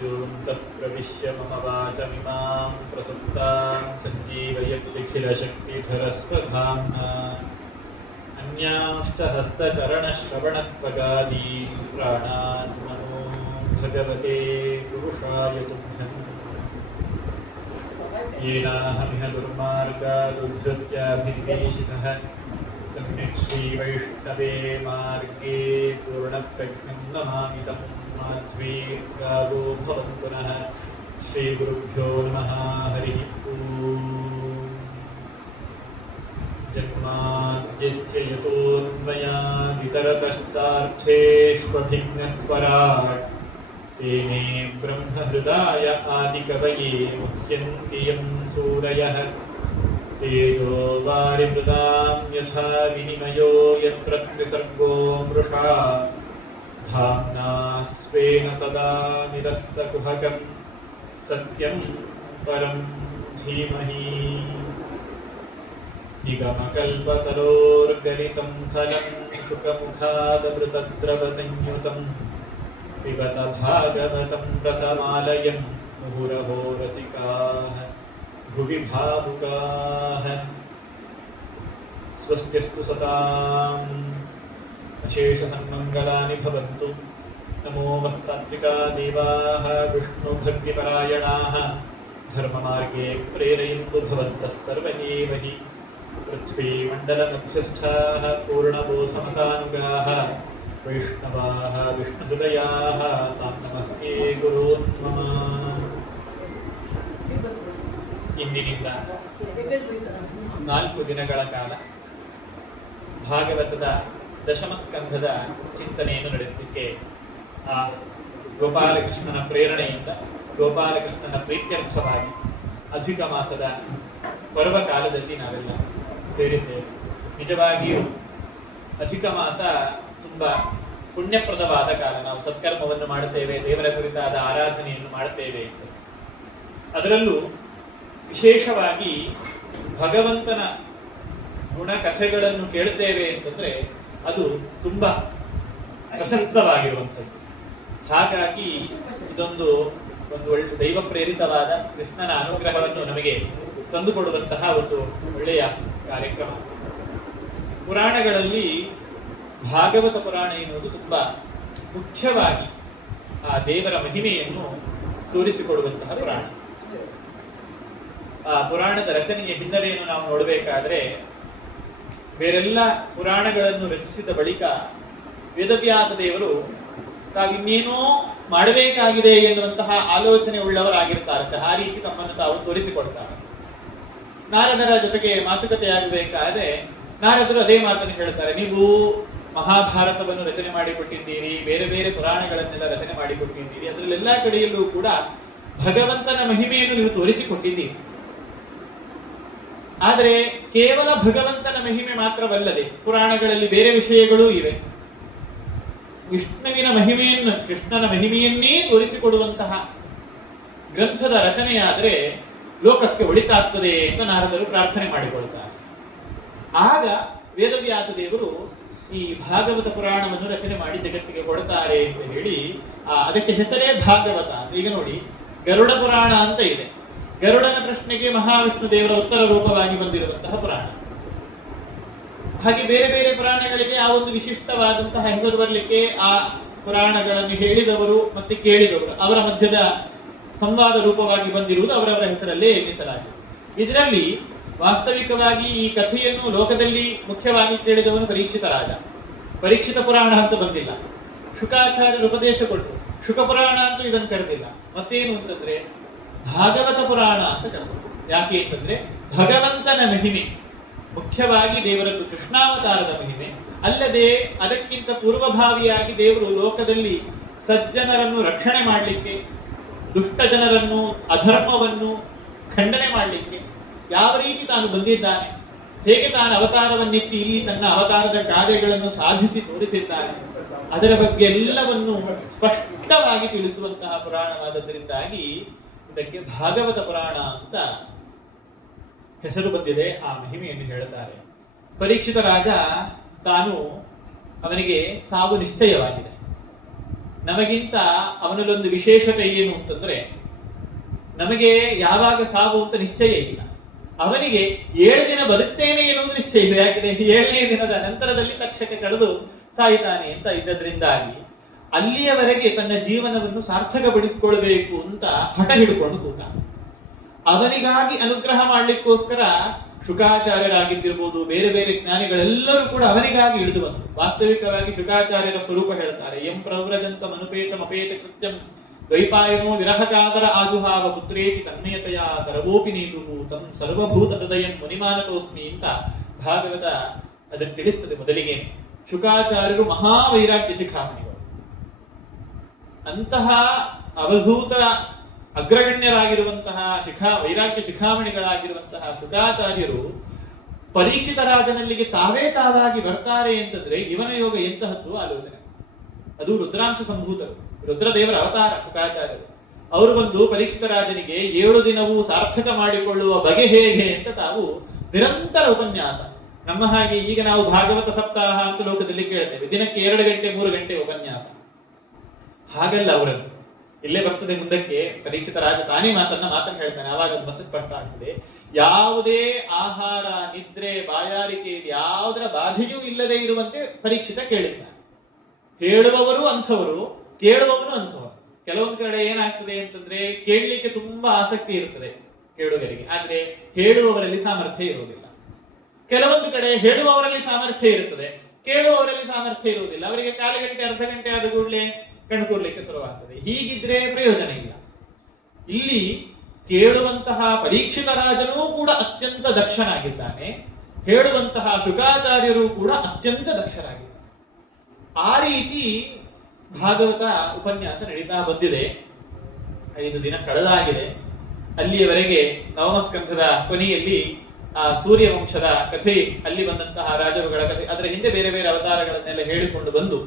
योऽन्तः प्रविश्य मम वाचमिमां प्रसुप्तां सञ्जीवयत्यखिलशक्तिधरस्वधाम्ना अन्यांश्च हस्तचरणश्रवणत्वगादीन् प्राणान् नमो भगवते पुरुषाय तुभ्यम् येनाहमिह दुर्मार्गादुद्धृत्याभिनिवेशितः सम्यक् श्रीवैष्णवे मार्गे पूर्णप्रज्ञं नमामि तं माध्वीर्गावो भवन्तु पुनः श्रीगुरुभ्यो नमः हरिः ओम् जन्माद्यस्य यतोऽन्वयादितरतश्चार्थेष्वभिन्नस्वराट् तेने ब्रह्महृदाय आदिकवये मुह्यन्ति यं सूरयः तेजो वारिमृदां यथा विनिमयो यत्र त्रिसर्गो मृषा धाम्ना स्वेन सदा निरस्तकुहकं सत्यं परं धीमहि निगमकल्पतरोर्गलितं फलं शुकमुखादमृतद्रवसंयुतं पिबत भागवतं रसमालयं मुहुरहो रसिकाः भुवि भावुकाः स्वस्त्यस्तु सताम् अशेषसन्मङ्गलानि भवन्तु नमो मस्तात्विका देवाः विष्णुभक्तिपरायणाः धर्ममार्गे प्रेरयन्तु भवन्तः सर्व एव हि पृथ्वीमण्डलमध्यस्थाः पूर्णबोधमतानुगाः वैष्णवाः विष्णुहृदयाः तां नमस्ये गुरून्मम ಇಂದಿನಿಂದ 4 ದಿನಗಳ ಕಾಲ ಭಾಗವತದ ದಶಮ ಸ್ಕಂಧದ ಚಿಂತನೆಯನ್ನು ನಡೆಸಲಿಕ್ಕೆ ಆ ಗೋಪಾಲಕೃಷ್ಣನ ಪ್ರೇರಣೆಯಿಂದ ಗೋಪಾಲಕೃಷ್ಣನ ಪ್ರೀತ್ಯರ್ಥವಾಗಿ ಅಧಿಕ ಮಾಸದ ಪರ್ವಕಾಲದಲ್ಲಿ ನಾವೆಲ್ಲ ಸೇರಿದ್ದೇವೆ. ನಿಜವಾಗಿಯೂ ಅಧಿಕ ಮಾಸ ತುಂಬ ಪುಣ್ಯಪ್ರದವಾದ ಕಾಲ. ನಾವು ಸತ್ಕರ್ಮವನ್ನು ಮಾಡುತ್ತೇವೆ, ದೇವರ ಕುರಿತಾದ ಆರಾಧನೆಯನ್ನು ಮಾಡುತ್ತೇವೆ. ಅದರಲ್ಲೂ ವಿಶೇಷವಾಗಿ ಭಗವಂತನ ಗುಣಕಥೆಗಳನ್ನು ಕೇಳುತ್ತೇವೆ ಅಂತಂದ್ರೆ ಅದು ತುಂಬಾ ಪ್ರಶಸ್ತವಾಗಿರುವಂಥದ್ದು. ಹಾಗಾಗಿ ಇದೊಂದು ಒಳ್ಳೆ ದೈವ ಪ್ರೇರಿತವಾದ ಕೃಷ್ಣನ ಅನುಗ್ರಹವನ್ನು ನಮಗೆ ತಂದುಕೊಡುವಂತಹ ಒಂದು ಒಳ್ಳೆಯ ಕಾರ್ಯಕ್ರಮ. ಪುರಾಣಗಳಲ್ಲಿ ಭಾಗವತ ಪುರಾಣ ಎನ್ನುವುದು ತುಂಬಾ ಮುಖ್ಯವಾಗಿ ಆ ದೇವರ ಮಹಿಮೆಯನ್ನು ತೋರಿಸಿಕೊಡುವಂತಹ ಪುರಾಣ. ಆ ಪುರಾಣದ ರಚನೆಯ ಹಿನ್ನೆಲೆಯನ್ನು ನಾವು ನೋಡಬೇಕಾದ್ರೆ, ಬೇರೆಲ್ಲ ಪುರಾಣಗಳನ್ನು ರಚಿಸಿದ ಬಳಿಕ ವೇದವ್ಯಾಸ ದೇವರು ತಾವಿನ್ನೇನೋ ಮಾಡಬೇಕಾಗಿದೆ ಎನ್ನುವಂತಹ ಆಲೋಚನೆ ಉಳ್ಳವರಾಗಿರ್ತಾರೆ. ಆ ರೀತಿ ತಮ್ಮನ್ನು ತಾವು ತೋರಿಸಿಕೊಡ್ತಾರೆ. ನಾರದರ ಜೊತೆಗೆ ಮಾತುಕತೆ ಆಗಬೇಕಾದ್ರೆ ನಾರದರು ಅದೇ ಮಾತನ್ನು ಹೇಳ್ತಾರೆ, ನೀವು ಮಹಾಭಾರತವನ್ನು ರಚನೆ ಮಾಡಿಕೊಟ್ಟಿದ್ದೀರಿ, ಬೇರೆ ಬೇರೆ ಪುರಾಣಗಳನ್ನೆಲ್ಲ ರಚನೆ ಮಾಡಿಕೊಟ್ಟಿದ್ದೀರಿ, ಅದರಲ್ಲೆಲ್ಲ ಕಡೆಯಲ್ಲೂ ಕೂಡ ಭಗವಂತನ ಮಹಿಮೆಯನ್ನು ನೀವು ತೋರಿಸಿಕೊಟ್ಟಿದ್ದೀರಿ. ಆದರೆ ಕೇವಲ ಭಗವಂತನ ಮಹಿಮೆ ಮಾತ್ರವಲ್ಲದೆ ಪುರಾಣಗಳಲ್ಲಿ ಬೇರೆ ವಿಷಯಗಳೂ ಇವೆ. ವಿಷ್ಣುವಿನ ಮಹಿಮೆಯನ್ನು, ಕೃಷ್ಣನ ಮಹಿಮೆಯನ್ನೇ ತೋರಿಸಿಕೊಡುವಂತಹ ಗ್ರಂಥದ ರಚನೆಯಾದರೆ ಲೋಕಕ್ಕೆ ಒಳಿತಾಗ್ತದೆ ಎಂದು ನಾರದರು ಪ್ರಾರ್ಥನೆ ಮಾಡಿಕೊಳ್ತಾರೆ. ಆಗ ವೇದವ್ಯಾಸ ದೇವರು ಈ ಭಾಗವತ ಪುರಾಣವನ್ನು ರಚನೆ ಮಾಡಿ ಜಗತ್ತಿಗೆ ಕೊಡ್ತಾರೆ ಅಂತ ಹೇಳಿ ಅದಕ್ಕೆ ಹೆಸರೇ ಭಾಗವತ. ಈಗ ನೋಡಿ, ಗರುಡ ಪುರಾಣ ಅಂತ ಇದೆ. ಗರುಡನ ಪ್ರಶ್ನೆಗೆ ಮಹಾವಿಷ್ಣು ದೇವರ ಉತ್ತರ ರೂಪವಾಗಿ ಬಂದಿರುವಂತಹ ಪುರಾಣ. ಹಾಗೆ ಬೇರೆ ಬೇರೆ ಪುರಾಣಗಳಿಗೆ ಆ ಒಂದು ವಿಶಿಷ್ಟವಾದಂತಹ ಹೆಸರು ಬರಲಿಕ್ಕೆ ಆ ಪುರಾಣಗಳನ್ನು ಹೇಳಿದವರು ಮತ್ತೆ ಕೇಳಿದವರು ಅವರ ಮಧ್ಯದ ಸಂವಾದ ರೂಪವಾಗಿ ಬಂದಿರುವುದು ಅವರವರ ಹೆಸರಲ್ಲೇ ಎನ್ನಿಸಲಾಗಿದೆ. ಇದರಲ್ಲಿ ವಾಸ್ತವಿಕವಾಗಿ ಈ ಕಥೆಯನ್ನು ಲೋಕದಲ್ಲಿ ಮುಖ್ಯವಾಗಿ ಕೇಳಿದವನು ಪರೀಕ್ಷಿತ ರಾಜ. ಪರೀಕ್ಷಿತ ಪುರಾಣ ಅಂತ ಬಂದಿಲ್ಲ. ಶುಕಾಚಾರ್ಯರು ಉಪದೇಶ ಕೊಟ್ಟರು, ಶುಕ ಪುರಾಣ ಅಂತ ಇದನ್ನು ಕರೆದಿಲ್ಲ. ಮತ್ತೇನು ಅಂತಂದ್ರೆ ಭಾಗವತ ಪುರಾಣ ಅಂತ ಕರೆದರು. ಯಾಕೆ ಅಂತಂದ್ರೆ ಭಗವಂತನ ಮಹಿಮೆ, ಮುಖ್ಯವಾಗಿ ದೇವರದ್ದು ಕೃಷ್ಣಾವತಾರದ ಮಹಿಮೆ ಅಲ್ಲದೆ ಅದಕ್ಕಿಂತ ಪೂರ್ವಭಾವಿಯಾಗಿ ದೇವರು ಲೋಕದಲ್ಲಿ ಸಜ್ಜನರನ್ನು ರಕ್ಷಣೆ ಮಾಡಲಿಕ್ಕೆ, ದುಷ್ಟ ಜನರನ್ನು, ಅಧರ್ಮವನ್ನು ಖಂಡನೆ ಮಾಡಲಿಕ್ಕೆ ಯಾವ ರೀತಿ ತಾನು ಬಂದಿದ್ದಾನೆ, ಹೇಗೆ ತಾನು ಅವತಾರವನ್ನೆತ್ತಿ ಇಲ್ಲಿ ತನ್ನ ಅವತಾರದ ಕಾರ್ಯಗಳನ್ನು ಸಾಧಿಸಿ ತೋರಿಸಿದ್ದಾನೆ, ಅದರ ಬಗ್ಗೆ ಎಲ್ಲವನ್ನು ಸ್ಪಷ್ಟವಾಗಿ ತಿಳಿಸುವಂತಹ ಪುರಾಣವಾದದ್ದರಿಂದಾಗಿ ಇದಕ್ಕೆ ಭಾಗವತ ಪುರಾಣ ಅಂತ ಹೆಸರು ಬಂದಿದೆ. ಆ ಮಹಿಮೆಯನ್ನು ಹೇಳುತ್ತಾರೆ. ಪರೀಕ್ಷಿತ ರಾಜ ತಾನು, ಅವನಿಗೆ ಸಾವು ನಿಶ್ಚಯವಾಗಿದೆ. ನಮಗಿಂತ ಅವನಲ್ಲೊಂದು ವಿಶೇಷತೆ ಏನು ಅಂತಂದ್ರೆ, ನಮಗೆ ಯಾವಾಗ ಸಾವು ಅಂತ ನಿಶ್ಚಯ ಇಲ್ಲ, ಅವನಿಗೆ 7 ದಿನ ಬದುಕ್ತೇನೆ ಎನ್ನುವುದು ನಿಶ್ಚಯ ಇದೆ. ಯಾಕಂದ್ರೆ 7ನೇ ದಿನದ ನಂತರದಲ್ಲಿ ತಕ್ಷಕ ಕಳೆದು ಸಾಯ್ತಾನೆ ಅಂತ ಇದ್ದದ್ರಿಂದಾಗಿ ಅಲ್ಲಿಯವರೆಗೆ ತನ್ನ ಜೀವನವನ್ನು ಸಾರ್ಥಕಪಡಿಸಿಕೊಳ್ಬೇಕು ಅಂತ ಹಠ ಹಿಡ್ಕೊಂಡು ಕೂತ. ಅವನಿಗಾಗಿ ಅನುಗ್ರಹ ಮಾಡ್ಲಿಕ್ಕೋಸ್ಕರ ಶುಕಾಚಾರ್ಯರಾಗಿದ್ದಿರ್ಬೋದು, ಬೇರೆ ಬೇರೆ ಜ್ಞಾನಿಗಳೆಲ್ಲರೂ ಕೂಡ ಅವನಿಗಾಗಿ ಇಳಿದು ಬಂದರು. ವಾಸ್ತವಿಕವಾಗಿ ಶುಕಾಚಾರ್ಯರ ಸ್ವರೂಪ ಹೇಳ್ತಾರೆ, ಎಂ ಪ್ರವ್ರಜಂತ ಮನುಪೇತಮಪೇತ ಕೃತ್ಯಂ ದ್ವೈಪಾಯನೋ ವಿರಹಕಾತರ ಆಗುಹಾವ ಪುತ್ರೇತಿ ತನ್ಮಯತೆಯ ತರವೋಪಿ ನೀತು ತಂ ಸರ್ವಭೂತ ಹೃದಯಂ ಮುನಿಮಾನತೋಸ್ಮಿ ಅಂತ ಭಾಗವತ ಅದನ್ನು ತಿಳಿಸ್ತದೆ. ಮೊದಲಿಗೆ ಶುಕಾಚಾರ್ಯರು ಮಹಾವೈರಾಗ್ಯ ಶಿಖಾಮಣಿಗಳು. ಅಂತಹ ಅವಧೂತ ಅಗ್ರಗಣ್ಯರಾಗಿರುವಂತಹ ವೈರಾಗ್ಯ ಶಿಖಾಮಣಿಗಳಾಗಿರುವಂತಹ ಶುಕಾಚಾರ್ಯರು ಪರೀಕ್ಷಿತ ರಾಜನಲ್ಲಿಗೆ ತಾವಾಗಿ ಬರ್ತಾರೆ ಅಂತಂದ್ರೆ ಇವನ ಯೋಗ ಎಂತಹದ್ದು ಆಲೋಚನೆ. ಅದು ರುದ್ರಾಂಶ ಸಂಭೂತರು, ರುದ್ರದೇವರ ಅವತಾರ ಶುಕಾಚಾರ್ಯರು. ಅವರು ಬಂದು ಪರೀಕ್ಷಿತ ರಾಜನಿಗೆ 7 ದಿನವೂ ಸಾರ್ಥಕ ಮಾಡಿಕೊಳ್ಳುವ ಬಗೆ ಹೇಗೆ ಅಂತ ತಾವು ನಿರಂತರ ಉಪನ್ಯಾಸ. ನಮ್ಮ ಹಾಗೆ ಈಗ ನಾವು ಭಾಗವತ ಸಪ್ತಾಹ ಅಂತ ಲೋಕದಲ್ಲಿ ಕೇಳ್ತೇವೆ, ದಿನಕ್ಕೆ 2 ಗಂಟೆ 3 ಗಂಟೆ ಉಪನ್ಯಾಸ. ಹಾಗಲ್ಲ ಅವರದ್ದು. ಇಲ್ಲೇ ಬರ್ತದೆ ಮುಂದಕ್ಕೆ, ಪರೀಕ್ಷಿತ ರಾಜ ತಾನೇ ಮಾತನ್ನು ಹೇಳ್ತಾನೆ, ಆವಾಗ ಅದು ಮತ್ತೆ ಸ್ಪಷ್ಟ ಆಗ್ತದೆ. ಯಾವುದೇ ಆಹಾರ, ನಿದ್ರೆ, ಬಾಯಾರಿಕೆ ಯಾವುದರ ಬಾಧೆಯೂ ಇಲ್ಲದೆ ಇರುವಂತೆ ಪರೀಕ್ಷಿತ ಕೇಳಿದ್ದಾನೆ. ಹೇಳುವವರು ಅಂಥವರು, ಕೇಳುವವನು ಅಂಥವರು. ಕೆಲವೊಂದು ಕಡೆ ಏನಾಗ್ತದೆ ಅಂತಂದ್ರೆ ಕೇಳಲಿಕ್ಕೆ ತುಂಬಾ ಆಸಕ್ತಿ ಇರ್ತದೆ ಕೇಳುಗರಿಗೆ, ಆದ್ರೆ ಹೇಳುವವರಲ್ಲಿ ಸಾಮರ್ಥ್ಯ ಇರುವುದಿಲ್ಲ. ಕೆಲವೊಂದು ಕಡೆ ಹೇಳುವವರಲ್ಲಿ ಸಾಮರ್ಥ್ಯ ಇರುತ್ತದೆ, ಕೇಳುವವರಲ್ಲಿ ಸಾಮರ್ಥ್ಯ ಇರುವುದಿಲ್ಲ. ಅವರಿಗೆ 1/4 ಗಂಟೆ 1/2 ಗಂಟೆ ಆದ ಕೂಡಲೇ ಕಣ್ಕೂರ್ಲಿಕ್ಕೆ ಶುರುವಾಗ್ತದೆ. ಹೀಗಿದ್ರೆ ಪ್ರಯೋಜನ ಇಲ್ಲ. ಇಲ್ಲಿ ಕೇಳುವಂತಹ ಪರೀಕ್ಷಿತ ರಾಜನೂ ಕೂಡ ಅತ್ಯಂತ ದಕ್ಷನಾಗಿದ್ದಾನೆ, ಹೇಳುವಂತಹ ಶುಕಾಚಾರ್ಯರು ಕೂಡ ಅತ್ಯಂತ ದಕ್ಷರಾಗಿದ್ದಾರೆ. ಆ ರೀತಿ ಭಾಗವತ ಉಪನ್ಯಾಸ ನಡೀತಾ ಬಂದಿದೆ. 5 ದಿನ ಕಳೆದಾಗಿದೆ. ಅಲ್ಲಿಯವರೆಗೆ ನವಮಸ್ಕಂಧದ ಕೊನೆಯಲ್ಲಿ ಆ ಸೂರ್ಯವಂಶದ ಕಥೆ, ಅಲ್ಲಿ ಬಂದಂತಹ ರಾಜರುಗಳ ಕಥೆ, ಅದರ ಹಿಂದೆ ಬೇರೆ ಬೇರೆ ಅವತಾರಗಳನ್ನೆಲ್ಲ ಹೇಳಿಕೊಂಡು ಬಂದು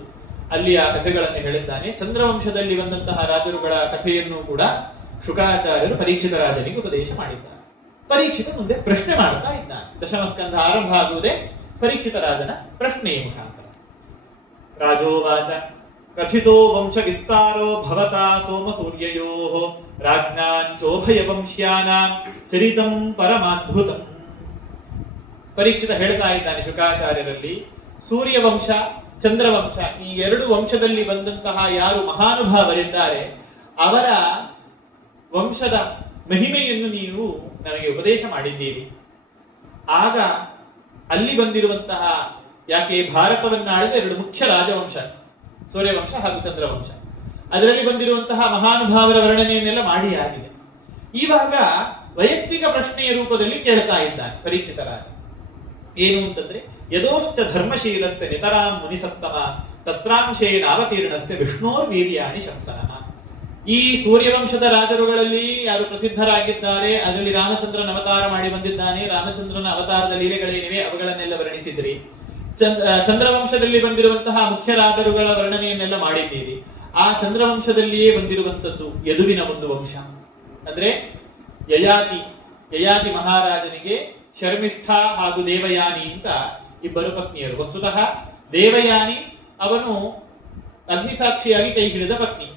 ಅಲ್ಲಿ ಆ ಕಥೆಗಳನ್ನು ಹೇಳಿದ್ದಾನೆ. ಚಂದ್ರವಂಶದಲ್ಲಿ ಬಂದಂತಹ ರಾಜರುಗಳ ಕಥೆಯನ್ನು ಕೂಡ ಶುಕಾಚಾರ್ಯರು ಪರೀಕ್ಷಿತ ರಾಜನಿಗೆ ಉಪದೇಶ ಮಾಡಿದ್ದಾರೆ. ಪರೀಕ್ಷಿತ ಮುಂದೆ ಪ್ರಶ್ನೆ ಮಾಡ್ತಾ ಇದ್ದಾನೆ. ದಶಮಸ್ಕಂಧ ಆರಂಭ ಆಗುವುದೇ ಪರೀಕ್ಷಿತ ರಾಜನ ಪ್ರಶ್ನೆಯ ಮುಖಾಂತರ. ರಾಜೋವಾಚ ಕಥಿತೋ ವಂಶ ವಿಸ್ತಾರೋ ಭವತಾ ಸೋಮ ಸೂರ್ಯಯೋಃ ರಾಜ್ಞಾಂಚೋಭಯ ವಂಶ್ಯಾನಾಂ ಚರಿತಂ ಪರಮಾದ್ಭುತಂ. ಪರೀಕ್ಷಿತ ಹೇಳ್ತಾ ಇದ್ದಾನೆ ಶುಕಾಚಾರ್ಯರಲ್ಲಿ, ಸೂರ್ಯವಂಶ ಚಂದ್ರವಂಶ ಈ 2 ವಂಶದಲ್ಲಿ ಬಂದಂತಹ ಯಾರು ಮಹಾನುಭಾವರಿದ್ದಾರೆ ಅವರ ವಂಶದ ಮಹಿಮೆಯನ್ನು ನೀವು ನನಗೆ ಉಪದೇಶ ಮಾಡಿದ್ದೀರಿ. ಆಗ ಅಲ್ಲಿ ಬಂದಿರುವಂತಹ, ಯಾಕೆ ಭಾರತವನ್ನಾಳಿದ 2 ಮುಖ್ಯ ರಾಜವಂಶ, ಸೂರ್ಯವಂಶ ಹಾಗೂ ಚಂದ್ರವಂಶ, ಅದರಲ್ಲಿ ಬಂದಿರುವಂತಹ ಮಹಾನುಭಾವರ ವರ್ಣನೆಯನ್ನೆಲ್ಲ ಮಾಡಿ ಆಗಿದೆ. ಇವಾಗ ವೈಯಕ್ತಿಕ ಪ್ರಶ್ನೆಯ ರೂಪದಲ್ಲಿ ಕೇಳ್ತಾ ಇದ್ದಾನೆ ಪರೀಕ್ಷಿತ ರಾಜ. ಏನು ಅಂತಂದ್ರೆ, ಯದೋಶ್ಚ ಧರ್ಮಶೀಲಸ್ಯ ನಿತರಾಂ ಮುನಿಸತ್ತಮ ತತ್ರಾಂಶೇನ ಅವತೀರ್ಣಸ್ಯ ವಿಷ್ಣೋರ್ ವೀರ್ಯಾಣಿ ಶಂಸನಃ. ಈ ಸೂರ್ಯವಂಶದ ರಾಜರುಗಳಲ್ಲಿ ಯಾರು ಪ್ರಸಿದ್ಧರಾಗಿದ್ದಾರೆ, ಅದರಲ್ಲಿ ರಾಮಚಂದ್ರನ ಅವತಾರ ಮಾಡಿ ಬಂದಿದ್ದಾನೆ. ರಾಮಚಂದ್ರನ ಅವತಾರದ ಲೀಲೆಗಳೇನಿವೆ ಅವುಗಳನ್ನೆಲ್ಲ ವರ್ಣಿಸಿದ್ರಿ. ಚಂದ್ರವಂಶದಲ್ಲಿ ಬಂದಿರುವಂತಹ ಮುಖ್ಯ ರಾಜರುಗಳ ವರ್ಣನೆಯನ್ನೆಲ್ಲ ಮಾಡಿದ್ದೀರಿ. ಆ ಚಂದ್ರವಂಶದಲ್ಲಿಯೇ ಬಂದಿರುವಂತದ್ದು ಯದುವಿನ ಒಂದು ವಂಶ, ಅಂದ್ರೆ ಯಯಾತಿ ಮಹಾರಾಜನಿಗೆ ಶರ್ಮಿಷ್ಠ ಹಾಗೂ ದೇವಯಾನಿ ಅಂತ 2 ಪತ್ನಿಯರು. ವಸ್ತುತಃ ದೇವಯಾನಿ ಅವನು ಅಗ್ನಿಸಾಕ್ಷಿಯಾಗಿ ಕೈ ಹಿಡಿದ ಪತ್ನಿ,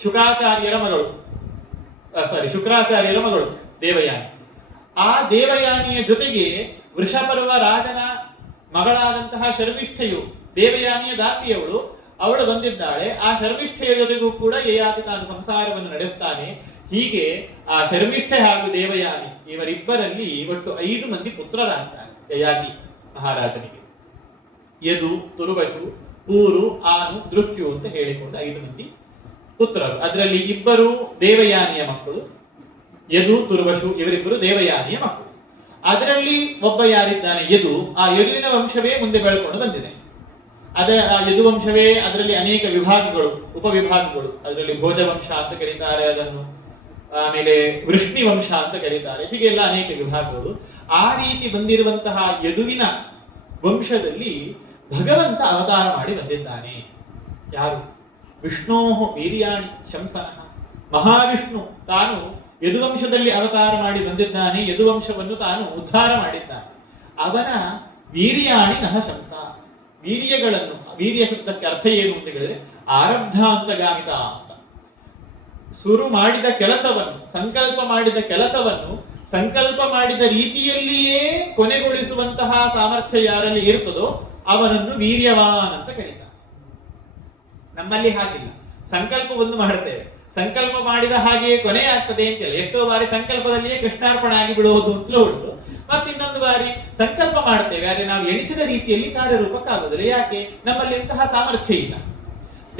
ಶುಕ್ರಾಚಾರ್ಯರ ಮಗಳು ದೇವಯಾನಿ. ಆ ದೇವಯಾನಿಯ ಜೊತೆಗೆ ವೃಷಪರ್ವ ರಾಜನ ಮಗಳಾದಂತಹ ಶರ್ಮಿಷ್ಠೆಯು ದೇವಯಾನಿಯ ದಾಸಿಯವಳು, ಅವಳು ಬಂದಿದ್ದಾಳೆ. ಆ ಶರ್ಮಿಷ್ಠೆಯ ಜೊತೆಗೂ ಕೂಡ ಯಯಾತಿ ತಾನು ಸಂಸಾರವನ್ನು ನಡೆಸ್ತಾನೆ. ಹೀಗೆ ಆ ಶರ್ಮಿಷ್ಠೆ ಹಾಗೂ ದೇವಯಾನಿ ಇವರಿಬ್ಬರಲ್ಲಿ ಒಟ್ಟು 5 ಮಂದಿ ಪುತ್ರರಾಗ್ತಾರೆ ಯಯಾತಿ ಮಹಾರಾಜನಿಗೆ. ಯದು, ತುರ್ವಶು, ಪೂರು, ಆನು, ದೃಹ್ಯು ಅಂತ ಹೇಳಿಕೊಂಡು 5 ಮಂದಿ ಪುತ್ರರು. ಅದರಲ್ಲಿ 2 ದೇವಯಾನಿಯ ಮಕ್ಕಳು, ಯದು, ತುರ್ವಶು ಇವರಿಬ್ಬರು ದೇವಯಾನಿಯ ಮಕ್ಕಳು. ಅದರಲ್ಲಿ ಒಬ್ಬ ಯಾರಿದ್ದಾನೆ ಯದು, ಆ ಯದುವಿನ ವಂಶವೇ ಮುಂದೆ ಬೆಳ್ಕೊಂಡು ಬಂದಿದೆ. ಆ ಯದುವಂಶವೇ ಅದರಲ್ಲಿ ಅನೇಕ ವಿಭಾಗಗಳು, ಉಪವಿಭಾಗಗಳು. ಅದರಲ್ಲಿ ಭೋಜವಂಶ ಅಂತ ಕರೀತಾರೆ ಅದನ್ನು, ಆಮೇಲೆ ವೃಷ್ಣಿ ವಂಶ ಅಂತ ಕರೀತಾರೆ. ಹೀಗೆಲ್ಲ ಅನೇಕ ವಿಭಾಗಗಳು. ಆ ರೀತಿ ಬಂದಿರುವಂತಹ ಯದುವಿನ ವಂಶದಲ್ಲಿ ಭಗವಂತ ಅವತಾರ ಮಾಡಿ ಬಂದಿದ್ದಾನೆ. ಯಾರು? ವಿಷ್ಣೋ ವೀರ್ಯಾಣಿ ಶಂಸನಃ. ಮಹಾವಿಷ್ಣು ತಾನು ಯದುವಂಶದಲ್ಲಿ ಅವತಾರ ಮಾಡಿ ಬಂದಿದ್ದಾನೆ. ಯದುವಂಶವನ್ನು ತಾನು ಉದ್ಧಾರ ಮಾಡಿದ್ದಾನೆ. ಅವನ ವೀರ್ಯಾಣಿ ನಹ ಶಂಸ, ವೀರ್ಯ ಶಬ್ದಕ್ಕೆ ಅರ್ಥ ಏನು ಅಂತ ಹೇಳಿದ್ರೆ ಆರಬ್ಧ ಅಂತಗಾಮಿತ ಅಂತ. ಶುರು ಮಾಡಿದ ಕೆಲಸವನ್ನು, ಸಂಕಲ್ಪ ಮಾಡಿದ ಕೆಲಸವನ್ನು ಸಂಕಲ್ಪ ಮಾಡಿದ ರೀತಿಯಲ್ಲಿಯೇ ಕೊನೆಗೊಳಿಸುವಂತಹ ಸಾಮರ್ಥ್ಯ ಯಾರಲ್ಲಿ ಇರ್ತದೋ ಅವನನ್ನು ವೀರ್ಯವಾನ್ ಅಂತ ಕರೀತಾರೆ. ನಮ್ಮಲ್ಲಿ ಹಾಗಿಲ್ಲ. ಸಂಕಲ್ಪವನ್ನು ಮಾಡುತ್ತೇವೆ, ಸಂಕಲ್ಪ ಮಾಡಿದ ಹಾಗೆಯೇ ಕೊನೆ ಆಗ್ತದೆ ಅಂತಿಲ್ಲ. ಎಷ್ಟೋ ಬಾರಿ ಸಂಕಲ್ಪದಲ್ಲಿಯೇ ಕೃಷ್ಣಾರ್ಪಣ ಆಗಿ ಬಿಡುವುದು ಅಂತಲೂ ಉಂಟು. ಮತ್ತಿನ್ನೊಂದು ಬಾರಿ ಸಂಕಲ್ಪ ಮಾಡ್ತೇವೆ, ಆದ್ರೆ ನಾವು ಎಣಿಸಿದ ರೀತಿಯಲ್ಲಿ ಕಾರ್ಯರೂಪಕ್ಕಾಗುವುದಿಲ್ಲ. ಯಾಕೆ? ನಮ್ಮಲ್ಲಿ ಇಂತಹ ಸಾಮರ್ಥ್ಯ ಇಲ್ಲ.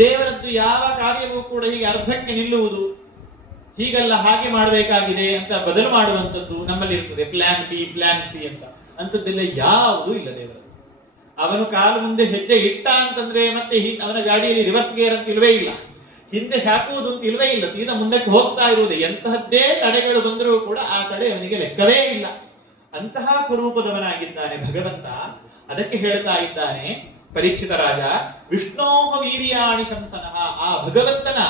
ದೇವರದ್ದು ಯಾವ ಕಾರ್ಯವೂ ಕೂಡ ಹೀಗೆ ಅರ್ಧಕ್ಕೆ ನಿಲ್ಲುವುದು, ಹೀಗಲ್ಲ ಹಾಗೆ ಮಾಡಬೇಕಾಗಿದೆ ಅಂತ ಬದಲು ಮಾಡುವಂಥದ್ದು ನಮ್ಮಲ್ಲಿ ಇರ್ತದೆ. ಪ್ಲಾನ್ ಬಿ, ಪ್ಲಾನ್ ಸಿ ಅಂತ ಅಂತದ್ದೆಲ್ಲ ಯಾವುದೂ ಇಲ್ಲ ದೇವರದ್ದು. ಅವನು ಕಾಲು ಮುಂದೆ ಹೆಜ್ಜೆ ಇಟ್ಟ ಅಂತಂದ್ರೆ ಮತ್ತೆ ಅವನ ಗಾಡಿಯಲ್ಲಿ ರಿವರ್ಸ್ ಗೇರ್ ಅಂತ ಇಲ್ವೇ ಇಲ್ಲ, ಹಿಂದೆ ಹಾಕುವುದು ಅಂತ ಇಲ್ವೇ ಇಲ್ಲ, ಸೀದಾ ಮುಂದಕ್ಕೆ ಹೋಗ್ತಾ ಇರುವುದು. ಎಂತಹದ್ದೇ ತಡೆಗಳು ಬಂದರೂ ಕೂಡ ಆ ತಡೆ ಅವನಿಗೆ ಲೆಕ್ಕವೇ ಇಲ್ಲ. ಅಂತಹ ಸ್ವರೂಪದವನಾಗಿದ್ದಾನೆ ಭಗವಂತ. ಅದಕ್ಕೆ ಹೇಳ್ತಾ ಇದ್ದಾನೆ ಪರೀಕ್ಷಿತ ರಾಜ, ವಿಷ್ಣೋಹ ವೀರ್ಯಾಣಿ ಶಂಸನಃ. ಆ ಭಗವಂತನ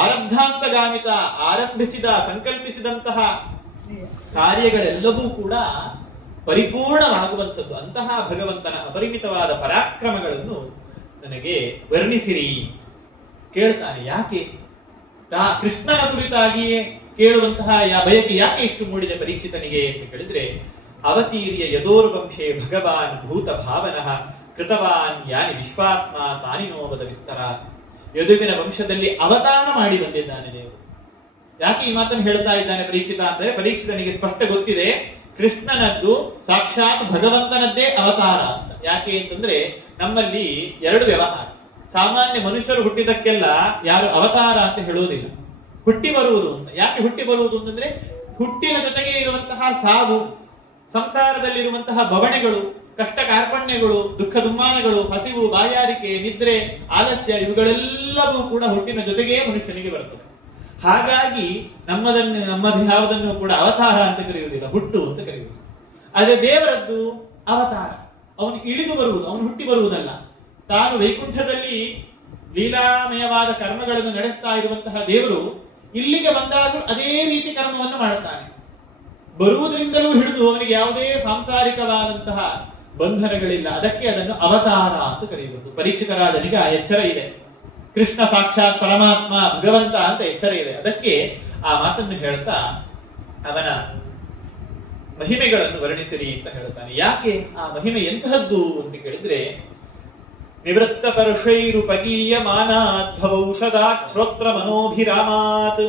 ಆರಬ್ಧಾಂತಗಾಮಿತ, ಆರಂಭಿಸಿದ ಸಂಕಲ್ಪಿಸಿದಂತಹ ಕಾರ್ಯಗಳೆಲ್ಲವೂ ಕೂಡ ಪರಿಪೂರ್ಣವಾಗುವಂಥದ್ದು. ಅಂತಹ ಭಗವಂತನ ಅಪರಿಮಿತವಾದ ಪರಾಕ್ರಮಗಳನ್ನು ನನಗೆ ವರ್ಣಿಸಿರಿ ಕೇಳ್ತಾನೆ. ಯಾಕೆ? ಕೃಷ್ಣನ ಕುರಿತಾಗಿಯೇ ಕೇಳುವಂತಹ ಬಯಕೆ ಯಾಕೆ ಇಷ್ಟು ಮೂಡಿದೆ ಪರೀಕ್ಷಿತನಿಗೆ ಅಂತ ಕೇಳಿದ್ರೆ, ಅವತೀರ್ಯ ಯದೋರ್ವಂಶೇ ಭಗವಾನ್ ಭೂತ ಭಾವನಃ ಕೃತವಾನ್ ಯಾನಿ ವಿಶ್ವಾತ್ಮ ತಾನಿ ನೋವದ ವಿಸ್ತರಾತ್. ಯದುವಿನ ವಂಶದಲ್ಲಿ ಅವತಾರ ಮಾಡಿ ಬಂದಿದ್ದಾನೆ ದೇವರು. ಯಾಕೆ ಈ ಮಾತನ್ನು ಹೇಳ್ತಾ ಇದ್ದಾನೆ ಪರೀಕ್ಷಿತ ಅಂದ್ರೆ, ಪರೀಕ್ಷಿತನಿಗೆ ಸ್ಪಷ್ಟ ಗೊತ್ತಿದೆ ಕೃಷ್ಣನದ್ದು ಸಾಕ್ಷಾತ್ ಭಗವಂತನದ್ದೇ ಅವತಾರ ಅಂತ. ಯಾಕೆ ಅಂತಂದ್ರೆ ನಮ್ಮಲ್ಲಿ ಎರಡು ವ್ಯವಹಾರ. ಸಾಮಾನ್ಯ ಮನುಷ್ಯರು ಹುಟ್ಟಿದಕ್ಕೆಲ್ಲ ಯಾರು ಅವತಾರ ಅಂತ ಹೇಳುವುದಿಲ್ಲ, ಹುಟ್ಟಿ ಬರುವುದು ಅಂತ. ಯಾಕೆ ಹುಟ್ಟಿ ಬರುವುದು ಅಂತಂದ್ರೆ ಹುಟ್ಟಿನ ಜೊತೆಗೆ ಇರುವಂತಹ ಸಾವು, ಸಂಸಾರದಲ್ಲಿರುವಂತಹ ಬವಣೆಗಳು, ಕಷ್ಟ ಕಾರ್ಪಣ್ಯಗಳು, ದುಃಖ ದುಮ್ಮಾನಗಳು, ಹಸಿವು, ಬಾಯಾರಿಕೆ, ನಿದ್ರೆ, ಆಲಸ್ಯ ಇವುಗಳೆಲ್ಲವೂ ಕೂಡ ಹುಟ್ಟಿನ ಜೊತೆಗೇ ಮನುಷ್ಯನಿಗೆ ಬರ್ತದೆ. ಹಾಗಾಗಿ ನಮ್ಮದು ಯಾವುದನ್ನು ಕೂಡ ಅವತಾರ ಅಂತ ಕರೆಯುವುದಿಲ್ಲ, ಹುಟ್ಟು ಅಂತ ಕರೆಯುವುದು. ಆದ್ರೆ ದೇವರದ್ದು ಅವತಾರ, ಅವನು ಇಳಿದು ಬರುವುದು, ಅವನು ಹುಟ್ಟಿ ಬರುವುದಲ್ಲ. ತಾನು ವೈಕುಂಠದಲ್ಲಿ ಲೀಲಾಮಯವಾದ ಕರ್ಮಗಳನ್ನು ನಡೆಸ್ತಾ ಇರುವಂತಹ ದೇವರು ಇಲ್ಲಿಗೆ ಬಂದಾಗಲೂ ಅದೇ ರೀತಿ ಕರ್ಮವನ್ನು ಮಾಡುತ್ತಾನೆ. ಬರುವುದರಿಂದಲೂ ಹಿಡಿದು ಅವನಿಗೆ ಯಾವುದೇ ಸಾಂಸಾರಿಕವಾದಂತಹ ಬಂಧನಗಳಿಲ್ಲ. ಅದಕ್ಕೆ ಅದನ್ನು ಅವತಾರ ಅಂತ ಕರೆಯುವುದು. ಪರೀಕ್ಷಿತ ರಾಜನಿಗೆ ಆ ಎಚ್ಚರ ಇದೆ. ಕೃಷ್ಣ ಸಾಕ್ಷಾತ್ ಪರಮಾತ್ಮ ಭಗವಂತ ಅಂತ ಎಚ್ಚರ ಇದೆ. ಅದಕ್ಕೆ ಆ ಮಾತನ್ನು ಹೇಳ್ತಾ ಅವನ ಮಹಿಮೆಗಳನ್ನು ವರ್ಣಿಸಿರಿ ಅಂತ ಹೇಳ್ತಾನೆ. ಯಾಕೆ ಆ ಮಹಿಮೆ ಎಂತಹದ್ದು ಅಂತ ಕೇಳಿದ್ರೆ, ನಿವೃತ್ತ ತರ್ಷೈರುಪಗೀಯ ಮಾನಾದ್ಭವೌಷಧಾತ್ ಶ್ರೋತ್ರ ಮನೋಭಿರಾಮಾತ್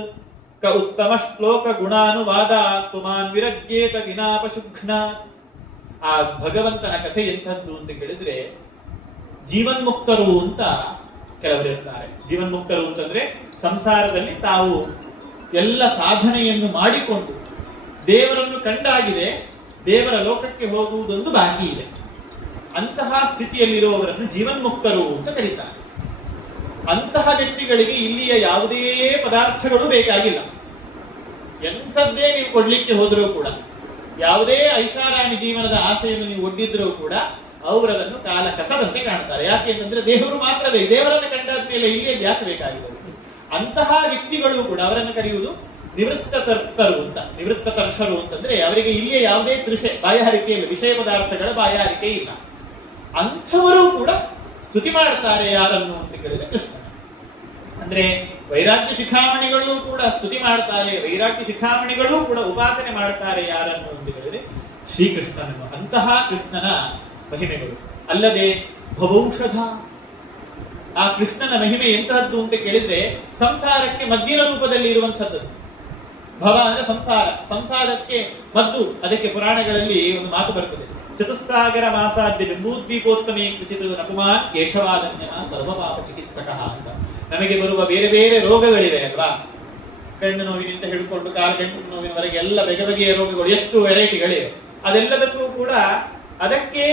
ಕ ಉತ್ತಮ ಶ್ಲೋಕ ಗುಣಾನುವಾದಾತ್ ತುಮಾನ್ ವಿರಜ್ಯೇತ ವಿನಾಪಶುಘ್ನಾತ್. ಆ ಭಗವಂತನ ಕಥೆ ಎಂತಹದ್ದು ಅಂತ ಕೇಳಿದ್ರೆ, ಜೀವನ್ಮುಕ್ತರು ಅಂತ ಕೆಲವರು ಇರ್ತಾರೆ. ಜೀವನ್ಮುಕ್ತರು ಅಂತಂದ್ರೆ ಸಂಸಾರದಲ್ಲಿ ತಾವು ಎಲ್ಲ ಸಾಧನೆಯನ್ನು ಮಾಡಿಕೊಂಡು ದೇವರನ್ನು ಕಂಡಾಗಿದೆ, ದೇವರ ಲೋಕಕ್ಕೆ ಹೋಗುವುದೊಂದು ಬಾಕಿ ಇದೆ. ಅಂತಹ ಸ್ಥಿತಿಯಲ್ಲಿರುವವರನ್ನು ಜೀವನ್ಮುಕ್ತರು ಅಂತ ಕರೀತಾರೆ. ಅಂತಹ ವ್ಯಕ್ತಿಗಳಿಗೆ ಇಲ್ಲಿಯ ಯಾವುದೇ ಪದಾರ್ಥಗಳು ಬೇಕಾಗಿಲ್ಲ. ಎಂಥದ್ದೇ ನೀವು ಕೊಡ್ಲಿಕ್ಕೆ ಹೋದರೂ ಕೂಡ, ಯಾವುದೇ ಐಷಾರಾಮಿ ಜೀವನದ ಆಸೆಯನ್ನು ನೀವು ಒಡ್ಡಿದ್ರೂ ಕೂಡ ಅವರದನ್ನು ಕಾಲ ಕಸದಂತೆ ಕಾಣ್ತಾರೆ. ಯಾಕೆ ಅಂತಂದ್ರೆ ದೇವರು ಮಾತ್ರವೇ, ದೇವರನ್ನು ಕಂಡಾದ ಮೇಲೆ ಇಲ್ಲಿಯೇ ಯಾಕೆ ಬೇಕಾಗಿದೆ. ಅಂತಹ ವ್ಯಕ್ತಿಗಳು ಕೂಡ ಅವರನ್ನು ಕರೆಯುವುದು ನಿವೃತ್ತ ತರ್ತರು ಅಂತ. ನಿವೃತ್ತ ತರ್ಷರು ಅಂತಂದ್ರೆ ಅವರಿಗೆ ಇಲ್ಲಿಯೇ ಯಾವುದೇ ತೃಷೆ, ಬಾಯಾರಿಕೆ ಇಲ್ಲ, ವಿಷಯ ಪದಾರ್ಥಗಳ ಬಾಯಾರಿಕೆ ಇಲ್ಲ. ಅಂಥವರು ಕೂಡ ಸ್ತುತಿ ಮಾಡ್ತಾರೆ ಯಾರನ್ನು ಅಂತ ಕೇಳಿದ್ರೆ ಕೃಷ್ಣ. ಅಂದ್ರೆ ವೈರಾಗ್ಯ ಶಿಖಾಮಣಿಗಳು ಕೂಡ ಸ್ತುತಿ ಮಾಡ್ತಾರೆ, ವೈರಾಗ್ಯ ಶಿಖಾಮಣಿಗಳು ಕೂಡ ಉಪಾಸನೆ ಮಾಡ್ತಾರೆ ಯಾರನ್ನು ಅಂತ ಹೇಳಿದ್ರೆ ಶ್ರೀಕೃಷ್ಣನನ್ನು. ಅಂತಹ ಕೃಷ್ಣನ ಮಹಿಮೆಗಳು. ಅಲ್ಲದೆ ಭವೌಷಧ, ಆ ಕೃಷ್ಣನ ಮಹಿಮೆ ಎಂತಹದ್ದು ಅಂತ ಕೇಳಿದ್ರೆ ಸಂಸಾರಕ್ಕೆ ಮದ್ದಿನ ರೂಪದಲ್ಲಿ ಇರುವಂತಹದ್ದು. ಭವ ಅಂದ್ರೆ ಸಂಸಾರ, ಸಂಸಾರಕ್ಕೆ ಮದ್ದು. ಅದಕ್ಕೆ ಪುರಾಣಗಳಲ್ಲಿ ಒಂದು ಮಾತು ಬರ್ತದೆ, ಚತುಸ್ಸಾಗರ ಮಾಸಾದ್ಯ ಜಂಬೂದ್ವೀಪೋತ್ತಮೇ ಕುಚಿತ ನಪುಮಾನ್ ಕೇಶವಾದನ್ಯ ಸರ್ವಪಾಪ ಚಿಕಿತ್ಸಕ ಅಂತ. ನಮಗೆ ಬರುವ ಬೇರೆ ಬೇರೆ ರೋಗಗಳಿವೆ ಅಲ್ವಾ, ಕಣ್ಣು ನೋವಿನಿಂದ ಹಿಡ್ಕೊಂಡು ಕಾಲು ಗಂಟು ನೋವಿನವರೆಗೆ ಎಲ್ಲ ಬಗೆ ಬಗೆಯ ರೋಗಗಳು, ಎಷ್ಟು ವೆರೈಟಿಗಳಿವೆ. ಅದೆಲ್ಲದಕ್ಕೂ ಕೂಡ ಅದಕ್ಕೆ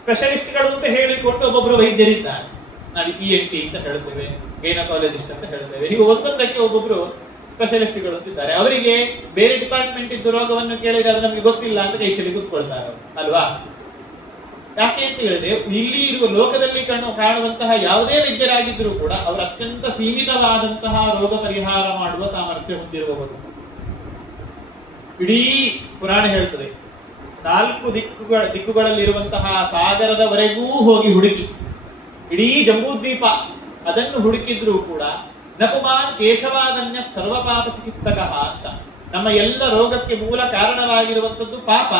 ಸ್ಪೆಷಲಿಸ್ಟ್ಗಳು ಅಂತ ಹೇಳಿಕೊಂಡು ಒಬ್ಬೊಬ್ಬರು ವೈದ್ಯರಿದ್ದಾರೆ. ನಾವು ENT ಅಂತ ಹೇಳ್ತೇವೆ, ಗೈನಕಾಲಜಿಸ್ಟ್ ಅಂತ ಹೇಳ್ತೇವೆ. ಹೀಗೆ ಒಂದೊಂದಕ್ಕೆ ಒಬ್ಬೊಬ್ರು ಸ್ಪೆಷಲಿಸ್ಟ್ಗಳು ಅಂತಿದ್ದಾರೆ. ಅವರಿಗೆ ಬೇರೆ ಡಿಪಾರ್ಟ್ಮೆಂಟ್ ಇದ್ದು ರೋಗವನ್ನು ಕೇಳಿದ್ರೆ ಅದು ನಮಗೆ ಗೊತ್ತಿಲ್ಲ ಅಂತ ಕೈ ಚೆಲ್ಲಿ ಕೂತ್ಕೊಳ್ತಾರೆ ಅಲ್ವಾ. ಯಾಕೆ ಅಂತ ಹೇಳಿದ್ರೆ ಇಲ್ಲಿ ಇರುವ ಲೋಕದಲ್ಲಿ ಕಾಣುವಂತಹ ಯಾವುದೇ ವೈದ್ಯರಾಗಿದ್ದರೂ ಕೂಡ ಅವರು ಅತ್ಯಂತ ಸೀಮಿತವಾದಂತಹ ರೋಗ ಪರಿಹಾರ ಮಾಡುವ ಸಾಮರ್ಥ್ಯ ಹೊಂದಿರುವವರು. ಇಡೀ ಪುರಾಣ ಹೇಳ್ತದೆ, 4 ದಿಕ್ಕುಗಳಲ್ಲಿರುವಂತಹ ಸಾಗರದವರೆಗೂ ಹೋಗಿ ಹುಡುಕಿ ಇಡೀ ಜಂಬೂದ್ವೀಪ ಅದನ್ನು ಹುಡುಕಿದ್ರೂ ಕೂಡ ನಪುಮಾನ್ ಕೇಶವಾದನ್ಯ ಸರ್ವಪಾಪ ಚಿಕಿತ್ಸಕ ಅಂತ. ನಮ್ಮ ಎಲ್ಲ ರೋಗಕ್ಕೆ ಮೂಲ ಕಾರಣವಾಗಿರುವಂತದ್ದು ಪಾಪ.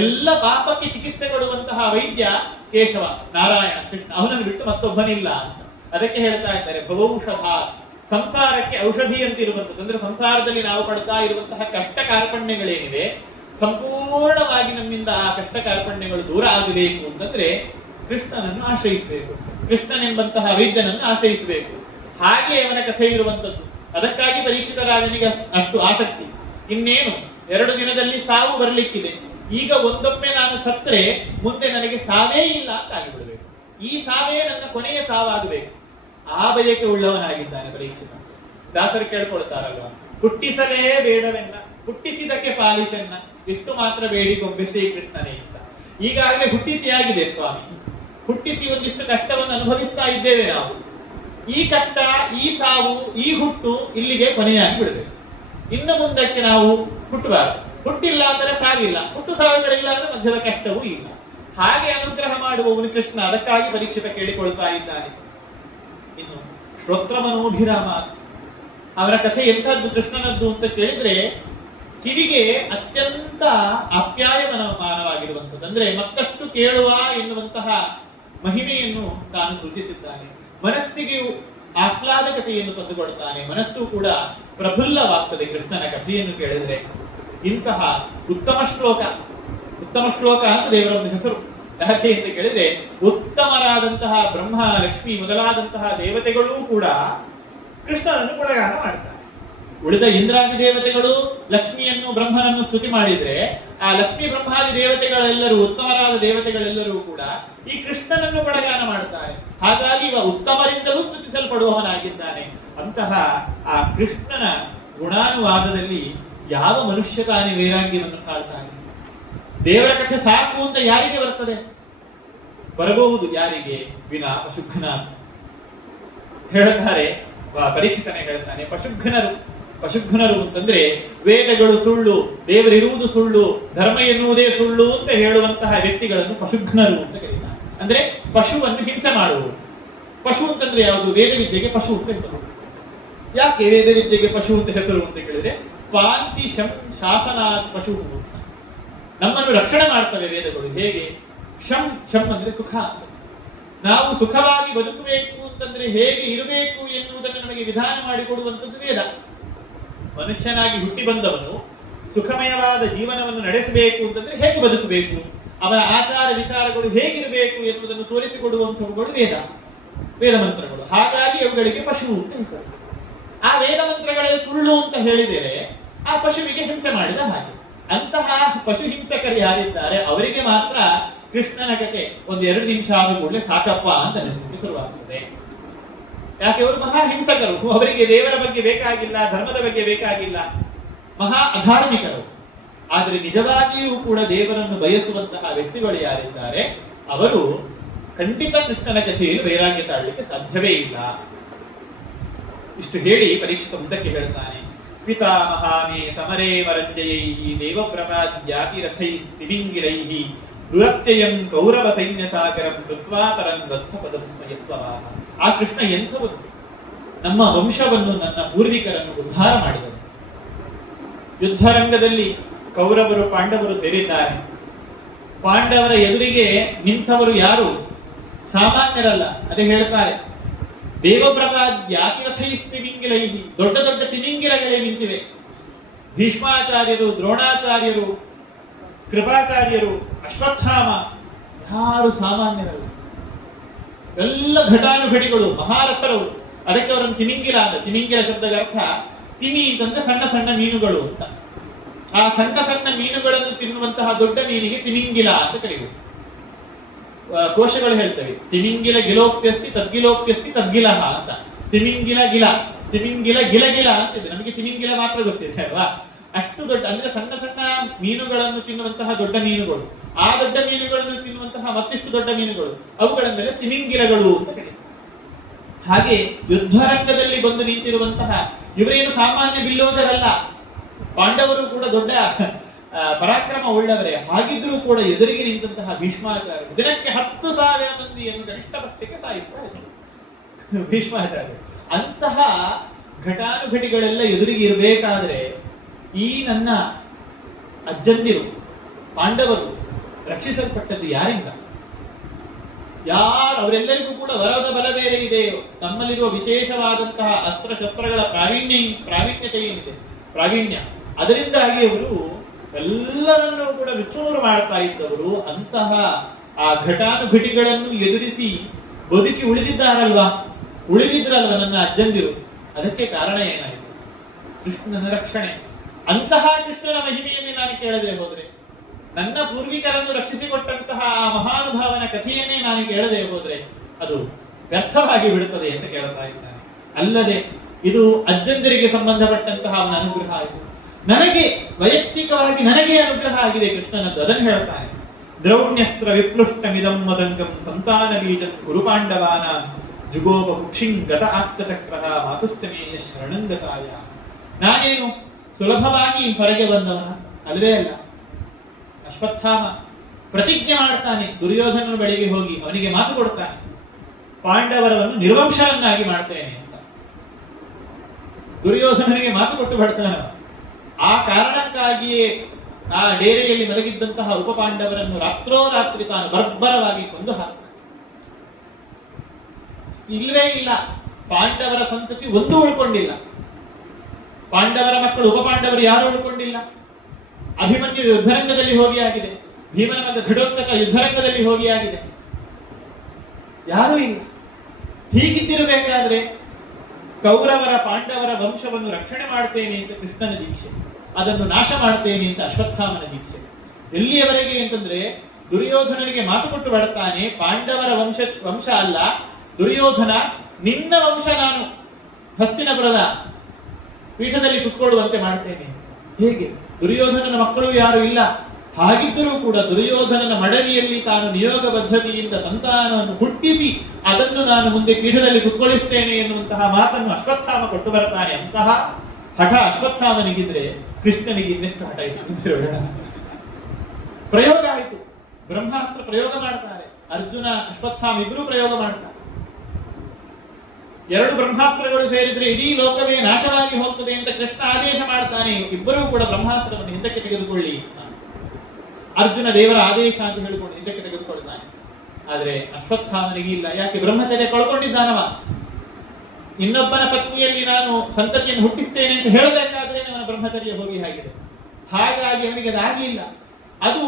ಎಲ್ಲ ಪಾಪಕ್ಕೆ ಚಿಕಿತ್ಸೆ ಕೊಡುವಂತಹ ವೈದ್ಯ ಕೇಶವ, ನಾರಾಯಣ, ಕೃಷ್ಣ. ಅವನನ್ನು ಬಿಟ್ಟು ಮತ್ತೊಬ್ಬನಿಲ್ಲ ಅಂತ. ಅದಕ್ಕೆ ಹೇಳ್ತಾ ಇದ್ದಾರೆ ಭವೌಷಧ, ಸಂಸಾರಕ್ಕೆ ಔಷಧಿ ಅಂತ ಇರುವಂತದ್ದು. ಅಂದ್ರೆ ಸಂಸಾರದಲ್ಲಿ ನಾವು ಪಡ್ತಾ ಇರುವಂತಹ ಕಷ್ಟ ಕಾರ್ಪಣ್ಯಗಳೇನಿವೆ, ಸಂಪೂರ್ಣವಾಗಿ ನಮ್ಮಿಂದ ಆ ಕಷ್ಟ ಕಾರ್ಪಣ್ಯಗಳು ದೂರ ಆಗಬೇಕು ಅಂತಂದ್ರೆ ಕೃಷ್ಣನನ್ನು ಆಶ್ರಯಿಸಬೇಕು, ಕೃಷ್ಣನೆಂಬಂತಹ ವೈದ್ಯನನ್ನು ಆಶ್ರಯಿಸಬೇಕು. ಹಾಗೆ ಅವನ ಕಥೆ ಇರುವಂತದ್ದು. ಅದಕ್ಕಾಗಿ ಪರೀಕ್ಷಿತ ರಾಜನಿಗೆ ಅಷ್ಟು ಆಸಕ್ತಿ. ಇನ್ನೇನು 2 ದಿನದಲ್ಲಿ ಸಾವು ಬರಲಿಕ್ಕಿದೆ. ಈಗ ಒಂದೊಮ್ಮೆ ನಾನು ಸತ್ರೆ ಮುಂದೆ ನನಗೆ ಸಾವೇ ಇಲ್ಲ ಅಂತ ಆಗಿಬಿಡಬೇಕು. ಈ ಸಾವೇ ನನ್ನ ಕೊನೆಯ ಸಾವಾಗಬೇಕು. ಆ ಬಯಕೆ ಉಳ್ಳವನಾಗಿದ್ದಾನೆ ಪರೀಕ್ಷಿತ. ದಾಸರು ಕೇಳ್ಕೊಳ್ತಾರಲ್ವಾ, ಹುಟ್ಟಿಸಲೇ ಬೇಡವೆನ್ನ, ಹುಟ್ಟಿಸಿದಕ್ಕೆ ಪಾಲಿಸೆನ್ನ, ಇಷ್ಟು ಮಾತ್ರ ಬೇಡಿಕೊಂಬೆ ಶ್ರೀಕೃಷ್ಣನೇ ಅಂತ. ಈಗಾಗಲೇ ಹುಟ್ಟಿಸಿ ಆಗಿದೆ ಸ್ವಾಮಿ. ಹುಟ್ಟಿಸಿ ಒಂದಿಷ್ಟು ಕಷ್ಟವನ್ನು ಅನುಭವಿಸ್ತಾ ಇದ್ದೇವೆ ನಾವು. ಈ ಕಷ್ಟ, ಈ ಸಾವು, ಈ ಹುಟ್ಟು ಇಲ್ಲಿಗೆ ಕೊನೆಯಾಗಿ ಬಿಡಬೇಕು. ಇನ್ನು ಮುಂದಕ್ಕೆ ನಾವು ಹುಟ್ಟಬಾರದು. ಹುಟ್ಟಿಲ್ಲ ಅಂದರೆ ಸಾವಿಲ್ಲ, ಹುಟ್ಟು ಸಾವಿಗಳಿಲ್ಲ ಅಂದ್ರೆ ಮಧ್ಯದ ಕಷ್ಟವೂ ಇಲ್ಲ. ಹಾಗೆ ಅನುಗ್ರಹ ಮಾಡುವವನು ಕೃಷ್ಣ. ಅದಕ್ಕಾಗಿ ಪರೀಕ್ಷಿತ ಕೇಳಿಕೊಳ್ತಾ ಇದ್ದಾನೆ. ಇನ್ನು ಶ್ರೋತ್ರಮನೋಭಿರಾಮ, ಅವರ ಕಥೆ ಎಂಥದ್ದು ಕೃಷ್ಣನದ್ದು ಅಂತ ಕೇಳಿದ್ರೆ ಕಿವಿಗೆ ಅತ್ಯಂತ ಆಪ್ಯಾಯಮಾನವಾಗಿರುವಂಥದ್ದು. ಅಂದ್ರೆ ಮತ್ತಷ್ಟು ಕೇಳುವ ಎನ್ನುವಂತಹ ಮಹಿಮೆಯನ್ನು ತಾನು ಸೂಚಿಸಿದ್ದಾನೆ. ಮನಸ್ಸಿಗೆ ಆಹ್ಲಾದಕತೆಯನ್ನು ತಂದುಕೊಡ್ತಾನೆ. ಮನಸ್ಸು ಕೂಡ ಪ್ರಫುಲ್ಲವಾಗ್ತದೆ ಕೃಷ್ಣನ ಕಥೆಯನ್ನು ಕೇಳಿದ್ರೆ. ಇಂತಹ ಉತ್ತಮ ಶ್ಲೋಕ, ಉತ್ತಮ ಶ್ಲೋಕ ಅಂತ ದೇವರ ಒಂದು ಹೆಸರು. ಯಾಕೆ ಅಂತ ಕೇಳಿದ್ರೆ ಉತ್ತಮರಾದಂತಹ ಬ್ರಹ್ಮ, ಲಕ್ಷ್ಮಿ ಮೊದಲಾದಂತಹ ದೇವತೆಗಳೂ ಕೂಡ ಕೃಷ್ಣನನ್ನು ಗುಣಗಾನ ಮಾಡ್ತಾರೆ. ಉಳಿದ ಇಂದ್ರಾದಿ ದೇವತೆಗಳು ಲಕ್ಷ್ಮಿಯನ್ನು, ಬ್ರಹ್ಮನನ್ನು ಸ್ತುತಿ ಮಾಡಿದ್ರೆ, ಆ ಲಕ್ಷ್ಮಿ ಬ್ರಹ್ಮಾದಿ ದೇವತೆಗಳೆಲ್ಲರೂ, ಉತ್ತಮರಾದ ದೇವತೆಗಳೆಲ್ಲರೂ ಕೂಡ ಈ ಕೃಷ್ಣನನ್ನು ಗುಣಗಾನ ಮಾಡ್ತಾರೆ. ಹಾಗಾಗಿ ಇವ ಉತ್ತಮರಿಂದಲೂ ಸ್ತುತಿಸಲ್ಪಡುವವನಾಗಿದ್ದಾನೆ. ಅಂತಹ ಆ ಕೃಷ್ಣನ ಗುಣಾನುವಾದದಲ್ಲಿ ಯಾವ ಮನುಷ್ಯ ತಾನೇ ವೈರಾಗ್ಯವನ್ನು ಕಾಳ್ತಾನೆ? ದೇವರ ಕಥೆ ಸಾಕು ಅಂತ ಯಾರಿಗೆ ಬರ್ತದೆ? ಬರಬಹುದು ಯಾರಿಗೆ? ವಿನಾ ಪಶುಘ್ನ. ಹೇಳ್ತಾರೆ, ಪರೀಕ್ಷಿತನೇ ಹೇಳ್ತಾನೆ, ಪಶುಘ್ನರು. ಪಶುಘ್ನರು ಅಂತಂದ್ರೆ ವೇದಗಳು ಸುಳ್ಳು, ದೇವರಿರುವುದು ಸುಳ್ಳು, ಧರ್ಮ ಎನ್ನುವುದೇ ಸುಳ್ಳು ಅಂತ ಹೇಳುವಂತಹ ವ್ಯಕ್ತಿಗಳನ್ನು ಪಶುಘ್ನರು ಅಂತ ಕರೀತಾರೆ. ಅಂದ್ರೆ ಪಶುವನ್ನು ಹಿಂಸೆ ಮಾಡುವುದು. ಪಶು ಅಂತಂದ್ರೆ ಯಾವುದು? ವೇದವಿದ್ಯೆಗೆ ಪಶು ಅಂತ ಹೆಸರು. ಯಾಕೆ ವೇದವಿದ್ಯೆಗೆ ಪಶು ಅಂತ ಹೆಸರು ಅಂತ ಕೇಳಿದ್ರೆ, ಪಾಂತಿ ಶಂ ಶಾಸನಾತ್ ಪಶು. ನಮ್ಮನ್ನು ರಕ್ಷಣೆ ಮಾಡ್ತವೆ ವೇದಗಳು. ಹೇಗೆ? ಶಂ, ಶಂ ಅಂದ್ರೆ ಸುಖ ಅಂತ. ನಾವು ಸುಖವಾಗಿ ಬದುಕಬೇಕು ಅಂತಂದ್ರೆ ಹೇಗೆ ಇರಬೇಕು ಎನ್ನುವುದನ್ನು ನಮಗೆ ವಿಧಾನ ಮಾಡಿಕೊಡುವಂಥದ್ದು ವೇದ. ಮನುಷ್ಯನಾಗಿ ಹುಟ್ಟಿ ಬಂದವನು ಸುಖಮಯವಾದ ಜೀವನವನ್ನು ನಡೆಸಬೇಕು ಅಂತಂದ್ರೆ ಹೇಗೆ ಬದುಕಬೇಕು, ಅವನ ಆಚಾರ ವಿಚಾರಗಳು ಹೇಗಿರಬೇಕು ಎನ್ನುವುದನ್ನು ತೋರಿಸಿಕೊಡುವಂಥವುಗಳು ವೇದ, ವೇದ ಮಂತ್ರಗಳು. ಹಾಗಾಗಿ ಅವುಗಳಿಗೆ ಪಶು ಅಂತ ಹೆಸರು. ಆ ವೇದ ಮಂತ್ರಗಳೇ ಸುಳ್ಳು ಅಂತ ಹೇಳಿದರೆ ಆ ಪಶುವಿಗೆ ಹಿಂಸೆ ಮಾಡಿದ ಹಾಗೆ. ಅಂತಹ ಪಶು ಹಿಂಸಕರು ಯಾರಿದ್ದಾರೆ ಅವರಿಗೆ ಮಾತ್ರ ಕೃಷ್ಣನ ಕಥೆ 1-2 ನಿಮಿಷ ಆದ ಕೂಡಲೇ ಸಾಕಪ್ಪ ಅಂತ ಅನಿಸಲಿಕ್ಕೆ ಶುರುವಾಗ್ತದೆ. ಯಾಕೆ? ಅವರು ಮಹಾ ಹಿಂಸಕರು. ಅವರಿಗೆ ದೇವರ ಬಗ್ಗೆ ಬೇಕಾಗಿಲ್ಲ, ಧರ್ಮದ ಬಗ್ಗೆ ಬೇಕಾಗಿಲ್ಲ, ಮಹಾ ಅಧಾರ್ಮಿಕರು. ಆದರೆ ನಿಜವಾಗಿಯೂ ಕೂಡ ದೇವರನ್ನು ಬಯಸುವಂತಹ ವ್ಯಕ್ತಿಗಳು ಯಾರಿದ್ದಾರೆ ಅವರು ಖಂಡಿತ ಕೃಷ್ಣನ ಕಥೆಯಲ್ಲಿ ವೈರಾಗ್ಯ ತಾಳಲಿಕ್ಕೆ ಸಾಧ್ಯವೇ ಇಲ್ಲ. ಇಷ್ಟು ಹೇಳಿ ಪರೀಕ್ಷಿತ ಮುಂದಕ್ಕೆ ಹೇಳ್ತಾನೆ, ಪಿತಾಮಹಾಮೇ ಸಮರೇ ವರಂಜಯೈಹಿ ದೇವಪ್ರಭಾದ್ಯಾತಿ ರಥೈಸ್ತಿಮಿಂಗಿರೈಃ ದುರತ್ಯಯಂ ಕೌರವ ಸೈನ್ಯ ಸಾಗರಂ ಕೃತ್ವಾ ಪರಂ ವತ್ಸಪದಂ ಸ್ಮಯತ್ವವಾಹ. ಆ ಕೃಷ್ಣ ಎಂಥವನು? ನಮ್ಮ ವಂಶವನ್ನು, ನನ್ನ ಪೂರ್ವಿಕರನ್ನು ಉದ್ಧಾರ ಮಾಡಿದನು. ಯುದ್ಧರಂಗದಲ್ಲಿ ಕೌರವರು ಪಾಂಡವರು ಸೇರಿದ್ದಾರೆ. ಪಾಂಡವರ ಎದುರಿಗೆ ನಿಂತವರು ಯಾರು? ಸಾಮಾನ್ಯರಲ್ಲ. ಅದೇ ಹೇಳ್ತಾರೆ, ದೇವಪ್ರಭಾದ್ಯಾತಿ ರಥೈಸ್ತಿಮಿಂಗಿರೈಃ, ದೊಡ್ಡ ದೊಡ್ಡ ತಿಮಿಂಗಿರಗಳೇ ನಿಂತಿವೆ. ಭೀಷ್ಮಾಚಾರ್ಯರು, ದ್ರೋಣಾಚಾರ್ಯರು, ಕೃಪಾಚಾರ್ಯರು, ಅಶ್ವತ್ಥಾಮ, ಯಾರು ಸಾಮಾನ್ಯರಲ್ಲ. ಎಲ್ಲ ಘಟಾನುಘಟಿಗಳು, ಮಹಾರಥರವರು. ಅದಕ್ಕೆ ಅವರನ್ನು ತಿಮಿಂಗಿಲ ಅಂತ. ತಿಮಿಂಗಿಲ ಶಬ್ದದ ಅರ್ಥ ತಿಮಿ ಅಂತಂದ್ರೆ ಸಣ್ಣ ಸಣ್ಣ ಮೀನುಗಳು ಅಂತ. ಆ ಸಣ್ಣ ಸಣ್ಣ ಮೀನುಗಳನ್ನು ತಿನ್ನುವಂತಹ ದೊಡ್ಡ ಮೀನಿಗೆ ತಿಮಿಂಗಿಲ ಅಂತ ಕರೆಯುವುದು. ಕೋಶಗಳು ಹೇಳ್ತವೆ, ತಿಮಿಂಗಿಲ ಗಿಲೋಪ್ಯಸ್ತಿ ತದ್ಗಿಲೋಪ್ಯಸ್ತಿ ತದ್ಗಿಲಹ ಅಂತ. ತಿಮಿಂಗಿಲ ಗಿಲ, ತಿಮಿಂಗಿಲ ಗಿಲಗಿಲ ಅಂತಿದೆ. ನಮಗೆ ತಿಮಿಂಗಿಲ ಮಾತ್ರ ಗೊತ್ತಿದೆ ಅಲ್ವಾ? ಅಷ್ಟು ದೊಡ್ಡ, ಅಂದ್ರೆ ಸಣ್ಣ ಸಣ್ಣ ಮೀನುಗಳನ್ನು ತಿನ್ನುವಂತಹ ದೊಡ್ಡ ಮೀನುಗಳು, ಆ ದೊಡ್ಡ ಮೀನುಗಳನ್ನು ತಿನ್ನುವಂತಹ ಮತ್ತಿಷ್ಟು ದೊಡ್ಡ ಮೀನುಗಳು, ಅವುಗಳನ್ನೆಲ್ಲ ತಿಮಿಂಗಿಲಗಳು ಅಂತ ಕರೀತಾರೆ. ಹಾಗೆ ಯುದ್ಧರಂಗದಲ್ಲಿ ಬಂದು ನಿಂತಿರುವಂತಹ ಇವರೇನು ಸಾಮಾನ್ಯ ಬಿಲ್ಲೋದರಲ್ಲ. ಪಾಂಡವರು ಕೂಡ ದೊಡ್ಡ ಪರಾಕ್ರಮ ಉಳ್ಳವರೇ. ಹಾಗಿದ್ರೂ ಕೂಡ ಎದುರಿಗೆ ನಿಂತಹ ಭೀಷ್ಮಾಚಾರ್ಯ ದಿನಕ್ಕೆ 10,000 ಮಂದಿಯನ್ನು ಗರಿಷ್ಠ ಪಕ್ಷಕ್ಕೆ ಸಾಯಿಸ್ತಾ ಇದ್ರು ಭೀಷ್ಮಾಚಾರ್ಯ. ಅಂತಹ ಘಟಾನುಘಟಿಗಳೆಲ್ಲ ಎದುರಿಗೆ ಇರಬೇಕಾದ್ರೆ ಈ ನನ್ನ ಅಜ್ಜಂದಿರು ಪಾಂಡವರು ರಕ್ಷಿಸಲ್ಪಟ್ಟದ್ದು ಯಾರಿಂದ? ಯಾರು ಅವರೆಲ್ಲರಿಗೂ ಕೂಡ ವರದ ಬಲ ಬೇರೆ ಇದೆಯೋ, ನಮ್ಮಲ್ಲಿರುವ ವಿಶೇಷವಾದಂತಹ ಅಸ್ತ್ರಶಸ್ತ್ರಗಳ ಪ್ರಾವೀಣ್ಯತೆ ಏನಿದೆ, ಪ್ರಾವೀಣ್ಯ, ಅದರಿಂದಾಗಿ ಅವರು ಎಲ್ಲರನ್ನೂ ಕೂಡ ವಿಚೂರು ಮಾಡ್ತಾ ಇದ್ದವರು. ಅಂತಹ ಆ ಘಟಾನುಘಟಿಗಳನ್ನು ಎದುರಿಸಿ ಬದುಕಿ ಉಳಿದಿದ್ದಾರಲ್ವಾ ನನ್ನ ಅಜ್ಜಂದಿರು. ಅದಕ್ಕೆ ಕಾರಣ ಏನಾಯಿತು? ಕೃಷ್ಣನ ರಕ್ಷಣೆ. ಅಂತಹ ಕೃಷ್ಣನ ಮಹಿಮೆಯನ್ನೇ ನಾನು ಕೇಳದೆ ಹೋದ್ರೆ, ನನ್ನ ಪೂರ್ವಿಕರನ್ನು ರಕ್ಷಿಸಿಕೊಟ್ಟಂತಹ ಆ ಮಹಾನುಭಾವನ ಕಥೆಯನ್ನೇ ನಾನು ಕೇಳದೆ ಹೋದ್ರೆ ಅದು ವ್ಯರ್ಥವಾಗಿ ಬಿಡುತ್ತದೆ ಅಂತ ಕೇಳ್ತಾ ಇದ್ದಾನೆ. ಅಲ್ಲದೆ ಇದು ಅಜ್ಜಂದಿರಿಗೆ ಸಂಬಂಧಪಟ್ಟಂತಹ ಅವನ ಅನುಗ್ರಹ ಆಯಿತು. ನನಗೆ ವೈಯಕ್ತಿಕವಾಗಿ ನನಗೆ ಅನುಗ್ರಹ ಆಗಿದೆ ಕೃಷ್ಣನದ್ದು. ಅದನ್ನು ಹೇಳ್ತಾನೆ. ದ್ರೌಣ್ಯಸ್ತ್ರ ವಿಪ್ಲುಷ್ಟಮಿದಂ ಮದಂಗಂ ಸಂತಾನ ಬೀಜಂ ಗುರುಪಾಂಡವಾನ ಜುಗೋಪ ಕುಕ್ಷಿಂ ಗತ ಆಪ್ತಚಕ್ರ ಮಾತುಶ್ಚಮೇಯ ಶರಣಂಗತಾಯ. ನಾನೇನು ಸುಲಭವಾಗಿ ಹೊರಗೆ ಬಂದವನ ಅಲ್ವೇ ಅಲ್ಲ. ಅಶ್ವತ್ಥಾಮ ಪ್ರತಿಜ್ಞೆ ಮಾಡ್ತಾನೆ, ದುರ್ಯೋಧನನ ಬಳಿಗೆ ಹೋಗಿ ಅವನಿಗೆ ಮಾತು ಕೊಡ್ತಾನೆ, ಪಾಂಡವರವನ್ನು ನಿರ್ವಂಶವನ್ನಾಗಿ ಮಾಡ್ತೇನೆ ಅಂತ. ದುರ್ಯೋಧನನಿಗೆ ಮಾತು ಕೊಟ್ಟು ಬಿಡ್ತಾನೆ. ಆ ಕಾರಣಕ್ಕಾಗಿಯೇ ಆ ಡೇರೆಯಲ್ಲಿ ಮಲಗಿದ್ದಂತಹ ಉಪಪಾಂಡವರನ್ನು ರಾತ್ರೋರಾತ್ರಿ ತಾನು ಬರ್ಬರವಾಗಿ ಕೊಂದು ಹಾಕ್ತಾನೆ. ಇಲ್ಲವೇ ಇಲ್ಲ, ಪಾಂಡವರ ಸಂತತಿ ಒಂದೂ ಉಳ್ಕೊಂಡಿಲ್ಲ. ಪಾಂಡವರ ಮಕ್ಕಳು ಉಪಪಾಂಡವರು ಯಾರು ಉಳ್ಕೊಂಡಿಲ್ಲ. ಅಭಿಮನ್ಯು ಯುದ್ಧರಂಗದಲ್ಲಿ ಹೋಗಿ ಆಗಿದೆ, ಭೀಮನ ಮಗ ಘಟೋತ್ಕಚ ಯುದ್ಧರಂಗದಲ್ಲಿ ಹೋಗಿ ಆಗಿದೆ, ಯಾರೂ ಇಲ್ಲ. ಹೀಗಿದ್ದಿರಬೇಕಾದ್ರೆ ಕೌರವರ ಪಾಂಡವರ ವಂಶವನ್ನು ರಕ್ಷಣೆ ಮಾಡ್ತೇನೆ ಅಂತ ಕೃಷ್ಣನ ದೀಕ್ಷೆ, ಅದನ್ನು ನಾಶ ಮಾಡ್ತೇನೆ ಅಂತ ಅಶ್ವತ್ಥಾಮನ ದೀಕ್ಷೆ. ಎಲ್ಲಿಯವರೆಗೆ ಅಂತಂದ್ರೆ ದುರ್ಯೋಧನನಿಗೆ ಮಾತು ಕೊಟ್ಟು ಬಡ್ತಾನೆ, ಪಾಂಡವರ ವಂಶ ಅಲ್ಲ ದುರ್ಯೋಧನ, ನಿನ್ನ ವಂಶ ನಾನು ಹಸ್ತಿನಪುರದ ಪೀಠದಲ್ಲಿ ಕುತ್ಕೊಳ್ಳುವಂತೆ ಮಾಡ್ತೇನೆ. ಹೇಗೆ? ದುರ್ಯೋಧನನ ಮಕ್ಕಳು ಯಾರು ಇಲ್ಲ. ಹಾಗಿದ್ದರೂ ಕೂಡ ದುರ್ಯೋಧನನ ಮಡಲಿಯಲ್ಲಿ ತಾನು ನಿಯೋಗ ಪದ್ಧತಿಯಿಂದ ಸಂತಾನವನ್ನು ಹುಟ್ಟಿಸಿ ಅದನ್ನು ನಾನು ಮುಂದೆ ಪೀಠದಲ್ಲಿ ಕುತ್ಕೊಳ್ಳಿಸ್ತೇನೆ ಎನ್ನುವಂತಹ ಮಾತನ್ನು ಅಶ್ವತ್ಥಾಮ ಕೊಟ್ಟು ಬರ್ತಾನೆ. ಅಂತಹ ಹಠ ಅಶ್ವತ್ಥಾಮನಿಗಿದ್ರೆ ಕೃಷ್ಣನಿಗೆ ಇನ್ನೆಷ್ಟು ಹಠ ಇತ್ತು. ಪ್ರಯೋಗ ಆಯಿತು, ಬ್ರಹ್ಮಾಸ್ತ್ರ ಪ್ರಯೋಗ ಮಾಡ್ತಾರೆ. ಅರ್ಜುನ ಅಶ್ವತ್ಥಾಮ ಇಬ್ಬರೂ ಪ್ರಯೋಗ ಮಾಡ್ತಾರೆ. 2 ಬ್ರಹ್ಮಾಸ್ತ್ರಗಳು ಸೇರಿದ್ರೆ ಇಡೀ ಲೋಕವೇ ನಾಶವಾಗಿ ಹೋಗ್ತದೆ ಅಂತ ಕೃಷ್ಣ ಆದೇಶ ಮಾಡ್ತಾನೆ. ಇಬ್ಬರೂ ಕೂಡ ಬ್ರಹ್ಮಾಸ್ತ್ರವನ್ನು ಹಿಂದಕ್ಕೆ ತೆಗೆದುಕೊಳ್ಳಿ. ಅರ್ಜುನ ದೇವರ ಆದೇಶ ಅಂತ ಹೇಳಿಕೊಂಡು ಹಿಂದಕ್ಕೆ ತೆಗೆದುಕೊಳ್ತಾನೆ. ಆದ್ರೆ ಅಶ್ವತ್ಥಾಮನಿಗೆ ಇಲ್ಲ. ಯಾಕೆ? ಬ್ರಹ್ಮಚರ್ಯ ಕಳ್ಕೊಂಡಿದ್ದಾನವ. ಇನ್ನೊಬ್ಬನ ಪತ್ನಿಯಲ್ಲಿ ನಾನು ಸಂತತಿಯನ್ನು ಹುಟ್ಟಿಸ್ತೇನೆ ಅಂತ ಹೇಳಬೇಕಾದ್ರೆ ನನ್ನ ಬ್ರಹ್ಮಚರ್ಯ ಹೋಗಿ ಆಗಿದೆ. ಹಾಗಾಗಿ ಅವನಿಗೆ ಅದಾಗಲಿಲ್ಲ. ಅದು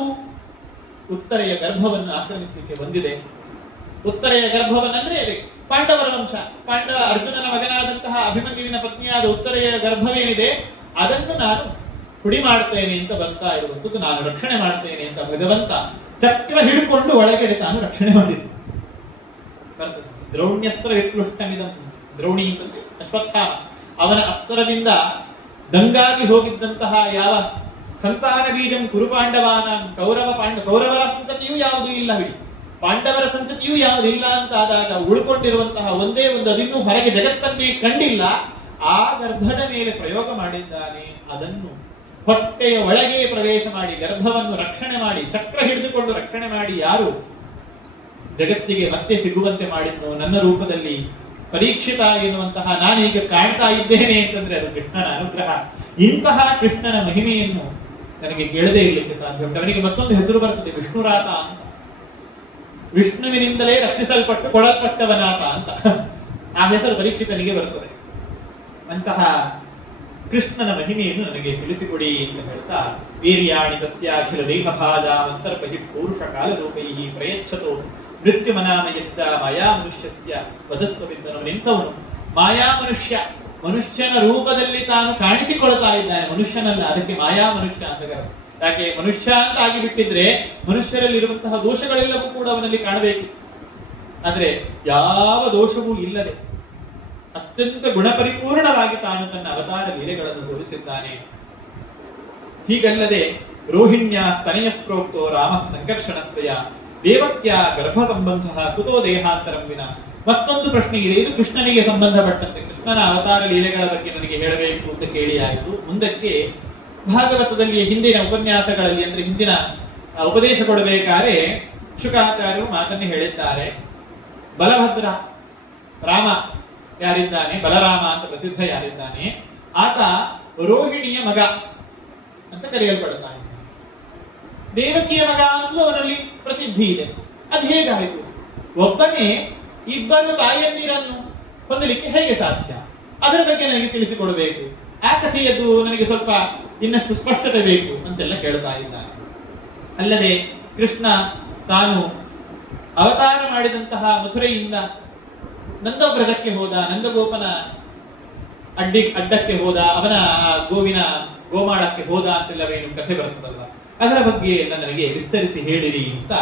ಉತ್ತರೆಯ ಗರ್ಭವನ್ನು ಆಕ್ರಮಿಸಲಿಕ್ಕೆ ಬಂದಿದೆ. ಉತ್ತರೆಯ ಗರ್ಭವನ್ನಂದ್ರೆ ಪಾಂಡವರ ವಂಶ, ಅರ್ಜುನನ ಮಗನಾದಂತಹ ಅಭಿಮನ್ಯುವಿನ ಪತ್ನಿಯಾದ ಉತ್ತರೆಯ ಗರ್ಭವೇನಿದೆ ಅದನ್ನು ನಾನು ಹುಡಿ ಮಾಡ್ತೇನೆ ಅಂತ ಬರ್ತಾ ಇರುವಂತದ್ದು, ನಾನು ರಕ್ಷಣೆ ಮಾಡ್ತೇನೆ ಅಂತ ಭಗವಂತ ಚಕ್ರ ಹಿಡ್ಕೊಂಡು ಒಳಗಡೆ ತಾನು ರಕ್ಷಣೆ ಮಾಡಿದ್ದು. ದ್ರೌಣ್ಯಸ್ತ್ರ ವಿಪ್ಲುಷ್ಟಮಿದಂ, ದ್ರೋಣಿ ಅಂತಂದ್ರೆ ಅಶ್ವತ್ಥಾಮ, ಅವನ ಅಸ್ತ್ರದಿಂದ ದಂಗಾಗಿ ಹೋಗಿದ್ದಂತಹ ಯಾವ ಸಂತಾನ ಬೀಜಂ ಕುರುಪಾಂಡವಾನ ಕೌರವರ ಸಂತತಿಯೂ ಯಾವುದೂ ಇಲ್ಲ, ಬಿಡಿ ಪಾಂಡವರ ಸಂತತಿಯೂ ಯಾವುದಿಲ್ಲ ಅಂತ ಆದಾಗ ಉಳ್ಕೊಂಡಿರುವಂತಹ ಒಂದೇ ಒಂದು, ಅದಿನ್ನೂ ಹೊರಗೆ ಜಗತ್ತನ್ನೇ ಕಂಡಿಲ್ಲ, ಆ ಗರ್ಭದ ಮೇಲೆ ಪ್ರಯೋಗ ಮಾಡಿದ್ದಾನೆ. ಅದನ್ನು ಹೊಟ್ಟೆಯ ಒಳಗೆ ಪ್ರವೇಶ ಮಾಡಿ ಗರ್ಭವನ್ನು ರಕ್ಷಣೆ ಮಾಡಿ ಚಕ್ರ ಹಿಡಿದುಕೊಂಡು ರಕ್ಷಣೆ ಮಾಡಿ ಯಾರು ಜಗತ್ತಿಗೆ ಮತ್ತೆ ಸಿಗುವಂತೆ ಮಾಡಿದ್ನು ನನ್ನ ರೂಪದಲ್ಲಿ ಪರೀಕ್ಷಿತ ಎನ್ನುವಂತಹ ನಾನೀಗ ಕಾಣ್ತಾ ಇದ್ದೇನೆ ಅಂತಂದ್ರೆ ಅದು ಕೃಷ್ಣನ ಅನುಗ್ರಹ. ಇಂತಹ ಕೃಷ್ಣನ ಮಹಿಮೆಯನ್ನು ನನಗೆ ಕೇಳದೇ ಇರಲಿಕ್ಕೆ ಸಾಧ್ಯ ಉಂಟು. ಅವನಿಗೆ ಮತ್ತೊಂದು ಹೆಸರು ಬರ್ತದೆ, ವಿಷ್ಣುರಾತ ಅಂತ. ವಿಷ್ಣುವಿನಿಂದಲೇ ರಕ್ಷಿಸಲ್ಪಟ್ಟು ಕೊಡಲ್ಪಟ್ಟವನಾಥ ಅಂತ ಆ ಹೆಸರು ಪರೀಕ್ಷಿತನಿಗೆ ಬರ್ತದೆ. ಅಂತಹ ಕೃಷ್ಣನ ಮಹಿಮೆಯನ್ನು ನನಗೆ ತಿಳಿಸಿಕೊಡಿ ಅಂತ ಹೇಳ್ತಾ, ವೀರ್ಯಾಣಿ ತಸ್ಯಾಖಿಲ ದೇಹಭಾಜಾಮಂತರ್ಬಹಿಃ ಪೌರುಷ ಕಾಲರೂಪೈಃ ಪ್ರಯಚ್ಛತೋ ಮೃತ್ಯುಮನಾಮಯಚ್ಚ ಮಾಯಾ ಮನುಷ್ಯಸ್ಯ ವದಸ್ವವಿದ್ದನು. ನಿಂತವನು ಮಾಯಾ ಮನುಷ್ಯ, ಮನುಷ್ಯನ ರೂಪದಲ್ಲಿ ತಾನು ಕಾಣಿಸಿಕೊಳ್ತಾ ಇದ್ದಾನೆ, ಮನುಷ್ಯನಲ್ಲ. ಅದಕ್ಕೆ ಮಾಯಾ ಮನುಷ್ಯ ಅಂತ ಕರೆದು. ಯಾಕೆ? ಮನುಷ್ಯ ಅಂತ ಆಗಿಬಿಟ್ಟಿದ್ರೆ ಮನುಷ್ಯರಲ್ಲಿರುವಂತಹ ದೋಷಗಳೆಲ್ಲವೂ ಕೂಡ ಅವನಲ್ಲಿ ಕಾಣಬೇಕು. ಆದ್ರೆ ಯಾವ ದೋಷವೂ ಇಲ್ಲದೆ ಅತ್ಯಂತ ಗುಣಪರಿಪೂರ್ಣವಾಗಿ ತಾನು ತನ್ನ ಅವತಾರ ಲೀಲೆಗಳನ್ನು ತೋರಿಸಿದ್ದಾನೆ. ಹೀಗಲ್ಲದೆ ರೋಹಿಣ್ಯ ಸ್ತನಯ ಪ್ರೋಕ್ತೋ ರಾಮ ಸಂಕರ್ಷಣಸ್ತಯ ದೇವಕ್ಯ ಗರ್ಭ ಸಂಬಂಧ ಕುತೋ ದೇಹಾಂತರಂ ವಿನ. ಮತ್ತೊಂದು ಪ್ರಶ್ನೆ ಇದೆ, ಇದು ಕೃಷ್ಣನಿಗೆ ಸಂಬಂಧಪಟ್ಟಂತೆ. ಕೃಷ್ಣನ ಅವತಾರ ಲೀಲೆಗಳ ಬಗ್ಗೆ ನನಗೆ ಹೇಳಬೇಕು ಅಂತ ಕೇಳಿ ಆಯಿತು. ಮುಂದಕ್ಕೆ ಭಾಗವತದಲ್ಲಿ ಹಿಂದಿನ ಉಪನ್ಯಾಸಗಳಲ್ಲಿ ಅಂದ್ರೆ ಹಿಂದಿನ ಉಪದೇಶ ಕೊಡಬೇಕಾದ್ರೆ ಶುಕಾಚಾರ್ಯರು ಮಾತನ್ನು ಹೇಳಿದ್ದಾರೆ. ಬಲಭದ್ರ ರಾಮ ಯಾರಿದ್ದಾನೆ, ಬಲರಾಮ ಅಂತ ಪ್ರಸಿದ್ಧ ಯಾರಿದ್ದಾನೆ, ಆತ ರೋಹಿಣಿಯ ಮಗ ಅಂತ ಕರೆಯಲ್ಪಡ್ತಾನೆ. ದೇವಕಿಯ ಮಗ ಅಂತಲೂ ಅವನಲ್ಲಿ ಪ್ರಸಿದ್ಧಿ ಇದೆ. ಅದು ಹೇಗಾಯಿತು? ಒಬ್ಬನೇ ಇಬ್ಬರು ತಾಯಿಯಂದಿರನ್ನು ಹೊಂದಲಿಕ್ಕೆ ಹೇಗೆ ಸಾಧ್ಯ? ಅದರ ಬಗ್ಗೆ ನನಗೆ ತಿಳಿಸಿಕೊಡಬೇಕು. ಆ ಕಥೆಯದ್ದು ನನಗೆ ಸ್ವಲ್ಪ ಇನ್ನಷ್ಟು ಸ್ಪಷ್ಟತೆ ಬೇಕು ಅಂತೆಲ್ಲ ಕೇಳ್ತಾ ಇದ್ದಾನೆ. ಅಲ್ಲದೆ ಕೃಷ್ಣ ತಾನು ಅವತಾರ ಮಾಡಿದಂತಹ ಮಥುರೆಯಿಂದ ನಂದವ್ರಜಕ್ಕೆ ಹೋದ, ನಂದಗೋಪನ ಅಡ್ಡಕ್ಕೆ ಹೋದ, ಅವನ ಗೋವಿನ ಗೋಮಾಳಕ್ಕೆ ಹೋದ ಅಂತೆಲ್ಲವೇನು ಕಥೆ ಬರ್ತದಲ್ಲ, ಅದರ ಬಗ್ಗೆ ಎಲ್ಲ ನನಗೆ ವಿಸ್ತರಿಸಿ ಹೇಳಿರಿ ಅಂತ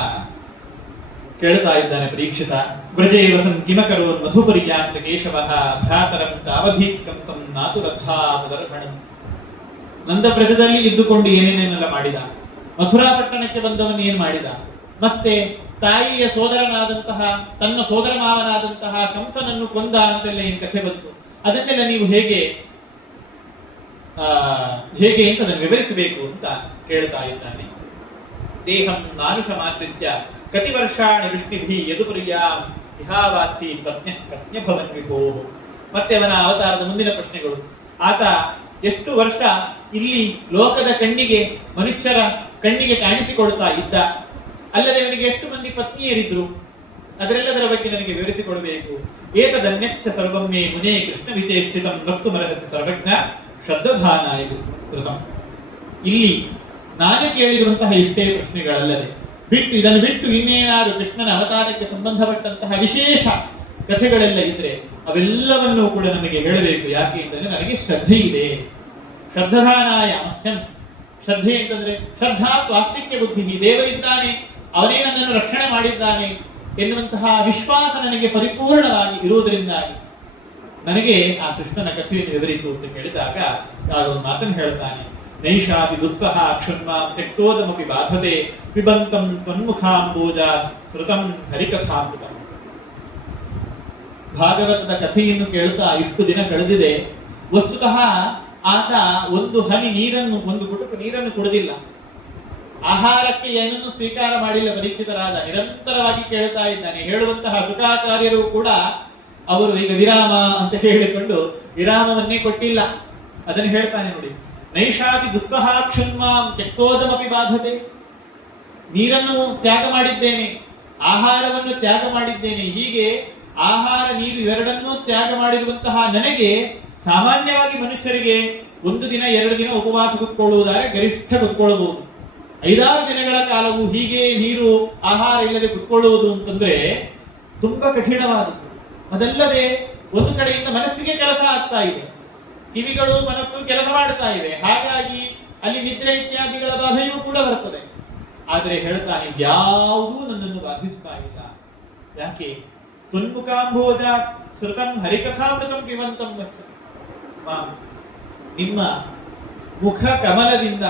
ಕೇಳ್ತಾ ಇದ್ದಾನೆ ಪರೀಕ್ಷಿತ. ವ್ರಜೇವಸಂ ಕಿಮಕರೋನ್ ಮಧುಪರ್ಯಾಂಚ ಕೇಶವಃ ಭ್ರಾತರಂ ಚ ಅವಧೀತ್ ಕಂಸಂ ನಾತುರಥಾಪದರ್ಶಣಂ. ನಂದವ್ರಜದಲ್ಲಿ ಇದ್ದುಕೊಂಡು ಏನೇನೇನೆಲ್ಲ ಮಾಡಿದ, ಮಥುರಾ ಪಟ್ಟಣಕ್ಕೆ ಬಂದವನು ಏನ್ ಮಾಡಿದ, ಮತ್ತೆ ತಾಯಿಯ ಸೋದರನಾದಂತಹ ತನ್ನ ಸೋದರ ಮಾವನಾದಂತಹ ಕಂಸನನ್ನು ಕೊಂದ ಅಂತೆಲ್ಲ ಏನ್ ಕಥೆ ಬಂತು, ಅದನ್ನೆಲ್ಲ ನೀವು ಹೇಗೆ ಅಂತ ಅದನ್ನು ವಿವರಿಸಬೇಕು ಅಂತ ಕೇಳ್ತಾ ಇದ್ದಾನೆ. ದೇಹಂ ನಾನುಷಮಾಶ್ರಿತ್ಯ ಕತಿ ವರ್ಷಾಣಿ ವೃಷ್ಟಿಭಿ ಯದುಪುರ್ಯಾಂ ಇಹಾವಾತ್ಸಿ ಪತ್ನ್ಯ ಭವನ್ ವಿಭೋ. ಮತ್ತೆ ಅವನ ಅವತಾರದ ಮುಂದಿನ ಪ್ರಶ್ನೆಗಳು. ಆತ ಎಷ್ಟು ವರ್ಷ ಇಲ್ಲಿ ಲೋಕದ ಕಣ್ಣಿಗೆ, ಮನುಷ್ಯರ ಕಣ್ಣಿಗೆ ಕಾಣಿಸಿಕೊಳ್ತಾ ಇದ್ದ, ಅಲ್ಲದೆ ಅವನಿಗೆ ಎಷ್ಟು ಮಂದಿ ಪತ್ನಿಯರಿದ್ರು, ಅದರೆಲ್ಲದರ ಬಗ್ಗೆ ನನಗೆ ವಿವರಿಸಿಕೊಡಬೇಕು. ಏತದನ್ಯಚ್ಚ ಸರ್ವಮ್ಮೆ ಮುನೇ ಕೃಷ್ಣ ವಿಚೇಷ್ಟಿತಂ ವಕ್ತುಮರ್ಹಸಿ ಸರ್ವಜ್ಞ ಶ್ರದ್ಧಾನಾಯ ವಿಸ್ತೃತಂ. ಇಲ್ಲಿ ನಾನು ಕೇಳಿರುವಂತಹ ಇಷ್ಟೇ ಪ್ರಶ್ನೆಗಳಲ್ಲದೆ ಇದನ್ನು ಬಿಟ್ಟು ಇನ್ನೇನಾದರೂ ಕೃಷ್ಣನ ಅವತಾರಕ್ಕೆ ಸಂಬಂಧಪಟ್ಟಂತಹ ವಿಶೇಷ ಕಥೆಗಳೆಲ್ಲ ಇದ್ರೆ ಅವೆಲ್ಲವನ್ನೂ ಕೂಡ ನಮಗೆ ಹೇಳಬೇಕು. ಯಾಕೆ ಅಂತಂದ್ರೆ ನನಗೆ ಶ್ರದ್ಧೆ ಇದೆ. ಶ್ರದ್ಧಾನಾಯ ಮಹ್ಯಂ. ಶ್ರದ್ಧೆ ಅಂತಂದ್ರೆ ಶ್ರದ್ಧಾ ವಾಸ್ತವಿಕ ಬುದ್ಧಿ, ದೇವರಿದ್ದಾನೆ, ಅವನೇ ನನ್ನನ್ನು ರಕ್ಷಣೆ ಮಾಡಿದ್ದಾನೆ ಎನ್ನುವಂತಹ ವಿಶ್ವಾಸ ನನಗೆ ಪರಿಪೂರ್ಣವಾಗಿ ಇರುವುದರಿಂದಾಗಿ ನನಗೆ ಆ ಕೃಷ್ಣನ ಕಥೆಯನ್ನು ವಿವರಿಸು ಅಂತ ಕೇಳಿದಾಗ ಒಂದು ಮಾತನ್ನು ಹೇಳ್ತಾನೆ. ನೈಷಾಪಿ ದುಸ್ಸಹ ಕ್ಷುನ್ಮಾ ತ್ಯಕ್ತೋದಮಪಿ ಬಾಧತೆ ಪಿಬಂತಂ ತ್ವನ್ಮುಖಾಂಬೋಜ ಶ್ರುತಂ ಹರಿಕಥಾಮೃತಂ. ಭಾಗವತದ ಕಥೆಯನ್ನು ಕೇಳುತ್ತಾ ಇಷ್ಟು ದಿನ ಕಳೆದಿದೆ. ವಸ್ತುತಃ ಆತ ಒಂದು ಹನಿ ನೀರನ್ನು, ಒಂದು ಗುಟುಕು ನೀರನ್ನು ಕುಡಿದಿಲ್ಲ, ಆಹಾರಕ್ಕೆ ಏನನ್ನು ಸ್ವೀಕಾರ ಮಾಡಿಲ್ಲ. ಪರೀಕ್ಷಿತರಾದ ನಿರಂತರವಾಗಿ ಕೇಳ್ತಾ ಇದ್ದಾನೆ. ಹೇಳುವಂತಹ ಶುಕಾಚಾರ್ಯರು ಕೂಡ ಅವರು ಈಗ ವಿರಾಮ ಅಂತ ಹೇಳಿಕೊಂಡು ವಿರಾಮವನ್ನೇ ಕೊಟ್ಟಿಲ್ಲ. ಅದನ್ನು ಹೇಳ್ತಾನೆ ನೋಡಿ. ನೈಷಾದಿ ದುಸ್ಸಹ ಕ್ಷುನ್ಮಾಂ ತ್ಯಕ್ತೋದಮಪಿ ಬಾಧತೆ. ನೀರನ್ನು ತ್ಯಾಗ ಮಾಡಿದ್ದೇನೆ, ಆಹಾರವನ್ನು ತ್ಯಾಗ ಮಾಡಿದ್ದೇನೆ. ಹೀಗೆ ಆಹಾರ ನೀರು ಇವೆರಡನ್ನೂ ತ್ಯಾಗ ಮಾಡಿರುವಂತಹ ನನಗೆ, ಸಾಮಾನ್ಯವಾಗಿ ಮನುಷ್ಯರಿಗೆ ಒಂದು ದಿನ ಎರಡು ದಿನ ಉಪವಾಸ ಕುತ್ಕೊಳ್ಳುವುದಾದ್ರೆ ಗರಿಷ್ಠ ಕುತ್ಕೊಳ್ಳಬಹುದು. 5-6 ದಿನಗಳ ಕಾಲವು ಹೀಗೆ ನೀರು ಆಹಾರ ಇಲ್ಲದೆ ಕುತ್ಕೊಳ್ಳುವುದು ಅಂತಂದ್ರೆ ತುಂಬಾ ಕಠಿಣವಾದದ್ದು. ಅದಲ್ಲದೆ ಒಂದು ಕಡೆಯಿಂದ ಮನಸ್ಸಿಗೆ ಕೆಲಸ ಆಗ್ತಾ ಇದೆ, ಕಿವಿಗಳು ಮನಸ್ಸು ಕೆಲಸ ಮಾಡ್ತಾ ಇವೆ, ಹಾಗಾಗಿ ಅಲ್ಲಿ ನಿದ್ರೆ ಇತ್ಯಾದಿಗಳ ಬಾಧೆಯೂ ಕೂಡ ಬರ್ತದೆ. ಆದ್ರೆ ಹೇಳ್ತಾನೆ ಯಾವುದೂ ನನ್ನನ್ನು ಬಾಧಿಸ್ತಾ ಇಲ್ಲ. ಯಾಕೆ? ತ್ವನ್ಮುಖಾಂಬೋಜ ಶ್ರುತಂ ಹರಿಕಥಾಮೃತಂ ಪಿಬಂತಂ. ನಿಮ್ಮ ಮುಖ ಕಮಲದಿಂದ,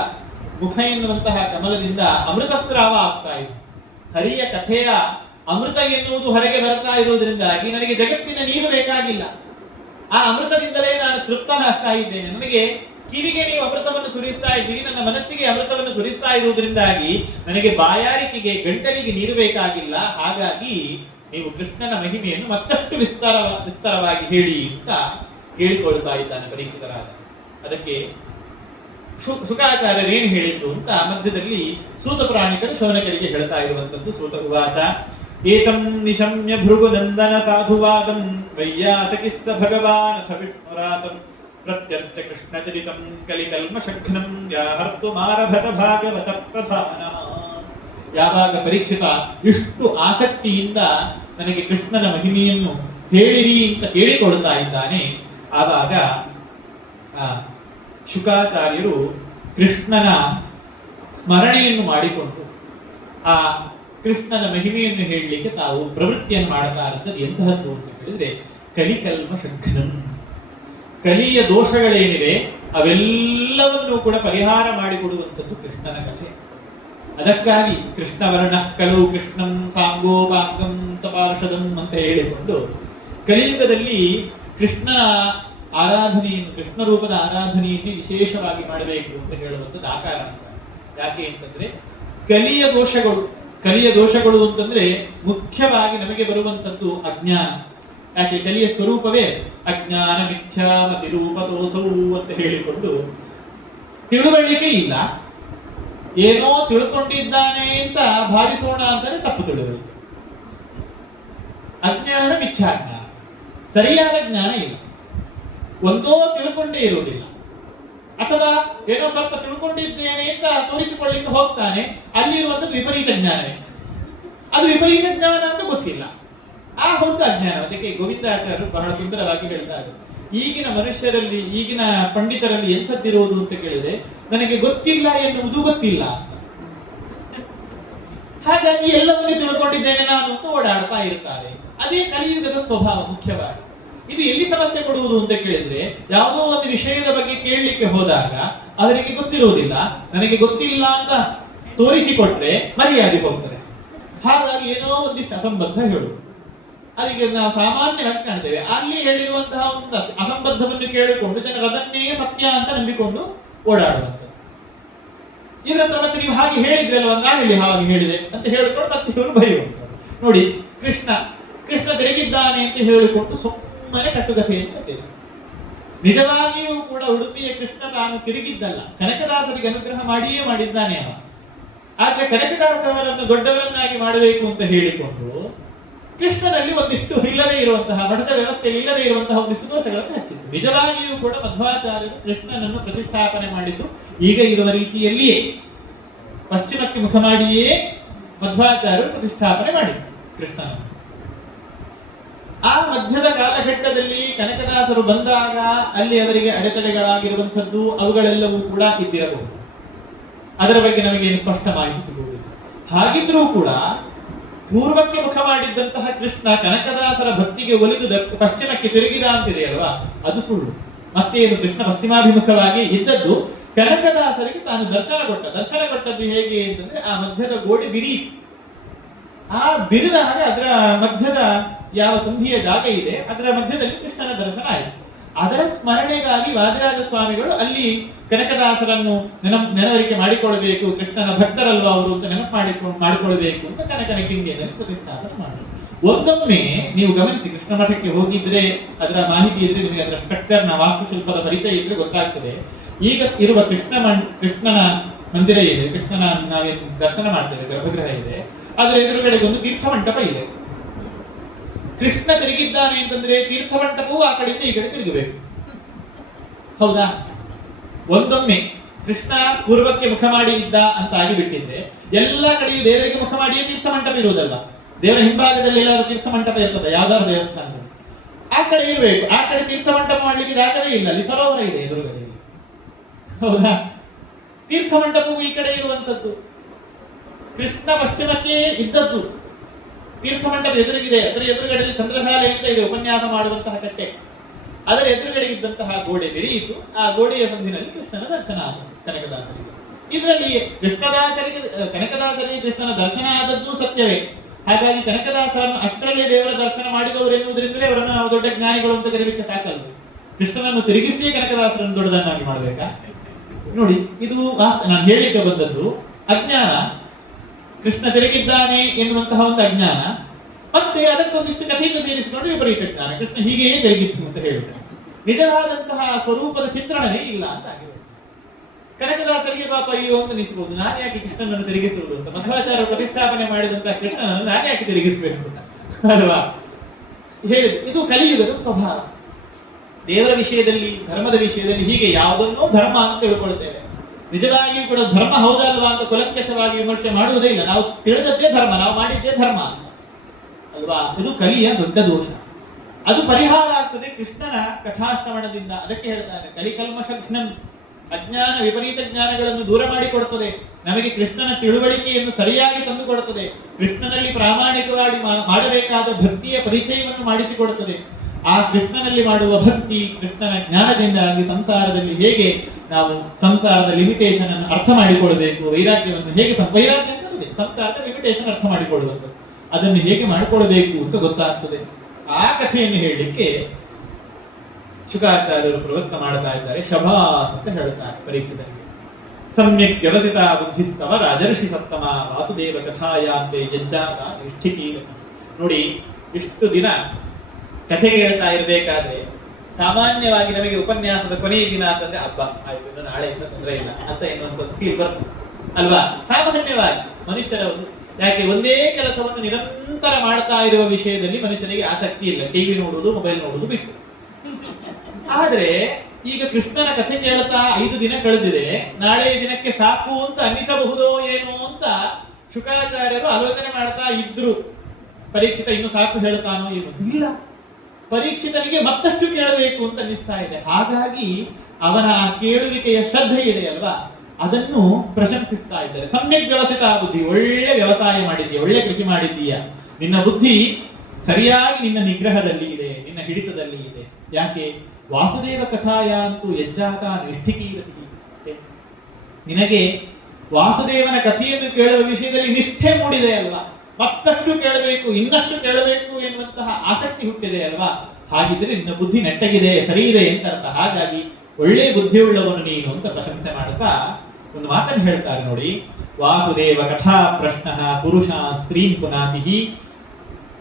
ಮುಖ ಎನ್ನುವಂತಹ ಕಮಲದಿಂದ ಅಮೃತಸ್ರಾವ ಆಗ್ತಾ ಇದೆ. ಹರಿಯ ಕಥೆಯ ಅಮೃತ ಎನ್ನುವುದು ಹೊರಗೆ ಬರ್ತಾ ಇರುವುದರಿಂದಾಗಿ ನನಗೆ ಜಗತ್ತಿನ ನೀರು ಬೇಕಾಗಿಲ್ಲ. ಆ ಅಮೃತದಿಂದಲೇ ನಾನು ತೃಪ್ತನಾಗ್ತಾ ಇದ್ದೇನೆ. ನನಗೆ ಕಿವಿಗೆ ನೀವು ಅಮೃತವನ್ನು ಸುರಿಸ್ತಾ ಇದ್ದೀರಿ, ನನ್ನ ಮನಸ್ಸಿಗೆ ಅಮೃತವನ್ನು ಸುರಿಸ್ತಾ ಇರುವುದರಿಂದಾಗಿ ನನಗೆ ಬಾಯಾರಿಕೆಗೆ, ಗಂಟಲಿಗೆ ನೀರು ಬೇಕಾಗಿಲ್ಲ. ಹಾಗಾಗಿ ನೀವು ಕೃಷ್ಣನ ಮಹಿಮೆಯನ್ನು ಮತ್ತಷ್ಟು ವಿಸ್ತಾರವಾಗಿ ಹೇಳಿ ಅಂತ ಕೇಳಿಕೊಳ್ತಾ ಇದ್ದಾನೆ ಪರೀಕ್ಷಿತರಾದ. ಅದಕ್ಕೆ ಶುಕಾಚಾರ್ಯರು ಏನು ಹೇಳಿದ್ರು ಅಂತ ಮಧ್ಯದಲ್ಲಿ ಸೂತ ಪುರಾಣಿಕರು ಶೌನಕರಿಗೆ ಹೇಳ್ತಾ ಇರುವಂತದ್ದು. ಸೂತ ಉವಾಚ ಏತಂ ನಿಶಮ್ಯ ಭೃಗುನಂದನ ಸಾಧುವಾದಂ ವೈಯಾಸಕಿಸ್ಸ ಭಗವಾನ್ ಅಥ ವಿಷ್ಣುರಾತಂ ಪ್ರತ್ಯರ್ಚ ಕೃಷ್ಣಚರಿತಂ ಕಲಿಕಲ್ಮಷಘ್ನಂ ಯಾಹರ್ತುಮಾರಭತ ಭಾಗವತ ಪ್ರಧಾನಃ. ಯಾವಾಗ ಪರೀಕ್ಷಿತ ಇಷ್ಟು ಆಸಕ್ತಿಯಿಂದ ನನಗೆ ಕೃಷ್ಣನ ಮಹಿಮೆಯನ್ನು ಹೇಳಿರಿ ಅಂತ ಕೇಳಿಕೊಳ್ತಾ ಇದ್ದಾನೆ, ಆವಾಗ ಶುಕಾಚಾರ್ಯರು ಕೃಷ್ಣನ ಸ್ಮರಣೆಯನ್ನು ಮಾಡಿಕೊಂಡು ಆ ಕೃಷ್ಣನ ಮಹಿಮೆಯನ್ನು ಹೇಳಲಿಕ್ಕೆ ತಾವು ಪ್ರವೃತ್ತಿಯನ್ನು ಮಾಡ್ತಾ ಇರ್ತದೆ. ಎಂತಹದ್ದು ಅಂತ ಹೇಳಿದ್ರೆ ಕಲಿಕಲ್ಮಷಘ್ನಂ. ಕಲಿಯ ದೋಷಗಳೇನಿವೆ ಅವೆಲ್ಲವನ್ನೂ ಕೂಡ ಪರಿಹಾರ ಮಾಡಿಕೊಡುವಂಥದ್ದು ಕೃಷ್ಣನ ಕಥೆ. ಅದಕ್ಕಾಗಿ ಕೃಷ್ಣವರ್ಣ ಕಲವು ಕೃಷ್ಣಂ ಸಾಂಗೋಪಾಂಗಂ ಸಪಾರ್ಷದಂ ಅಂತ ಹೇಳಿಕೊಂಡು ಕಲಿಯುಗದಲ್ಲಿ ಕೃಷ್ಣ ಆರಾಧನೆಯನ್ನು, ಕೃಷ್ಣ ರೂಪದ ಆರಾಧನೆಯನ್ನೇ ವಿಶೇಷವಾಗಿ ಮಾಡಬೇಕು ಅಂತ ಹೇಳುವಂಥದ್ದು ಆಕಾರ ಅಂತ. ಯಾಕೆ ಅಂತಂದ್ರೆ ಕಲಿಯ ದೋಷಗಳು ಅಂತಂದ್ರೆ ಮುಖ್ಯವಾಗಿ ನಮಗೆ ಬರುವಂತದ್ದು ಅಜ್ಞಾನ. ಯಾಕೆ? ಕಲಿಯ ಸ್ವರೂಪವೇ ಅಜ್ಞಾನ ಮಿಥ್ಯಾಮತಿ ರೂಪತೋಸವು ಅಂತ ಹೇಳಿಕೊಂಡು ತಿಳುವಳಿಕೆ ಇಲ್ಲ, ಏನೋ ತಿಳ್ಕೊಂಡಿದ್ದಾನೆ ಅಂತ ಭಾವಿಸೋಣ ಅಂತಾನೆ ತಪ್ಪು ತಿಳುವಳಿಕೆ. ಅಜ್ಞಾನ ಮಿಥ್ಯಾಜ್ಞಾನ, ಸರಿಯಾದ ಜ್ಞಾನ ಇಲ್ಲ. ಒಂದೋ ತಿಳ್ಕೊಂಡೇ ಇರುವುದಿಲ್ಲ, ಅಥವಾ ಏನೋ ಸ್ವಲ್ಪ ತಿಳ್ಕೊಂಡಿದ್ದೇನೆ ಅಂತ ತೋರಿಸಿಕೊಳ್ಳಿಕ್ಕೆ ಹೋಗ್ತಾನೆ, ಅಲ್ಲಿರುವಂಥದ್ದು ವಿಪರೀತ ಜ್ಞಾನವೇ. ಅದು ವಿಪರೀತ ಜ್ಞಾನ ಅಂತ ಗೊತ್ತಿಲ್ಲ, ಆ ಒಂದು ಅಜ್ಞಾನ. ಅದಕ್ಕೆ ಗೋವಿಂದಾಚಾರ್ಯರು ಬಹಳ ಸುಂದರವಾಗಿ ಹೇಳ್ತಾರೆ, ಈಗಿನ ಮನುಷ್ಯರಲ್ಲಿ, ಈಗಿನ ಪಂಡಿತರಲ್ಲಿ ಎಂಥದ್ದಿರುವುದು ಅಂತ ಕೇಳಿದ್ರೆ, ನನಗೆ ಗೊತ್ತಿಲ್ಲ ಎನ್ನುವುದು ಗೊತ್ತಿಲ್ಲ, ಹಾಗಾಗಿ ಎಲ್ಲವನ್ನೂ ತಿಳ್ಕೊಂಡಿದ್ದೇನೆ ನಾನು ಅಂತ ಓಡಾಡ್ತಾ ಇರ್ತಾರೆ. ಅದೇ ಕಲಿಯುಗದ ಸ್ವಭಾವ ಮುಖ್ಯವಾಗಿ. ಇದು ಎಲ್ಲಿ ಸಮಸ್ಯೆ ಕೊಡುವುದು ಅಂತ ಕೇಳಿದ್ರೆ, ಯಾವುದೋ ಒಂದು ವಿಷಯದ ಬಗ್ಗೆ ಕೇಳಲಿಕ್ಕೆ ಹೋದಾಗ ಅವರಿಗೆ ಗೊತ್ತಿರುವುದಿಲ್ಲ, ನನಗೆ ಗೊತ್ತಿಲ್ಲ ಅಂತ ತೋರಿಸಿಕೊಟ್ರೆ ಮರ್ಯಾದೆ ಹೋಗ್ತಾರೆ. ಹಾಗಾಗಿ ಏನೋ ಒಂದಿಷ್ಟು ಅಸಂಬದ್ಧ ಹೇಳುವುದು. ಅದಕ್ಕೆ ನಾವು ಸಾಮಾನ್ಯವಾಗಿ ಕಾಣ್ತೇವೆ, ಅಲ್ಲಿ ಹೇಳಿರುವಂತಹ ಒಂದು ಅಸಂಬದ್ಧವನ್ನು ಕೇಳಿಕೊಂಡು ಜನರು ಅದನ್ನೇ ಸತ್ಯ ಅಂತ ನಂಬಿಕೊಂಡು ಓಡಾಡುವಂಥದ್ದು. ಇವರ ಹತ್ರ ಮತ್ತೆ ನೀವು ಹಾಗೆ ಹೇಳಿದ್ರಲ್ವ, ನಾನು ಇಲ್ಲಿ ಹಾಗೆ ಹೇಳಿದೆ ಅಂತ ಹೇಳಿಕೊಂಡು ಮತ್ತೆ ಇವರು ಬರೆಯುವಂಥದ್ದು. ನೋಡಿ, ಕೃಷ್ಣ ತಿರುಗಿದ್ದಾನೆ ಅಂತ ಹೇಳಿಕೊಂಡು ಸುಮ್ಮನೆ ಕಟ್ಟುಕಥೆ ಅಂತ. ನಿಜವಾಗಿಯೂ ಕೂಡ ಉಡುಪಿಯ ಕೃಷ್ಣ ತಾನು ತಿರುಗಿದ್ದಲ್ಲ, ಕನಕದಾಸರಿಗೆ ಅನುಗ್ರಹ ಮಾಡಿಯೇ ಮಾಡಿದ್ದಾನೆ ಅವ. ಆದ್ರೆ ಕನಕದಾಸವರನ್ನು ದೊಡ್ಡವರನ್ನಾಗಿ ಮಾಡಬೇಕು ಅಂತ ಹೇಳಿಕೊಂಡು ಕೃಷ್ಣನಲ್ಲಿ ಒಂದಿಷ್ಟು ಇಲ್ಲದೆ ಇರುವಂತಹ, ಮಠದ ವ್ಯವಸ್ಥೆಯಲ್ಲಿ ಇಲ್ಲದೆ ಇರುವಂತಹ ಒಂದಿಷ್ಟು ದೋಷಗಳನ್ನು ಹಚ್ಚಿತ್ತು. ನಿಜವಾಗಿಯೂ ಕೂಡ ಮಧ್ವಾಚಾರ್ಯರು ಕೃಷ್ಣನನ್ನು ಪ್ರತಿಷ್ಠಾಪನೆ ಮಾಡಿದ್ದು ಈಗ ಇರುವ ರೀತಿಯಲ್ಲಿಯೇ, ಪಶ್ಚಿಮಕ್ಕೆ ಮುಖ ಮಾಡಿಯೇ ಮಧ್ವಾಚಾರ್ಯರು ಪ್ರತಿಷ್ಠಾಪನೆ ಮಾಡಿದ್ರು ಕೃಷ್ಣನನ್ನು. ಆ ಮಧ್ಯದ ಕಾಲಘಟ್ಟದಲ್ಲಿ ಕನಕದಾಸರು ಬಂದಾಗ ಅಲ್ಲಿ ಅವರಿಗೆ ಅಡೆತಡೆಗಳಾಗಿರುವಂಥದ್ದು ಅವುಗಳೆಲ್ಲವೂ ಕೂಡ ಇದ್ದಿರಬಹುದು. ಅದರ ಬಗ್ಗೆ ನಮಗೇನು ಸ್ಪಷ್ಟ ಮಾಹಿತಿ ಸಿಗುವುದಿಲ್ಲ. ಹಾಗಿದ್ರೂ ಕೂಡ ಪೂರ್ವಕ್ಕೆ ಮುಖ ಮಾಡಿದ್ದಂತಹ ಕೃಷ್ಣ ಕನಕದಾಸರ ಭಕ್ತಿಗೆ ಒಲಿದು ಪಶ್ಚಿಮಕ್ಕೆ ತಿರುಗಿದ ಅಂತಿದೆಯಲ್ವಾ, ಅದು ಸುಳ್ಳು. ಮತ್ತೇನು, ಕೃಷ್ಣ ಪಶ್ಚಿಮಾಭಿಮುಖವಾಗಿ ಇದ್ದದ್ದು ಕನಕದಾಸರಿಗೆ ತಾನು ದರ್ಶನ ಕೊಟ್ಟದ್ದು ಹೇಗೆ ಅಂತಂದ್ರೆ, ಆ ಮಧ್ಯದ ಗೋಡೆ ಬಿರಿಯಿತು. ಆ ಬಿರಿದಾಗ ಅದರ ಮಧ್ಯದ ಯಾವ ಸಂಧಿಯ ಜಾಗ ಇದೆ ಅದರ ಮಧ್ಯದಲ್ಲಿ ಕೃಷ್ಣನ ದರ್ಶನ ಆಯಿತು. ಅದರ ಸ್ಮರಣೆಗಾಗಿ ವಾದಿರಾಜ ಸ್ವಾಮಿಗಳು ಅಲ್ಲಿ ಕನಕದಾಸರನ್ನು ನೆನವರಿಕೆ ಮಾಡಿಕೊಳ್ಳಬೇಕು, ಕೃಷ್ಣನ ಭಕ್ತರಲ್ವ ಅವರು ಅಂತ ನೆನಪು ಮಾಡಿಕೊಳ್ಳಬೇಕು ಅಂತ ಕನಕನ ಕಿಂಡಿಯಲ್ಲಿ ಪ್ರತಿಷ್ಠಾಪನೆ ಮಾಡಿದರು. ಒಂದೊಮ್ಮೆ ನೀವು ಗಮನಿಸಿ, ಕೃಷ್ಣ ಮಠಕ್ಕೆ ಹೋಗಿದ್ರೆ ಅದರ ಮಾಹಿತಿ ಇದ್ರೆ, ನಿಮಗೆ ಅದರ ಸ್ಟ್ರಕ್ಚರ್ನ ವಾಸ್ತುಶಿಲ್ಪದ ಪರಿಚಯ ಇದ್ರೆ ಗೊತ್ತಾಗ್ತದೆ. ಈಗ ಇರುವ ಕೃಷ್ಣನ ಮಂದಿರ ಇದೆ, ಕೃಷ್ಣನ ನಾವೇನು ದರ್ಶನ ಮಾಡ್ತೇವೆ, ಗರ್ಭಗೃಹ ಇದೆ, ಅದರ ಎದುರುಗಡೆ ಒಂದು ತೀರ್ಥಮಂಟಪ ಇದೆ. ಕೃಷ್ಣ ತಿರುಗಿದ್ದಾನೆ ಅಂತಂದ್ರೆ ತೀರ್ಥಮಂಟಪವು ಆ ಕಡೆಯಿಂದ ಈ ಕಡೆ ತಿರುಗಬೇಕು, ಹೌದಾ? ಒಂದೊಮ್ಮೆ ಕೃಷ್ಣ ಪೂರ್ವಕ್ಕೆ ಮುಖ ಮಾಡಿ ಇದ್ದ ಅಂತ ಆಗಿಬಿಟ್ಟಿದ್ರೆ ಎಲ್ಲ ಕಡೆಯೂ ದೇವರಿಗೆ ಮುಖ ಮಾಡಿಯೇ ತೀರ್ಥಮಂಟಪ ಇರುವುದಲ್ಲ. ದೇವರ ಹಿಂಭಾಗದಲ್ಲಿ ಎಲ್ಲಾದ್ರೂ ತೀರ್ಥಮಂಟಪ ಇರ್ತದೆ, ಯಾವ್ದಾದ್ರು ದೇವಸ್ಥಾನದಲ್ಲಿ ಆ ಕಡೆ ಇರಬೇಕು. ಆ ಕಡೆ ತೀರ್ಥಮಂಟಪ ಮಾಡ್ಲಿಕ್ಕೆ ಜಾಗವೇ ಇಲ್ಲ, ಅಲ್ಲಿ ಸರೋವರ ಇದೆ ಎದುರುಗಡೆ, ಹೌದಾ? ತೀರ್ಥಮಂಟಪವು ಈ ಕಡೆ ಇರುವಂತದ್ದು, ಕೃಷ್ಣ ಪಶ್ಚಿಮಕ್ಕೆ ಇದ್ದದ್ದು, ತೀರ್ಥಮಂಟಪ ಎದುರಿಗಿದೆ. ಅದರ ಎದುರುಗಡೆಯಲ್ಲಿ ಚಂದ್ರಶಾಲೆ ಅಂತ ಇದೆ, ಉಪನ್ಯಾಸ ಮಾಡುವಂತಹ ಕಟ್ಟೆ. ಅದರ ಎದುರುಗಡೆ ಇದ್ದಂತಹ ಗೋಡೆ ಬೆರೆಯಿತು. ಆ ಗೋಡೆಯ ಸಂದಿನಲ್ಲಿ ಕೃಷ್ಣನ ದರ್ಶನ ಆದದ್ದು ಕನಕದಾಸರಿಗೆ. ಇದರಲ್ಲಿ ಕನಕದಾಸರಿಗೆ ಕೃಷ್ಣನ ದರ್ಶನ ಆದದ್ದು ಸತ್ಯವೇ. ಹಾಗಾಗಿ ಕನಕದಾಸರನ್ನು ಅಷ್ಟರಲ್ಲಿ ದೇವರ ದರ್ಶನ ಮಾಡಿದವರು ಎನ್ನುವುದರಿಂದಲೇ ಅವರನ್ನು ನಾವು ದೊಡ್ಡ ಜ್ಞಾನಿಗಳು ಅಂತ ಕರೀಲಿಕ್ಕೆ ಸಾಕಲ್ಲ. ಕೃಷ್ಣನನ್ನು ತಿರುಗಿಸಿಯೇ ಕನಕದಾಸರನ್ನು ದೊಡ್ಡದನ್ನಾಗಿ ಮಾಡಬೇಕಾ? ನೋಡಿ, ಇದು ನಾನು ಹೇಳಿಕ್ಕೆ ಬಂದದ್ದು ಅಜ್ಞಾನ. ಕೃಷ್ಣ ತಿರುಗಿದ್ದಾನೆ ಎನ್ನುವಂತಹ ಒಂದು ಅಜ್ಞಾನ, ಮತ್ತೆ ಅದಕ್ಕೊಂದಿಷ್ಟು ಕಥೆಯನ್ನು ಸೇರಿಸಿಕೊಂಡು ವಿಪರೀತ ಜ್ಞಾನ. ಕೃಷ್ಣ ಹೀಗೆಯೇ ತಿರುಗಿತ್ತು ಅಂತ ಹೇಳ್ತಾರೆ. ನಿಜವಾದಂತಹ ಸ್ವರೂಪದ ಚಿತ್ರಣವೇ ಇಲ್ಲ ಅಂತ ಆಗಿದೆ. ಕನಕದಾಸರಿಗೆ ಪಾಪ ಈ ಒಂದು ಅನಿಸಬಹುದು, ನಾನು ಯಾಕೆ ಕೃಷ್ಣನನ್ನು ತಿರುಗಿಸುವುದು ಅಂತ. ಮಧ್ವಾಚಾರ್ಯರು ಪ್ರತಿಷ್ಠಾಪನೆ ಮಾಡಿದಂತಹ ಕೃಷ್ಣನನ್ನು ನಾನು ಯಾಕೆ ತಿರುಗಿಸಬೇಕು ಅಂತ ಅಲ್ವಾ ಹೇಳಿದ್ರು. ಇದು ಕಲಿಯುಗದ ಸ್ವಭಾವ. ದೇವರ ವಿಷಯದಲ್ಲಿ, ಧರ್ಮದ ವಿಷಯದಲ್ಲಿ ಹೀಗೆ ಯಾವುದನ್ನೋ ಧರ್ಮ ಅಂತ ತಿಳ್ಕೊಳ್ತೇವೆ. ನಿಜವಾಗಿಯೂ ಕೂಡ ಧರ್ಮ ಹೌದಲ್ವಾ ಅಂತ ಕುಲಂಕಷವಾಗಿ ವಿಮರ್ಶೆ ಮಾಡುವುದೇ ಇಲ್ಲ. ನಾವು ತಿಳಿದದ್ದೇ ಧರ್ಮ, ನಾವು ಮಾಡಿದ್ದೇ ಧರ್ಮ ಅಲ್ವಾ? ಇದು ಕಲಿಯ ದೊಡ್ಡ ದೋಷ. ಅದು ಪರಿಹಾರ ಆಗ್ತದೆ ಕೃಷ್ಣನ ಕಥಾಶ್ರವಣದಿಂದ. ಅದಕ್ಕೆ ಹೇಳ್ತಾನೆ, ಕಲಿಕಲ್ಮಷಘ್ನಂ, ಅಜ್ಞಾನ ವಿಪರೀತ ಜ್ಞಾನಗಳನ್ನು ದೂರ ಮಾಡಿಕೊಡುತ್ತದೆ, ನಮಗೆ ಕೃಷ್ಣನ ತಿಳುವಳಿಕೆಯನ್ನು ಸರಿಯಾಗಿ ತಂದುಕೊಡುತ್ತದೆ, ಕೃಷ್ಣನಲ್ಲಿ ಪ್ರಾಮಾಣಿಕವಾಗಿ ಮಾಡಬೇಕಾದ ಭಕ್ತಿಯ ಪರಿಚಯವನ್ನು ಮಾಡಿಸಿಕೊಡುತ್ತದೆ. ಆ ಕೃಷ್ಣನಲ್ಲಿ ಮಾಡುವ ಭಕ್ತಿ, ಕೃಷ್ಣನ ಜ್ಞಾನದಿಂದಾಗಿ ಸಂಸಾರದಲ್ಲಿ ಹೇಗೆ ನಾವು ಸಂಸಾರದ ಲಿಮಿಟೇಷನ್ ಅನ್ನು ಅರ್ಥ ಮಾಡಿಕೊಳ್ಳಬೇಕು, ವೈರಾಗ್ಯವನ್ನು ಹೇಗೆ, ವೈರಾಗ್ಯ ಅಂತ ಸಂಸಾರದ ಲಿಮಿಟೇಷನ್ ಅರ್ಥ ಮಾಡಿಕೊಳ್ಳುವುದು, ಅದನ್ನು ಹೇಗೆ ಮಾಡಿಕೊಳ್ಳಬೇಕು ಅಂತ ಗೊತ್ತಾಗ್ತದೆ. ಆ ಕಥೆಯನ್ನು ಹೇಳಲಿಕ್ಕೆ ಶುಕಾಚಾರ್ಯರು ಪ್ರವೃತ್ತ ಮಾಡ್ತಾ ಇದ್ದಾರೆ. ಶಭಾಸ್ ಅಂತ ಹೇಳ್ತಾರೆ ಪರೀಕ್ಷಿತನಿಗೆ. ಸಮ್ಯಕ್ ವ್ಯವಸಿತ ಬುದ್ಧಿಸ್ತವ ರಾಜರ್ಷಿ ಸತ್ತಮ ವಾಸುದೇವ ಕಥಾಯಾಂತೆ ಯಜ್ಜಾತ ನಿಷ್ಠಿಕೀರ. ನೋಡಿ, ಇಷ್ಟು ದಿನ ಕಥೆ ಹೇಳ್ತಾ ಇರಬೇಕಾದ್ರೆ ಸಾಮಾನ್ಯವಾಗಿ ನಮಗೆ ಉಪನ್ಯಾಸದ ಕೊನೆಯ ದಿನ ಅಂತಂದ್ರೆ ಹಬ್ಬ ಆಯ್ತು, ಇನ್ನು ನಾಳೆಯಿಂದ ತೊಂದರೆ ಇಲ್ಲ ಅಂತ ಎನ್ನುವಂಥದ್ದು ಫೀಲ್ ಬರ್ತದೆ ಅಲ್ವಾ? ಸಾಮಾನ್ಯವಾಗಿ ಮನುಷ್ಯರ ಯಾಕೆ ಒಂದೇ ಕೆಲಸವನ್ನು ನಿರಂತರ ಮಾಡ್ತಾ ಇರುವ ವಿಷಯದಲ್ಲಿ ಮನುಷ್ಯನಿಗೆ ಆಸಕ್ತಿ ಇಲ್ಲ. ಟಿವಿ ನೋಡುವುದು, ಮೊಬೈಲ್ ನೋಡುವುದು ಬಿಟ್ಟು. ಆದ್ರೆ ಈಗ ಕೃಷ್ಣನ ಕಥೆ ಕೇಳ್ತಾ 5 ದಿನ ಕಳೆದಿದೆ, ನಾಳೆ ದಿನಕ್ಕೆ ಸಾಕು ಅಂತ ಅನ್ನಿಸಬಹುದೋ ಏನೋ ಅಂತ ಶುಕಾಚಾರ್ಯರು ಆಲೋಚನೆ ಮಾಡ್ತಾ ಇದ್ರು. ಪರೀಕ್ಷಿತ ಇನ್ನು ಸಾಕು ಹೇಳ್ತಾನೋ ಏನು ಇಲ್ಲ, ಪರೀಕ್ಷಿತನಿಗೆ ಮತ್ತಷ್ಟು ಕೇಳಬೇಕು ಅಂತ ಅನ್ನಿಸ್ತಾ ಇದೆ. ಹಾಗಾಗಿ ಅವನ ಕೇಳುವಿಕೆಯ ಶ್ರದ್ಧೆ ಇದೆ ಅಲ್ವಾ, ಅದನ್ನು ಪ್ರಶಂಸಿಸ್ತಾ ಇದ್ದಾರೆ. ಸಮ್ಯಕ್ ವ್ಯವಸ್ಥಿತ ಬುದ್ಧಿ, ಒಳ್ಳೆ ವ್ಯವಸಾಯ ಮಾಡಿದ್ದೀಯ, ಒಳ್ಳೆ ಕೃಷಿ ಮಾಡಿದ್ದೀಯ, ನಿನ್ನ ಬುದ್ಧಿ ಸರಿಯಾಗಿ ನಿನ್ನ ನಿಗ್ರಹದಲ್ಲಿ ಇದೆ, ನಿನ್ನ ಹಿಡಿತದಲ್ಲಿ ಇದೆ. ಯಾಕೆ? ವಾಸುದೇವ ಕಥಾಯಾಂತೂ ಯಜ್ಜಾತ ನಿಷ್ಠಿಕೀರತಿ. ನಿನಗೆ ವಾಸುದೇವನ ಕಥೆಯನ್ನು ಕೇಳುವ ವಿಷಯದಲ್ಲಿ ನಿಷ್ಠೆ ಮೂಡಿದೆ ಅಲ್ವಾ, ಮತ್ತಷ್ಟು ಕೇಳಬೇಕು, ಇನ್ನಷ್ಟು ಕೇಳಬೇಕು ಎನ್ನುವಂತಹ ಆಸಕ್ತಿ ಹುಟ್ಟಿದೆ ಅಲ್ವಾ. ಹಾಗಿದ್ರೆ ನಿನ್ನ ಬುದ್ಧಿ ನೆಟ್ಟಗಿದೆ, ಸರಿ ಇದೆ ಅಂತ ಅರ್ಥ. ಹಾಗಾಗಿ ಒಳ್ಳೆ ಬುದ್ಧಿಯುಳ್ಳವನು ನೀನು ಅಂತ ಪ್ರಶಂಸೆ ಮಾಡುತ್ತಾ ಒಂದು ಮಾತನ್ನು ಹೇಳ್ತಾರೆ ನೋಡಿ. ವಾಸುದೇವ ಕಥಾ ಪ್ರಶ್ನ ಪುರುಷ ಸ್ತ್ರೀಂ ಪುನಾತಿ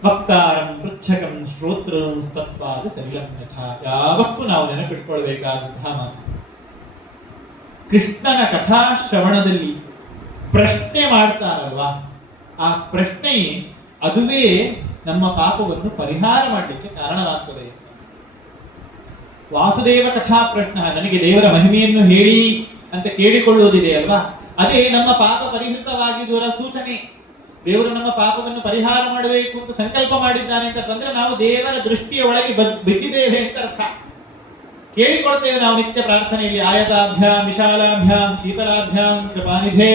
ವಕ್ತಾರಂ ಪೃಚ್ಛಕಂ ಶ್ರೋತೃಂ ತತ್ವಾದ ಸರಿಲಂ ಯಥಾ. ಯಾವತ್ತೂ ನಾವು ನೆನಪಿಟ್ಕೊಳ್ಬೇಕಾದಂತಹ ಮಾತು. ಕೃಷ್ಣನ ಕಥಾ ಶ್ರವಣದಲ್ಲಿ ಪ್ರಶ್ನೆ ಮಾಡ್ತಾರಲ್ವಾ, ಆ ಪ್ರಶ್ನೆ ಅದುವೇ ನಮ್ಮ ಪಾಪವನ್ನು ಪರಿಹಾರ ಮಾಡಲಿಕ್ಕೆ ಕಾರಣವಾಗ್ತದೆ. ವಾಸುದೇವ ಕಥಾ ಪ್ರಶ್ನ, ನನಗೆ ದೇವರ ಮಹಿಮೆಯನ್ನು ಹೇಳಿ ಅಂತ ಕೇಳಿಕೊಳ್ಳುವುದಿದೆ ಅಲ್ವಾ, ಅದೇ ನಮ್ಮ ಪಾಪ ಪರಿಹೃತವಾಗಿದುವರ ಸೂಚನೆ. ದೇವರು ನಮ್ಮ ಪಾಪವನ್ನು ಪರಿಹಾರ ಮಾಡಬೇಕು ಅಂತ ಸಂಕಲ್ಪ ಮಾಡಿದ್ದಾನೆ ಅಂತ ಬಂದ್ರೆ ನಾವು ದೇವರ ದೃಷ್ಟಿಯ ಒಳಗೆ ಬಿದ್ದಿದ್ದೇವೆ ಅಂತ ಅರ್ಥ. ಕೇಳಿಕೊಳ್ತೇವೆ ನಾವು ನಿತ್ಯ ಪ್ರಾರ್ಥನೆಯಲ್ಲಿ, ಆಯತಾಭ್ಯಾಂ ವಿಶಾಲಾಭ್ಯಾಂ ಶೀತಲಾಭ್ಯಾಂ ಕೃಪಾನಿಧೆ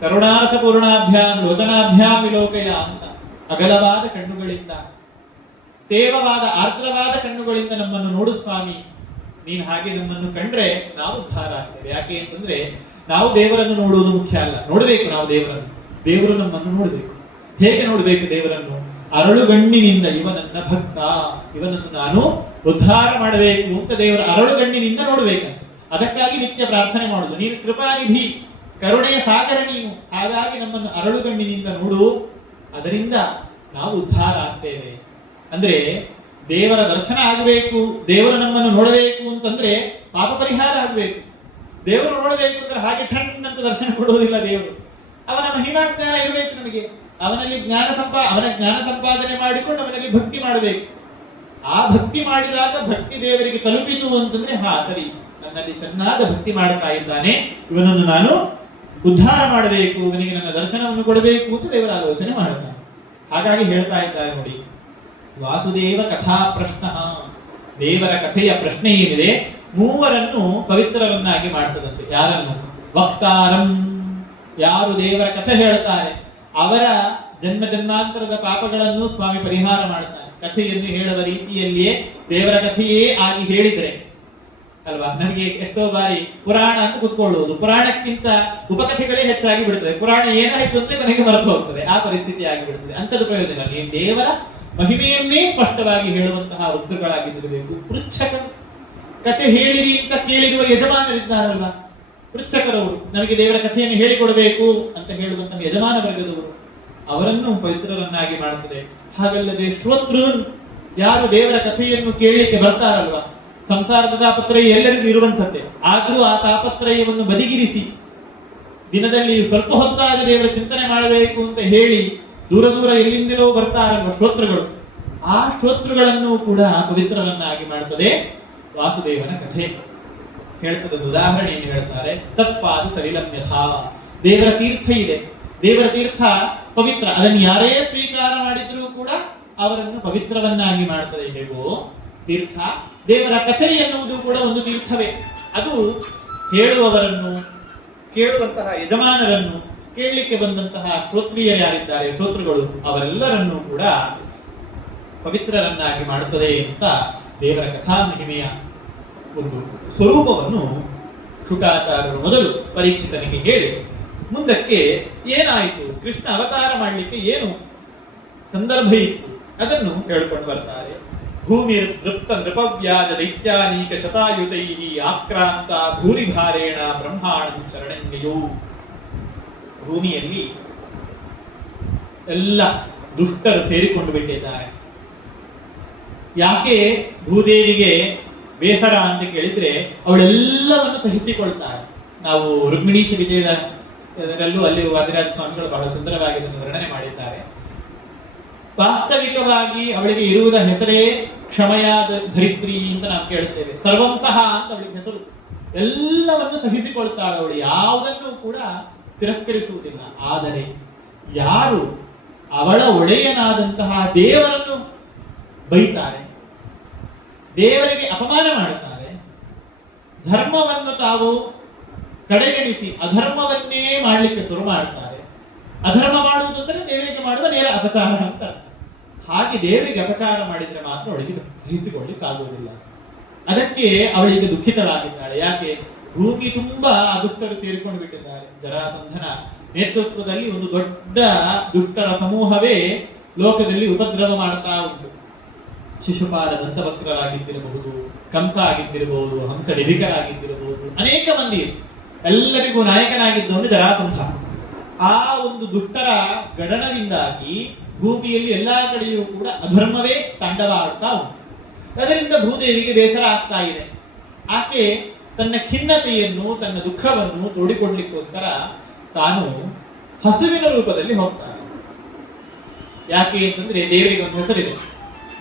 ಕರುಣಾರಸ ಪೂರ್ಣಾಭ್ಯಾಂ ಲೋಚನಾಭ್ಯಾಂ ವಿಲೋಕಯ ಅಂತ. ಅಗಲವಾದ ಕಣ್ಣುಗಳಿಂದ, ತೇವವಾದ ಆರ್ದ್ರವಾದ ಕಣ್ಣುಗಳಿಂದ ನಮ್ಮನ್ನು ನೋಡು ಸ್ವಾಮಿ, ನೀನು ಹಾಗೆ ನಮ್ಮನ್ನು ಕಂಡ್ರೆ ನಾವು ಉದ್ಧಾರ ಆಗ್ತೇವೆ. ಯಾಕೆ ಅಂತಂದ್ರೆ ನಾವು ದೇವರನ್ನು ನೋಡುವುದು ಮುಖ್ಯ ಅಲ್ಲ, ನೋಡಬೇಕು ನಾವು ದೇವರನ್ನು, ದೇವರು ನಮ್ಮನ್ನು ನೋಡಬೇಕು. ಹೇಗೆ ನೋಡಬೇಕು ದೇವರನ್ನು? ಅರಳುಗಣ್ಣಿನಿಂದ, ಇವನನ್ನ ಭಕ್ತ, ಇವನನ್ನು ನಾನು ಉದ್ಧಾರ ಮಾಡಬೇಕು ಅಂತ ದೇವರ ಅರಳುಗಣ್ಣಿನಿಂದ ನೋಡ್ಬೇಕಂತ. ಅದಕ್ಕಾಗಿ ನಿತ್ಯ ಪ್ರಾರ್ಥನೆ ಮಾಡುದು, ನೀನು ಕೃಪಾನಿಧಿ, ಕರುಣೆಯ ಸಾಗರ ನೀನು, ಹಾಗಾಗಿ ನಮ್ಮನ್ನು ಅರಳುಗಣ್ಣಿನಿಂದ ನೋಡು, ಅದರಿಂದ ನಾವು ಉದ್ಧಾರ ಆಗ್ತೇವೆ. ಅಂದ್ರೆ ದೇವರ ದರ್ಶನ ಆಗಬೇಕು, ದೇವರು ನಮ್ಮನ್ನು ನೋಡಬೇಕು ಅಂತಂದ್ರೆ ಪಾಪ ಪರಿಹಾರ ಆಗಬೇಕು. ದೇವರು ನೋಡಬೇಕು ಅಂದ್ರೆ ಹಾಗೆ ಠಣ್ ಅಂತ ದರ್ಶನ ಕೊಡುವುದಿಲ್ಲ ದೇವರು. ಅವನ ಮಹಿಮಾಜ್ಞಾನ ಇರಬೇಕು ನಮಗೆ, ಅವನಲ್ಲಿ ಅವನ ಜ್ಞಾನ ಸಂಪಾದನೆ ಮಾಡಿಕೊಂಡು ಅವನಲ್ಲಿ ಭಕ್ತಿ ಮಾಡಬೇಕು. ಆ ಭಕ್ತಿ ಮಾಡಿದಾಗ ಭಕ್ತಿ ದೇವರಿಗೆ ತಲುಪಿತು ಅಂತಂದ್ರೆ ಹಾ ಸರಿ, ನನ್ನಲ್ಲಿ ಚೆನ್ನಾದ ಭಕ್ತಿ ಮಾಡ್ತಾ ಇದ್ದಾನೆ, ಇವನನ್ನು ನಾನು ಉದ್ಧಾರ ಮಾಡಬೇಕು, ಇವನಿಗೆ ನನ್ನ ದರ್ಶನವನ್ನು ಕೊಡಬೇಕು ಅಂತ ದೇವರ ಆಲೋಚನೆ ಮಾಡುತ್ತಾನೆ. ಹಾಗಾಗಿ ಹೇಳ್ತಾ ಇದ್ದಾರೆ ನೋಡಿ, ವಾಸುದೇವ ಕಥಾ ಪ್ರಶ್ನ, ದೇವರ ಕಥೆಯ ಪ್ರಶ್ನೆ ಏನಿದೆ ಮೂವರನ್ನು ಪವಿತ್ರರನ್ನಾಗಿ ಮಾಡ್ತದಂತೆ. ಯಾರನ್ನು? ವಕ್ತಾರಂ, ಯಾರು ದೇವರ ಕಥೆ ಹೇಳ್ತಾರೆ ಅವರ ಜನ್ಮ ಜನ್ಮಾಂತರದ ಪಾಪಗಳನ್ನು ಸ್ವಾಮಿ ಪರಿಹಾರ ಮಾಡ್ತಾನೆ. ಕಥೆಯನ್ನು ಹೇಳುವ ರೀತಿಯಲ್ಲಿಯೇ ದೇವರ ಕಥೆಯೇ ಆಗಿ ಹೇಳಿದ್ರೆ ಅಲ್ವಾ, ನಮಗೆ ಎಷ್ಟೋ ಬಾರಿ ಪುರಾಣ ಅಂತ ಕೂತ್ಕೊಳ್ಳುವುದು, ಪುರಾಣಕ್ಕಿಂತ ಉಪಕಥೆಗಳೇ ಹೆಚ್ಚಾಗಿ ಬಿಡ್ತದೆ. ಪುರಾಣ ಏನಾಯ್ತು ಅಂತ ಕೊನೆಗೆ ಮರೆತು ಹೋಗ್ತದೆ, ಆ ಪರಿಸ್ಥಿತಿ ಆಗಿಬಿಡ್ತದೆ. ಅಂಥದ್ದು ಪ್ರಯೋಜನ. ನೀವು ದೇವರ ಮಹಿಮೆಯನ್ನೇ ಸ್ಪಷ್ಟವಾಗಿ ಹೇಳುವಂತಹ ವೃತ್ತಗಳಾಗಿರಬೇಕು. ಪೃಚ್ಛಕ, ಕಥೆ ಹೇಳಿರಿ ಅಂತ ಕೇಳಿರುವ ಯಜಮಾನರಿದ್ದಾರಲ್ವಾ, ಪೃಚ್ಛಕರವರು, ನಮಗೆ ದೇವರ ಕಥೆಯನ್ನು ಹೇಳಿಕೊಡಬೇಕು ಅಂತ ಹೇಳುವಂತಹ ಯಜಮಾನ ವರ್ಗದವರು, ಅವರನ್ನು ಪವಿತ್ರರನ್ನಾಗಿ ಮಾಡುತ್ತದೆ. ಹಾಗಲ್ಲದೆ ಶ್ರೋತೃನ್, ಯಾರು ದೇವರ ಕಥೆಯನ್ನು ಕೇಳಲಿಕ್ಕೆ ಬರ್ತಾರಲ್ವಾ, ಸಂಸಾರದ ತಾಪತ್ರಯ ಎಲ್ಲರಿಗೂ ಇರುವಂಥದ್ದೇ, ಆದ್ರೂ ಆ ತಾಪತ್ರಯವನ್ನು ಬದಿಗಿರಿಸಿ ದಿನದಲ್ಲಿ ಸ್ವಲ್ಪ ಹೊತ್ತಾದ ದೇವರ ಚಿಂತನೆ ಮಾಡಬೇಕು ಅಂತ ಹೇಳಿ ದೂರ ದೂರ ಎಲ್ಲಿಂದಲೋ ಬರ್ತಾರಲ್ವ ಶ್ರೋತೃಗಳು, ಆ ಶ್ರೋತೃಗಳನ್ನು ಕೂಡ ಪವಿತ್ರರನ್ನಾಗಿ ಮಾಡುತ್ತದೆ ವಾಸುದೇವನ ಕಥೆ. ಹೇಳ್ತದೊಂದು ಉದಾಹರಣೆಯನ್ನು ಹೇಳ್ತಾರೆ. ತತ್ಪಾದ ಸಲಿಲಂ ಯಥಾ, ದೇವರ ತೀರ್ಥ ಇದೆ, ದೇವರ ತೀರ್ಥ ಪವಿತ್ರ, ಅದನ್ನು ಯಾರೇ ಸ್ವೀಕಾರ ಮಾಡಿದ್ರೂ ಕೂಡ ಅವರನ್ನು ಪವಿತ್ರವನ್ನಾಗಿ ಮಾಡುತ್ತದೆ. ಹೇಗೋ ತೀರ್ಥ, ದೇವರ ಕಥೆ ಎನ್ನುವುದು ಕೂಡ ಒಂದು ತೀರ್ಥವೇ. ಅದು ಹೇಳುವವರನ್ನು, ಕೇಳುವಂತಹ ಯಜಮಾನರನ್ನು, ಕೇಳಲಿಕ್ಕೆ ಬಂದಂತಹ ಶ್ರೋತ್ರಿಯರು ಯಾರಿದ್ದಾರೆ, ಶ್ರೋತೃಗಳು, ಅವರೆಲ್ಲರನ್ನೂ ಕೂಡ ಪವಿತ್ರರನ್ನಾಗಿ ಮಾಡುತ್ತದೆ ಅಂತ ದೇವರ ಕಥಾ ಮಹಿಮೆಯ ಒಂದು ಸ್ವರೂಪವನ್ನು ಶುಕಾಚಾರ್ಯರು ಮೊದಲು ಪರೀಕ್ಷಿತನಿಗೆ ಹೇಳಿ, ಮುಂದಕ್ಕೆ ಏನಾಯಿತು, ಕೃಷ್ಣ ಅವತಾರ ಮಾಡಲಿಕ್ಕೆ ಏನು ಸಂದರ್ಭ ಇತ್ತು ಅದನ್ನು ಹೇಳ್ಕೊಂಡು ಬರ್ತಾರೆ. ಭೂಮಿ ನೃಪ್ತ ನೃಪವ್ಯಾಜ ದೈತ್ಯಾನೀಕ ಶತಾಯುತೈ ಆಕ್ರಾಂತ ಭೂರಿಭಾರೇಣ ಬ್ರಹ್ಮಾಣಂ ಶರಣಂಗೆಯೋ. ಭೂಮಿಯಲ್ಲಿ ಎಲ್ಲ ದುಷ್ಟರು ಸೇರಿಕೊಂಡು ಬಿಟ್ಟಿದ್ದಾರೆ. ಯಾಕೆ ಭೂದೇವಿಗೆ ಬೇಸರ ಅಂತ ಕೇಳಿದ್ರೆ ಅವಳೆಲ್ಲವನ್ನು ಸಹಿಸಿಕೊಳ್ತಾಳೆ. ನಾವು ರುಕ್ಮಿಣೀಶ ವಿಜಯದಲ್ಲೂ ಅಲ್ಲಿ ವಾದಿರಾಜ ಸ್ವಾಮಿಗಳು ಬಹಳ ಸುಂದರವಾಗಿ ಇದನ್ನು ವರ್ಣನೆ ಮಾಡಿದ್ದಾರೆ. ವಾಸ್ತವಿಕವಾಗಿ ಅವಳಿಗೆ ಇರುವುದ ಹೆಸರೇ ಕ್ಷಮಯಾದ ಧರಿತ್ರಿ ಅಂತ ನಾವು ಕೇಳುತ್ತೇವೆ. ಸರ್ವಂಸಹ ಅಂತ ಅವಳಿಗೆ ಹೆಸರು. ಎಲ್ಲವನ್ನು ಸಹಿಸಿಕೊಳ್ತಾಳೆ ಅವಳು, ಯಾವುದನ್ನು ಕೂಡ ತಿರಸ್ಕರಿಸುವುದಿಲ್ಲ. ಆದರೆ ಯಾರು ಅವಳ ಒಡೆಯನಾದಂತಹ ದೇವರನ್ನು ಬೈತಾರೆ, ದೇವರಿಗೆ ಅಪಮಾನ ಮಾಡುತ್ತಾರೆ, ಧರ್ಮವನ್ನು ತಾವು ಕಡೆಗಣಿಸಿ ಅಧರ್ಮವನ್ನೇ ಮಾಡಲಿಕ್ಕೆ ಶುರು ಮಾಡುತ್ತಾರೆ. ಅಧರ್ಮ ಮಾಡುವುದು ಅಂದರೆ ದೇವರಿಗೆ ಮಾಡುವ ನೇರ ಅಪಚಾರ ಅಂತ. ಹಾಗೆ ದೇವರಿಗೆ ಅಪಚಾರ ಮಾಡಿದ್ರೆ ಮಾತ್ರ ಅವಳಿಗೆ ಸಹಿಸಿಕೊಳ್ಳಿಕ್ಕಾಗುವುದಿಲ್ಲ. ಅದಕ್ಕೆ ಅವಳಿಗೆ ದುಃಖಿತರಾಗಿದ್ದಾಳೆ. ಯಾಕೆ? ಭೂಮಿ ತುಂಬಾ ದುಷ್ಟರು ಸೇರಿಕೊಂಡು ಬಿಟ್ಟಿದ್ದಾರೆ. ಜರಾಸಂಧನ ನೇತೃತ್ವದಲ್ಲಿ ಒಂದು ದೊಡ್ಡ ದುಷ್ಟರ ಸಮೂಹವೇ ಲೋಕದಲ್ಲಿ ಉಪದ್ರವ ಮಾಡ್ತಾ ಉಂಟು. ಶಿಶುಪಾಲ ದಂತವಕ್ರರಾಗಿದ್ದಿರಬಹುದು, ಕಂಸ ಆಗಿದ್ದಿರಬಹುದು, ಹಂಸ ಲಿಭಿಕರಾಗಿದ್ದಿರಬಹುದು, ಅನೇಕ ಮಂದಿ. ಎಲ್ಲರಿಗೂ ನಾಯಕನಾಗಿದ್ದವನು ಜರಾಸಂಧ. ಆ ಒಂದು ದುಷ್ಟರ ಗಣನದಿಂದಾಗಿ ಭೂಮಿಯಲ್ಲಿ ಎಲ್ಲಾ ಕಡೆಯೂ ಕೂಡ ಅಧರ್ಮವೇ ತಾಂಡವ ಆಡ್ತಾ ಉಂಟು. ಅದರಿಂದ ಭೂದೇವಿಗೆ ಬೇಸರ ಆಗ್ತಾ ಇದೆ. ಆಕೆ ತನ್ನ ಖಿನ್ನತೆಯನ್ನು, ತನ್ನ ದುಃಖವನ್ನು ತೋಡಿಕೊಡ್ಲಿಕ್ಕೋಸ್ಕರ ತಾನು ಹಸುವಿನ ರೂಪದಲ್ಲಿ ಹೋಗ್ತಾನೆ. ಯಾಕೆ ಅಂತಂದ್ರೆ ದೇವರಿಗೆ ಒಂದು ಹೆಸರಿದೆ,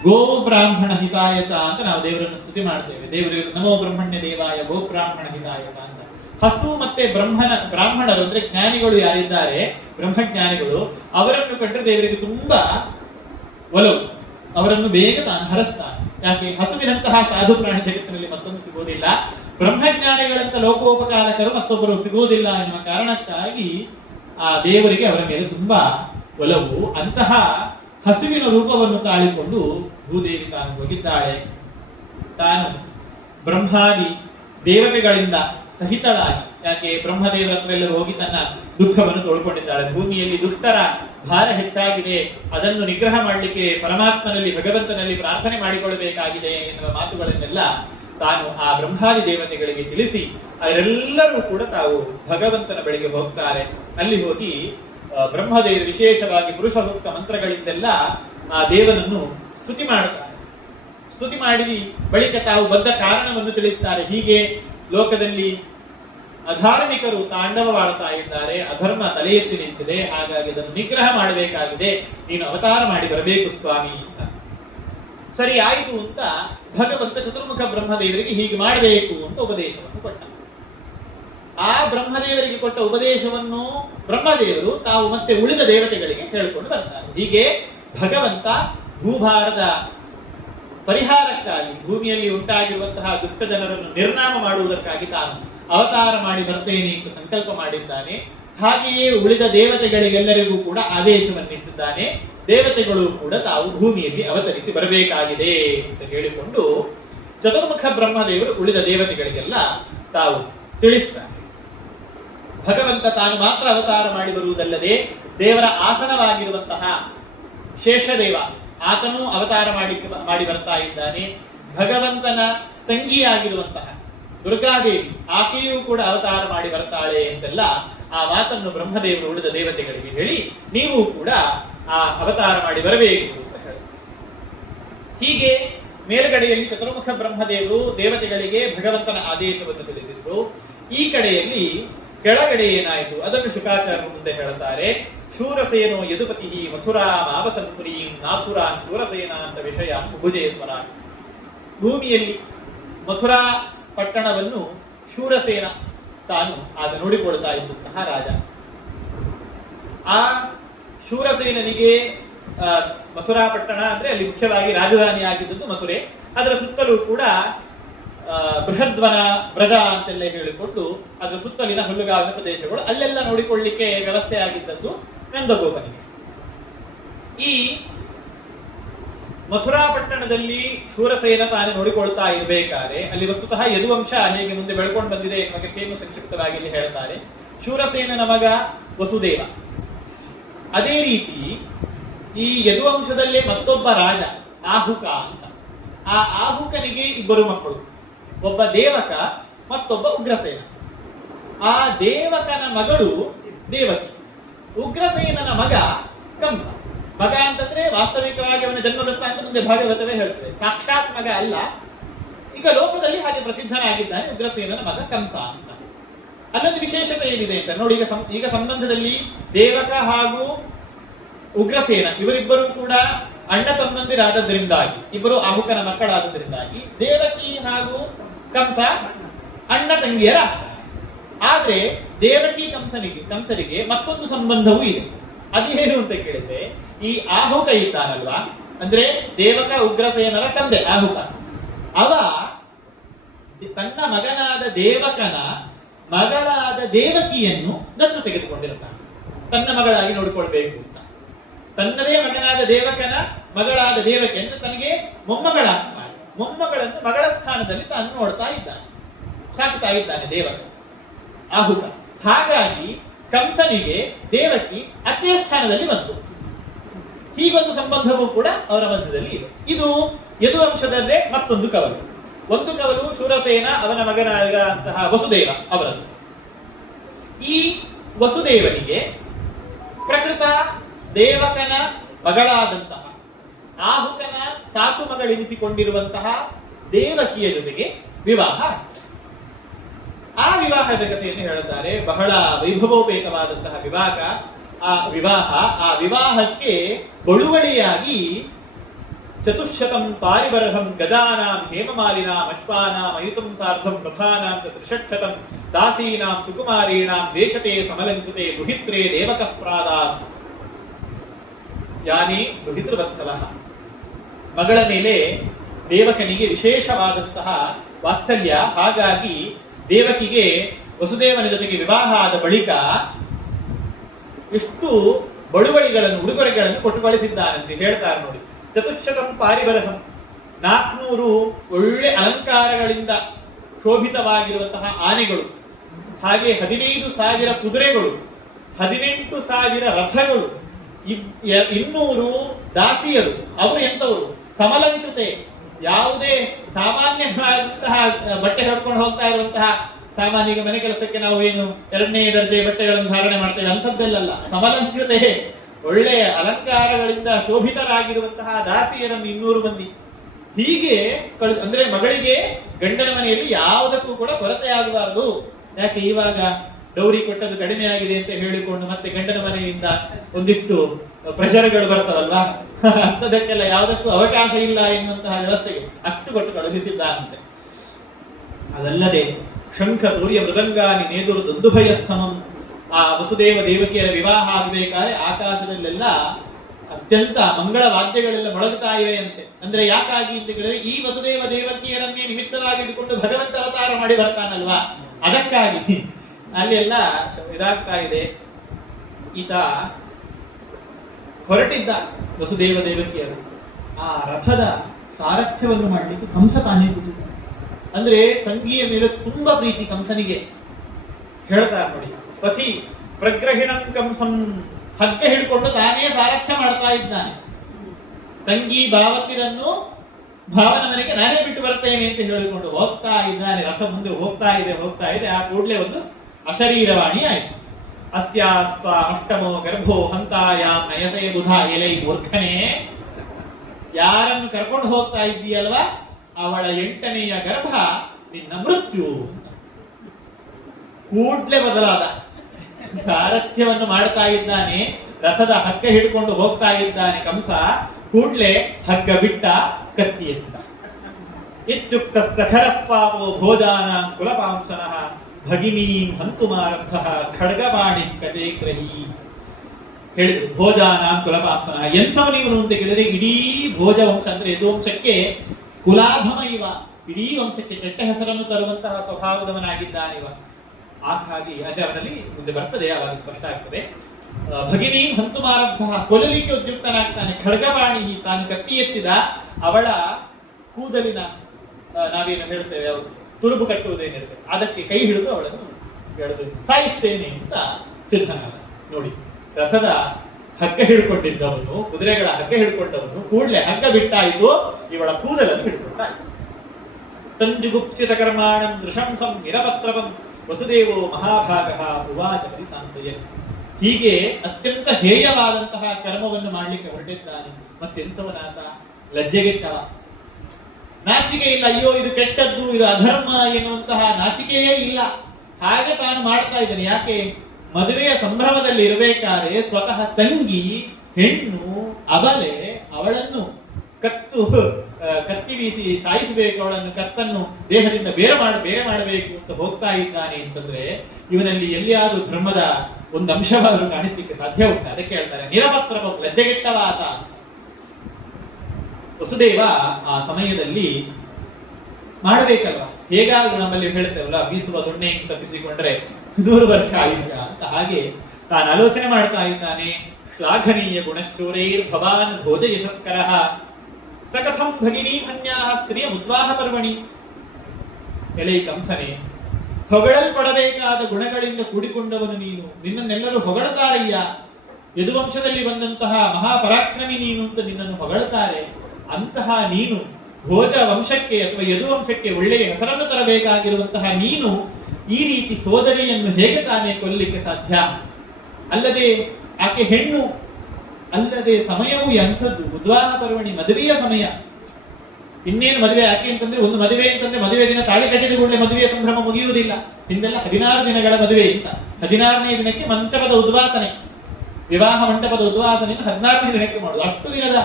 ಗೋ ಬ್ರಾಹ್ಮಣ ಹಿತಾಯ ಚ ಅಂತ ನಾವು ದೇವರನ್ನು ಸ್ತುತಿ ಮಾಡ್ತೇವೆ. ದೇವರಿಗೆ ನಮೋ ಬ್ರಹ್ಮಣ್ಯ ದೇವಾಯ ಗೋ ಬ್ರಾಹ್ಮಣ ಹಿತಾಯ ಚ ಅಂತ. ಹಸು ಮತ್ತೆ ಬ್ರಾಹ್ಮಣರು ಅಂದ್ರೆ ಜ್ಞಾನಿಗಳು ಯಾರಿದ್ದಾರೆ, ಬ್ರಹ್ಮಜ್ಞಾನಿಗಳು, ಅವರನ್ನು ಕಂಡ್ರೆ ದೇವರಿಗೆ ತುಂಬಾ ಒಲವು. ಅವರನ್ನು ಬೇಗ ತಾನು ಹರಸ್ತಾನೆ. ಯಾಕೆ? ಹಸುವಿನಂತಹ ಸಾಧು ಪ್ರಾಣಿ ಜಗತ್ತಿನಲ್ಲಿ ಮತ್ತೊಂದು ಸಿಗುವುದಿಲ್ಲ, ಬ್ರಹ್ಮಜ್ಞಾನಿಗಳಂತ ಲೋಕೋಪಕಾರಕರು ಮತ್ತೊಬ್ಬರು ಸಿಗುವುದಿಲ್ಲ ಎನ್ನುವ ಕಾರಣಕ್ಕಾಗಿ ಆ ದೇವರಿಗೆ ಅವರ ಮೇಲೆ ತುಂಬಾ ಒಲವು. ಅಂತಹ ಹಸುವಿನ ರೂಪವನ್ನು ತಾಳಿಕೊಂಡು ಭೂದೇವಿ ತಾನು ಹೋಗಿದ್ದಾಳೆ. ತಾನು ಬ್ರಹ್ಮಾದಿ ದೇವತೆಗಳಿಂದ ಸಹಿತಳಾಗಿ, ಯಾಕೆ ಬ್ರಹ್ಮದೇವರ ಹತ್ರ ಎಲ್ಲರೂ ಹೋಗಿ ತನ್ನ ದುಃಖವನ್ನು ತೋಳ್ಕೊಂಡಿದ್ದಾಳೆ. ಭೂಮಿಯಲ್ಲಿ ದುಷ್ಟರ ಭಾರ ಹೆಚ್ಚಾಗಿದೆ, ಅದನ್ನು ನಿಗ್ರಹ ಮಾಡಲಿಕ್ಕೆ ಪರಮಾತ್ಮನಲ್ಲಿ, ಭಗವಂತನಲ್ಲಿ ಪ್ರಾರ್ಥನೆ ಮಾಡಿಕೊಳ್ಳಬೇಕಾಗಿದೆ ಎನ್ನುವ ಮಾತುಗಳನ್ನೆಲ್ಲ ತಾನು ಆ ಬ್ರಹ್ಮಾದಿ ದೇವತೆಗಳಿಗೆ ತಿಳಿಸಿ ಅವರೆಲ್ಲರೂ ಕೂಡ ತಾವು ಭಗವಂತನ ಬಳಿಗೆ ಹೋಗ್ತಾರೆ. ಅಲ್ಲಿ ಹೋಗಿ ಬ್ರಹ್ಮದೇವರು ವಿಶೇಷವಾಗಿ ಪುರುಷಭಕ್ತ ಮಂತ್ರಗಳಿಂದೆಲ್ಲ ಆ ದೇವನನ್ನು ಸ್ತುತಿ ಮಾಡುತ್ತಾರೆ. ಸ್ತುತಿ ಮಾಡಿ ಬಳಿಕ ತಾವು ಬಂದ ಕಾರಣವನ್ನು ತಿಳಿಸ್ತಾರೆ. ಹೀಗೆ ಲೋಕದಲ್ಲಿ ಅಧಾರ್ಮಿಕರು ತಾಂಡವವಾಡ್ತಾ ಇದ್ದಾರೆ, ಅಧರ್ಮ ತಲೆ ಎತ್ತಿ ನಿಂತಿದೆ, ಹಾಗಾಗಿ ಅದನ್ನು ನಿಗ್ರಹ ಮಾಡಬೇಕಾಗಿದೆ, ನೀನು ಅವತಾರ ಮಾಡಿ ಬರಬೇಕು ಸ್ವಾಮಿ ಅಂತ. ಸರಿ ಆಯಿತು ಅಂತ ಭಗವಂತ ಚತುರ್ಮುಖ ಬ್ರಹ್ಮದೇವರಿಗೆ ಹೀಗೆ ಮಾಡಬೇಕು ಅಂತ ಉಪದೇಶವನ್ನು ಕೊಟ್ಟ. ಆ ಬ್ರಹ್ಮದೇವರಿಗೆ ಕೊಟ್ಟ ಉಪದೇಶವನ್ನು ಬ್ರಹ್ಮದೇವರು ತಾವು ಮತ್ತೆ ಉಳಿದ ದೇವತೆಗಳಿಗೆ ಹೇಳಿಕೊಂಡು ಬರ್ತಾರೆ. ಹೀಗೆ ಭಗವಂತ ಭೂಭಾರದ ಪರಿಹಾರಕ್ಕಾಗಿ, ಭೂಮಿಯಲ್ಲಿ ಉಂಟಾಗಿರುವಂತಹ ದುಷ್ಟ ಜನರನ್ನು ನಿರ್ನಾಮ ಮಾಡುವುದಕ್ಕಾಗಿ ತಾನು ಅವತಾರ ಮಾಡಿ ಬರ್ತೇನೆ ಎಂದು ಸಂಕಲ್ಪ ಮಾಡಿದ್ದಾನೆ. ಹಾಗೆಯೇ ಉಳಿದ ದೇವತೆಗಳಿಗೆಲ್ಲರಿಗೂ ಕೂಡ ಆದೇಶವನ್ನಿಟ್ಟಿದ್ದಾನೆ. ದೇವತೆಗಳು ಕೂಡ ತಾವು ಭೂಮಿಯಲ್ಲಿ ಅವತರಿಸಿ ಬರಬೇಕಾಗಿದೆ ಅಂತ ಹೇಳಿಕೊಂಡು ಚತುರ್ಮುಖ ಬ್ರಹ್ಮದೇವರು ಉಳಿದ ದೇವತೆಗಳಿಗೆಲ್ಲ ತಾವು ತಿಳಿಸ್ತಾರೆ. ಭಗವಂತ ತಾನು ಮಾತ್ರ ಅವತಾರ ಮಾಡಿ ಬರುವುದಲ್ಲದೆ ದೇವರ ಆಸನವಾಗಿರುವಂತಹ ಶೇಷದೇವ ಆತನೂ ಅವತಾರ ಮಾಡಿ ಬರ್ತಾ ಇದ್ದಾನೆ. ಭಗವಂತನ ತಂಗಿಯಾಗಿರುವಂತಹ ದುರ್ಗಾದೇವಿ ಆಕೆಯೂ ಕೂಡ ಅವತಾರ ಮಾಡಿ ಬರ್ತಾಳೆ ಅಂತೆಲ್ಲ ಆ ಮಾತನ್ನು ಬ್ರಹ್ಮದೇವರು ಉಳಿದ ದೇವತೆಗಳಿಗೆ ಹೇಳಿ ನೀವು ಕೂಡ ಆ ಅವತಾರ ಮಾಡಿ ಬರಬೇಕು ಅಂತ ಹೇಳಿ. ಹೀಗೆ ಮೇಲ್ಗಡೆಯಲ್ಲಿ ಚತುರ್ಮುಖ ಬ್ರಹ್ಮದೇವರು ದೇವತೆಗಳಿಗೆ ಭಗವಂತನ ಆದೇಶವನ್ನು ತಿಳಿಸಿದ್ರು. ಈ ಕಡೆಯಲ್ಲಿ ಕೆಳಗಡೆ ಏನಾಯಿತು ಅದನ್ನು ಶುಕಾಚಾರ್ಯರು ಮುಂದೆ ಹೇಳುತ್ತಾರೆ. ಶೂರಸೇನೋ ಯದುಪತಿ ಮಥುರಾ ಮಾವಸಂಪುರೀಂ ನಾಥುರಾನ್ ಶೂರಸೇನ ಅಂತ ವಿಷಯ ಭುಜೇಶ್ವರ. ಭೂಮಿಯಲ್ಲಿ ಮಥುರಾ ಪಟ್ಟಣವನ್ನು ಶೂರಸೇನ ತಾನು ಆಗ ನೋಡಿಕೊಳ್ತಾ ಇದ್ದಂತಹ ರಾಜ. ಆ ಶೂರಸೇನನಿಗೆ ಮಥುರಾ ಪಟ್ಟಣ ಅಂದ್ರೆ ಅಲ್ಲಿ ಮುಖ್ಯವಾಗಿ ರಾಜಧಾನಿ ಆಗಿದ್ದದ್ದು ಮಥುರೆ. ಅದರ ಸುತ್ತಲೂ ಕೂಡ ಬೃಹದ್ವನ ಬ್ರಜ ಅಂತೆಲ್ಲ ಹೇಳಿಕೊಂಡು ಅದರ ಸುತ್ತಲಿನ ಹುಲ್ಲುಗಾವಲಿನ ಪ್ರದೇಶಗಳು ಅಲ್ಲೆಲ್ಲ ನೋಡಿಕೊಳ್ಳಿಕ್ಕೆ ವ್ಯವಸ್ಥೆ ಆಗಿದ್ದದ್ದು ನಂದಗೋಪನಿಗೆ. ಈ ಮಥುರಾ ಪಟ್ಟಣದಲ್ಲಿ ಶೂರಸೇನ ತಾನು ನೋಡಿಕೊಳ್ತಾ ಇರಬೇಕಾದ್ರೆ ಅಲ್ಲಿ ವಸ್ತುತಃ ಯದುವಂಶ ಹೇಗೆ ಮುಂದೆ ಬೆಳ್ಕೊಂಡು ಬಂದಿದೆ ಎನ್ನುವ ಕಥೆಯನ್ನು ಸಂಕ್ಷಿಪ್ತವಾಗಿ ಇಲ್ಲಿ ಹೇಳ್ತಾರೆ. ಶೂರಸೇನನ ಮಗ ವಸುದೇವ. ಅದೇ ರೀತಿ ಈ ಯದುವಂಶದಲ್ಲೇ ಮತ್ತೊಬ್ಬ ರಾಜ ಆಹುಕ ಅಂತ. ಆ ಆಹುಕನಿಗೆ ಇಬ್ಬರು ಮಕ್ಕಳು, ಒಬ್ಬ ದೇವಕ ಮತ್ತೊಬ್ಬ ಉಗ್ರಸೇನ. ಆ ದೇವಕನ ಮಗಳು ದೇವಕಿ, ಉಗ್ರಸೇನನ ಮಗ ಕಂಸ. ಮಗ ಅಂತಂದ್ರೆ ವಾಸ್ತವಿಕವಾಗಿ ಅವನ ಜನ್ಮ ವೃತ್ತಾಂತ ಮುಂದೆ ಭಾಗವತವೇ ಹೇಳ್ತದೆ, ಸಾಕ್ಷಾತ್ ಮಗ ಅಲ್ಲ. ಈಗ ಲೋಕದಲ್ಲಿ ಹಾಗೆ ಪ್ರಸಿದ್ಧನಾಗಿದ್ದಾನೆ ಉಗ್ರಸೇನನ ಮಗ ಕಂಸ ಅಂತ. ಅಲ್ಲೊಂದು ವಿಶೇಷತೆ ಏನಿದೆ ಅಂತ ನೋಡಿ. ಈಗ ಸಂಬಂಧದಲ್ಲಿ ದೇವಕ ಹಾಗೂ ಉಗ್ರಸೇನ ಇವರಿಬ್ಬರು ಕೂಡ ಅಣ್ಣ ತಮ್ಮಂದಿರಾದದ್ರಿಂದಾಗಿ, ಇಬ್ಬರು ಆಹುಕನ ಮಕ್ಕಳಾದದ್ರಿಂದಾಗಿ ದೇವಕಿ ಹಾಗೂ ಕಂಸ ಅಣ್ಣ ತಂಗಿಯರ. ಆದ್ರೆ ದೇವಕಿ ಕಂಸನಿಗೆ ಮತ್ತೊಂದು ಸಂಬಂಧವೂ ಇದೆ. ಅದೇನು ಅಂತ ಕೇಳಿದ್ರೆ, ಈ ಆಹುಕ ಇದ್ದಾನಲ್ವಾ, ಅಂದ್ರೆ ದೇವಕ ಉಗ್ರಸೇನರ ತಂದೆ ಆಹುಕ, ಅವ ತನ್ನ ಮಗನಾದ ದೇವಕನ ಮಗಳಾದ ದೇವಕಿಯನ್ನು ದತ್ತು ತೆಗೆದುಕೊಂಡಿರ್ತಾನೆ, ತನ್ನ ಮಗಳಾಗಿ ನೋಡಿಕೊಳ್ಬೇಕು ಅಂತ. ತನ್ನದೇ ಮಗನಾದ ದೇವಕನ ಮಗಳಾದ ದೇವಕಿ ಅಂದ್ರೆ ತನಗೆ ಮೊಮ್ಮಗಳನ್ನು ಮಗಳ ಸ್ಥಾನದಲ್ಲಿ ತಾನು ನೋಡ್ತಾ ಇದ್ದಾನೆ, ಸಾಕ್ತಾ ಇದ್ದಾನೆ ದೇವಕ ಆಹುಕ. ಹಾಗಾಗಿ ಕಂಸನಿಗೆ ದೇವಕಿ ಅತ್ತೆಯ ಸ್ಥಾನದಲ್ಲಿ ಬಂತು. ಹೀಗೊಂದು ಸಂಬಂಧವೂ ಕೂಡ ಅವರ ಮಧ್ಯದಲ್ಲಿ ಇದೆ. ಇದು ಯದುವಂಶದಲ್ಲೇ ಮತ್ತೊಂದು ಕವಲು. ಒಂದು ಕವಲು ಶೂರಸೇನ ಅವನ ಮಗನಾದಂತಹ ವಸುದೇವ ಅವರದ್ದು. ಈ ವಸುದೇವನಿಗೆ ಪ್ರಕೃತ ದೇವಕನ ಮಗಳಾದಂತಹ ಆಹುಕನ ಸಾಕು ಮಗಳೆನಿಸಿಕೊಂಡಿರುವಂತಹ ದೇವಕಿಯ ಜೊತೆಗೆ ವಿವಾಹ. ಆ ವಿವಾಹದ ಕಥೆಯನ್ನು ಹೇಳುತ್ತಾರೆ. ಬಹಳ ವೈಭವೋಪೇತವಾದಂತಹ ಆ ವಿವಾಹಕ್ಕೆ ಬಳುವಳಿಯಾಗಿ ಚತುಶತಂ ಪಾರಿಬರ್ಹಂ ಗಜಾನಾಂ ಹೇಮಮಾಲಿನಾಂ ಅಶ್ವಾನಾಂ ಅಯುತಂ ಸಾರ್ಧಂ ರಥಾನಾಂ ತ್ರಿಷಕ್ಷತಂ ದಾಸೀನಾಂ ಸುಕುಮಾರೀಣಾಂ ದೇಶತೆ ಸಮಲಂಕೃತೆ ದುಹಿತ್ರೇ ದೇವಕಃ ಪ್ರಾದಾತ್ ಯಾನಿ ದುಹಿತೃವತ್ಸಲಃ. ಮಗಳ ಮೇಲೆ ದೇವಕನಿಗೆ ವಿಶೇಷವಾದಂತಹ ವಾತ್ಸಲ್ಯ. ಹಾಗಾಗಿ ದೇವಕಿಗೆ ವಸುದೇವನ ಜೊತೆಗೆ ವಿವಾಹ ಆದ ಬಳಿಕ ಎಷ್ಟು ಬಳುವಳಿಗಳನ್ನು ಉಡುಗೊರೆಗಳನ್ನು ಕೊಟ್ಟು ಕಳಿಸಿದ್ದಾನಂತೆ ಹೇಳ್ತಾರೆ ನೋಡಿ. ಚತುಶತಂ ಪಾರಿಬರಹಂ, 400 ಒಳ್ಳೆ ಅಲಂಕಾರಗಳಿಂದ ಶೋಭಿತವಾಗಿರುವಂತಹ ಆನೆಗಳು, ಹಾಗೆ 15,000 ಕುದುರೆಗಳು, 18,000 ರಥಗಳು, 200 ದಾಸಿಯರು. ಅವರು ಎಂತವರು? ಸಮಲಂಕೃತೆ, ಯಾವುದೇ ಸಾಮಾನ್ಯವಾದಂತಹ ಬಟ್ಟೆ ಹೊಡ್ಕೊಂಡು ಹೋಗ್ತಾ ಇರುವಂತಹ ಸಾಮಾನ್ಯ ಮನೆ ಕೆಲಸಕ್ಕೆ ನಾವು ಏನು 2ನೇ ದರ್ಜೆ ಬಟ್ಟೆಗಳನ್ನು ಧಾರಣೆ ಮಾಡ್ತೇವೆ ಅಂಥದ್ದೆಲ್ಲ. ಸಮಲಂಕೃತೆ, ಒಳ್ಳೆಯ ಅಲಂಕಾರಗಳಿಂದ ಶೋಭಿತರಾಗಿರುವಂತಹ ದಾಸಿಯರನ್ನು 200 ಮಂದಿ. ಹೀಗೆ ಅಂದ್ರೆ ಮಗಳಿಗೆ ಗಂಡನ ಮನೆಯಲ್ಲಿ ಯಾವುದಕ್ಕೂ ಕೂಡ ಕೊರತೆ ಆಗಬಾರದು. ಯಾಕೆ ಇವಾಗ ಡೌರಿ ಕೊಟ್ಟದ್ದು ಕಡಿಮೆ ಆಗಿದೆ ಅಂತ ಹೇಳಿಕೊಂಡು ಮತ್ತೆ ಗಂಡನ ಮನೆಯಿಂದ ಒಂದಿಷ್ಟು ಪ್ರೆಷರ್ಗಳು ಬರ್ತವಲ್ವಾ, ಅಂಥದಕ್ಕೆಲ್ಲ ಯಾವುದಕ್ಕೂ ಅವಕಾಶ ಇಲ್ಲ ಎನ್ನುವಂತಹ ವ್ಯವಸ್ಥೆಗೆ ಅಷ್ಟು ಕೊಟ್ಟು ಕಳುಹಿಸಿದ್ದಾನಂತೆ. ಅದಲ್ಲದೆ ಶಂಖ ತೂರ್ಯ ಮೃದಂಗಾನಿ ನೇದುರು ದುಂದುಭಯ ಸ್ಥಮಂ. ಆ ವಸುದೇವ ದೇವಕಿಯರ ವಿವಾಹ ಆಗಬೇಕಾದ್ರೆ ಆಕಾಶದಲ್ಲೆಲ್ಲ ಅತ್ಯಂತ ಮಂಗಳ ವಾದ್ಯಗಳೆಲ್ಲ ಮೊಳಗುತ್ತಾ ಇವೆಯಂತೆ. ಅಂದ್ರೆ ಯಾಕಾಗಿ ಅಂತ ಕೇಳಿದ್ರೆ, ಈ ವಸುದೇವ ದೇವಕಿಯರನ್ನೇ ನಿಮಿತ್ತವಾಗಿ ಇಟ್ಟುಕೊಂಡು ಭಗವಂತ ಅವತಾರ ಮಾಡಿ ಬರ್ತಾನಲ್ವಾ, ಅದಕ್ಕಾಗಿ ಅಲ್ಲಿ ಎಲ್ಲ ಇದಾಗ್ತಾ ಇದೆ. ಈತ ಹೊರಟಿದ್ದ ವಸುದೇವ ದೇವಕಿಯರು ಆ ರಥದ ಸಾರಥ್ಯವನ್ನು ಮಾಡಲಿಕ್ಕೆ ಕಂಸ ತಾನೇ ಕೂತಿದ್ದ. ಅಂದ್ರೆ ತಂಗಿಯ ಮೇಲೆ ತುಂಬಾ ಪ್ರೀತಿ ಕಂಸನಿಗೆ. ಹೇಳ್ತಾರೆ ನೋಡಿ, ಪತಿ ಪ್ರಗ್ರಹಿಣಂ ಕಂಸಂ, ಹಗ್ಗ ಹಿಡ್ಕೊಂಡು ತಾನೇ ಸಾರಥ್ಯ ಮಾಡ್ತಾ ಇದ್ದಾನೆ. ತಂಗಿ ಭಾವತಿರನ್ನು ಭಾವನ ಮನೆಗೆ ನಾನೇ ಬಿಟ್ಟು ಬರ್ತೇನೆ ಅಂತ ಹೇಳಿಕೊಂಡು ಹೋಗ್ತಾ ಇದ್ದಾನೆ. ರಥ ಮುಂದೆ ಹೋಗ್ತಾ ಇದೆ. ಆ ಕೂಡಲೇ ಒಂದು ಅಶರೀರವಾಣಿ ಆಯ್ತು. ಅಸ್ಯಾಸ್ತ ಅಷ್ಟಮೋ ಗರ್ಭೋ ಹಂತಾಯಾಂ ನಯಸೇ ಬುಧ ಎಲೈ ಮೂರ್ಖನೇ. ಯಾರನ್ನು ಕರ್ಕೊಂಡು ಹೋಗ್ತಾ ಇದ್ದೀಯಲ್ವಾ, ಅವಳ 8ನೆಯ ಗರ್ಭ ನಿನ್ನ ಮೃತ್ಯು. ಕೂಡ್ಲೆ ಬದಲಾದ. ಸಾರಥ್ಯವನ್ನು ಮಾಡ್ತಾ ಇದ್ದಾನೆ, ರಥದ ಹಗ್ಗ ಹಿಡ್ಕೊಂಡು ಹೋಗ್ತಾ ಇದ್ದಾನೆ ಕಂಸ. ಕೂಡ್ಲೆ ಹಗ್ಗ ಬಿಟ್ಟ, ಕತ್ತಿ ಎತ್ತ. ಇತ್ಯುಕ್ತ ಸಖರಃ ಪಾಪೋ ಭೋಜಾನಾಂ ಕುಲಪಾಂಸನಃ ಭಗಿನೀಂ ಹಂತುಮಾರಬ್ಧಃ ಖಡ್ಗಪಾಣಿ ಕತೆ ಗ್ರಹಿ. ಹೇಳಿದ್ರು ಭೋಜಾನಾಂ ಕುಲಪಾಂಸನಃ. ಎಂಥವನು ಇವನು ಅಂತ ಕೇಳಿದ್ರೆ, ಇಡೀ ಭೋಜ ವಂಶ ಅಂದ್ರೆ ಯದುವಂಶಕ್ಕೆ ಕುಲಾಧಮ ಇವ. ಇಡೀ ವಂಶಕ್ಕೆ ಕೆಟ್ಟ ಹೆಸರನ್ನು ತರುವಂತಹ ಸ್ವಭಾವದವನಾಗಿದ್ದಾನಿವ. ಹಾಗಾಗಿ ಅದೇ ಅವನಲ್ಲಿ ಮುಂದೆ ಬರ್ತದೆ, ಅವಾಗ ಸ್ಪಷ್ಟ ಆಗ್ತದೆ. ಭಗಿನೀಂ ಹಂತುಮಾರಬ್ಧಃ, ಕೊಲ್ಲಲಿಕ್ಕೆ ಉದ್ಯುಕ್ತನಾಗ್ತಾನೆ. ಖಡ್ಗಪಾಣಿ, ತಾನು ಕತ್ತಿ ಎತ್ತಿದ ಅವಳ ಕೂದಲಿನ ನಾವೇನು ಹೇಳ್ತೇವೆ ತುರುಬು ಕಟ್ಟುವುದೇನಿರುತ್ತೆ ಅದಕ್ಕೆ ಕೈ ಹಿಡಿದು ಅವಳನ್ನು ಎಳೆದು ಸಾಯಿಸ್ತೇನೆ ಅಂತ ಸಿದ್ಧನಾದ. ನೋಡಿ, ರಥದ ಹಗ್ಗ ಹಿಡ್ಕೊಂಡಿದ್ದವನು, ಕುದುರೆಗಳ ಹಗ್ಗ ಹಿಡ್ಕೊಂಡವನು ಕೂಡಲೇ ಹಗ್ಗ ಬಿಟ್ಟಾಯಿತು, ಇವಳ ಕೂದಲನ್ನು ಹಿಡ್ಕೊಂಡಾಯಿತು. ತಂಜುಗುಪ್ಸಿತ ಕರ್ಮಾಣಂ ದೃಶಂಸಂ ನಿರಪತ್ರವಂ ವಸುದೇವೋ ಮಹಾಭಾಗ ಉವಾಚ ಪರಿಸಾಂತಯ. ಹೀಗೆ ಅತ್ಯಂತ ಹೇಯವಾದಂತಹ ಕರ್ಮವನ್ನು ಮಾಡಲಿಕ್ಕೆ ಹೊರಟಿದ್ದಾನೆ. ಮತ್ತೆಂಥವನಾತ? ಲಜ್ಜೆಗೆಟ್ಟವ, ನಾಚಿಕೆ ಇಲ್ಲ. ಅಯ್ಯೋ ಇದು ಕೆಟ್ಟದ್ದು, ಇದು ಅಧರ್ಮ ಎನ್ನುವಂತಹ ನಾಚಿಕೆಯೇ ಇಲ್ಲ. ಹಾಗೆ ತಾನು ಮಾಡ್ತಾ ಇದ್ದಾನೆ. ಯಾಕೆ? ಮದುವೆಯ ಸಂಭ್ರಮದಲ್ಲಿ ಇರಬೇಕಾದ್ರೆ ಸ್ವತಃ ತಂಗಿ ಹೆಣ್ಣು ಅಬಲೆ ಅವಳನ್ನು ಕತ್ತಿ ಬೀಸಿ ಸಾಯಿಸಬೇಕು, ಅವಳನ್ನು ಕತ್ತನ್ನು ದೇಹದಿಂದ ಬೇರೆ ಮಾಡಬೇಕು ಅಂತ ಹೋಗ್ತಾ ಇದ್ದಾನೆ ಅಂತಂದ್ರೆ ಇವನಲ್ಲಿ ಎಲ್ಲಿಯಾದ್ರೂ ಧರ್ಮದ ಒಂದು ಅಂಶವಾದರೂ ಕಾಣಿಸ್ಲಿಕ್ಕೆ ಸಾಧ್ಯ ಉಂಟು. ಅದಕ್ಕೆ ಹೇಳ್ತಾರೆ ನಿರಪತ್ರ ಲಜ್ಜೆಗೆಟ್ಟವ ಆತ. ವಸುದೇವ ಆ ಸಮಯದಲ್ಲಿ ಮಾಡಬೇಕಲ್ವಾ, ಹೇಗಾದ್ರೂ ನಮ್ಮಲ್ಲಿ ಹೇಳ್ತೇವಲ್ಲ, ಬೀಸುವ ದೊಣ್ಣೆ ತಪ್ಪಿಸಿಕೊಂಡ್ರೆ 100 ವರ್ಷ ಆಯುಷ್ಯ ಅಂತ. ಹಾಗೆ ತಾನು ಆಲೋಚನೆ ಮಾಡ್ತಾ ಇದ್ದಾನೆ. ಶ್ಲಾಘನೀಯ ಗುಣಶ್ಚೂರೈರ್ ಭವಾನ್ ಭೋಜ ಯಶಸ್ಕರಃ ಸಕಥಂ ಭಗಿನಿ ಅನ್ಯಾಹ ಸ್ತ್ರೀಯ ಮುದ್ವಾಹ ಪರ್ವಣಿ. ಎಲೈ ಕಂಸನೆ, ಹೊಗಳಲ್ಪಡಬೇಕಾದ ಗುಣಗಳಿಂದ ಕೂಡಿಕೊಂಡವನು ನೀನು. ನಿನ್ನನ್ನೆಲ್ಲರೂ ಹೊಗಳುತ್ತಾರಯ್ಯ. ಯದುವಂಶದಲ್ಲಿ ಬಂದಂತಹ ಮಹಾಪರಾಕ್ರಮಿ ನೀನು ಅಂತ ನಿನ್ನನ್ನು ಹೊಗಳುತ್ತಾರೆ. ಅಂತಹ ನೀನು ಭೋಜ ವಂಶಕ್ಕೆ ಅಥವಾ ಯದುವಂಶಕ್ಕೆ ಒಳ್ಳೆಯ ಹೆಸರನ್ನು ತರಬೇಕಾಗಿರುವಂತಹ ನೀನು ಈ ರೀತಿ ಸೋದರಿಯನ್ನು ಹೇಗೆ ತಾನೇ ಕೊಲ್ಲಲಿಕ್ಕೆ ಸಾಧ್ಯ? ಅಲ್ಲದೆ ಆಕೆ ಹೆಣ್ಣು, ಅಲ್ಲದೆ ಸಮಯವೂ ಎಂಥದ್ದು, ಉದ್ವಾಹ ಪರ್ವಣಿ, ಮದುವೆಯ ಸಮಯ. ಇನ್ನೇನು ಮದುವೆ? ಯಾಕೆ ಅಂತಂದ್ರೆ ಒಂದು ಮದುವೆ ಅಂತಂದ್ರೆ ಮದುವೆ ದಿನ ತಾಳಿ ಕಟ್ಟಿದ ಕೂಡಲೇ ಮದುವೆಯ ಸಂಭ್ರಮ ಮುಗಿಯುವುದಿಲ್ಲ. ಹಿಂದೆಲ್ಲ 16 ದಿನಗಳ ಮದುವೆ ಅಂತ. 16ನೇ ದಿನಕ್ಕೆ ಮಂಟಪದ ಉದ್ವಾಸನೆ, ವಿವಾಹ ಮಂಟಪದ ಉದ್ವಾಸನೆಯನ್ನು 14ನೇ ದಿನಕ್ಕೆ ಮಾಡುದು. ಅಷ್ಟು ದಿನದ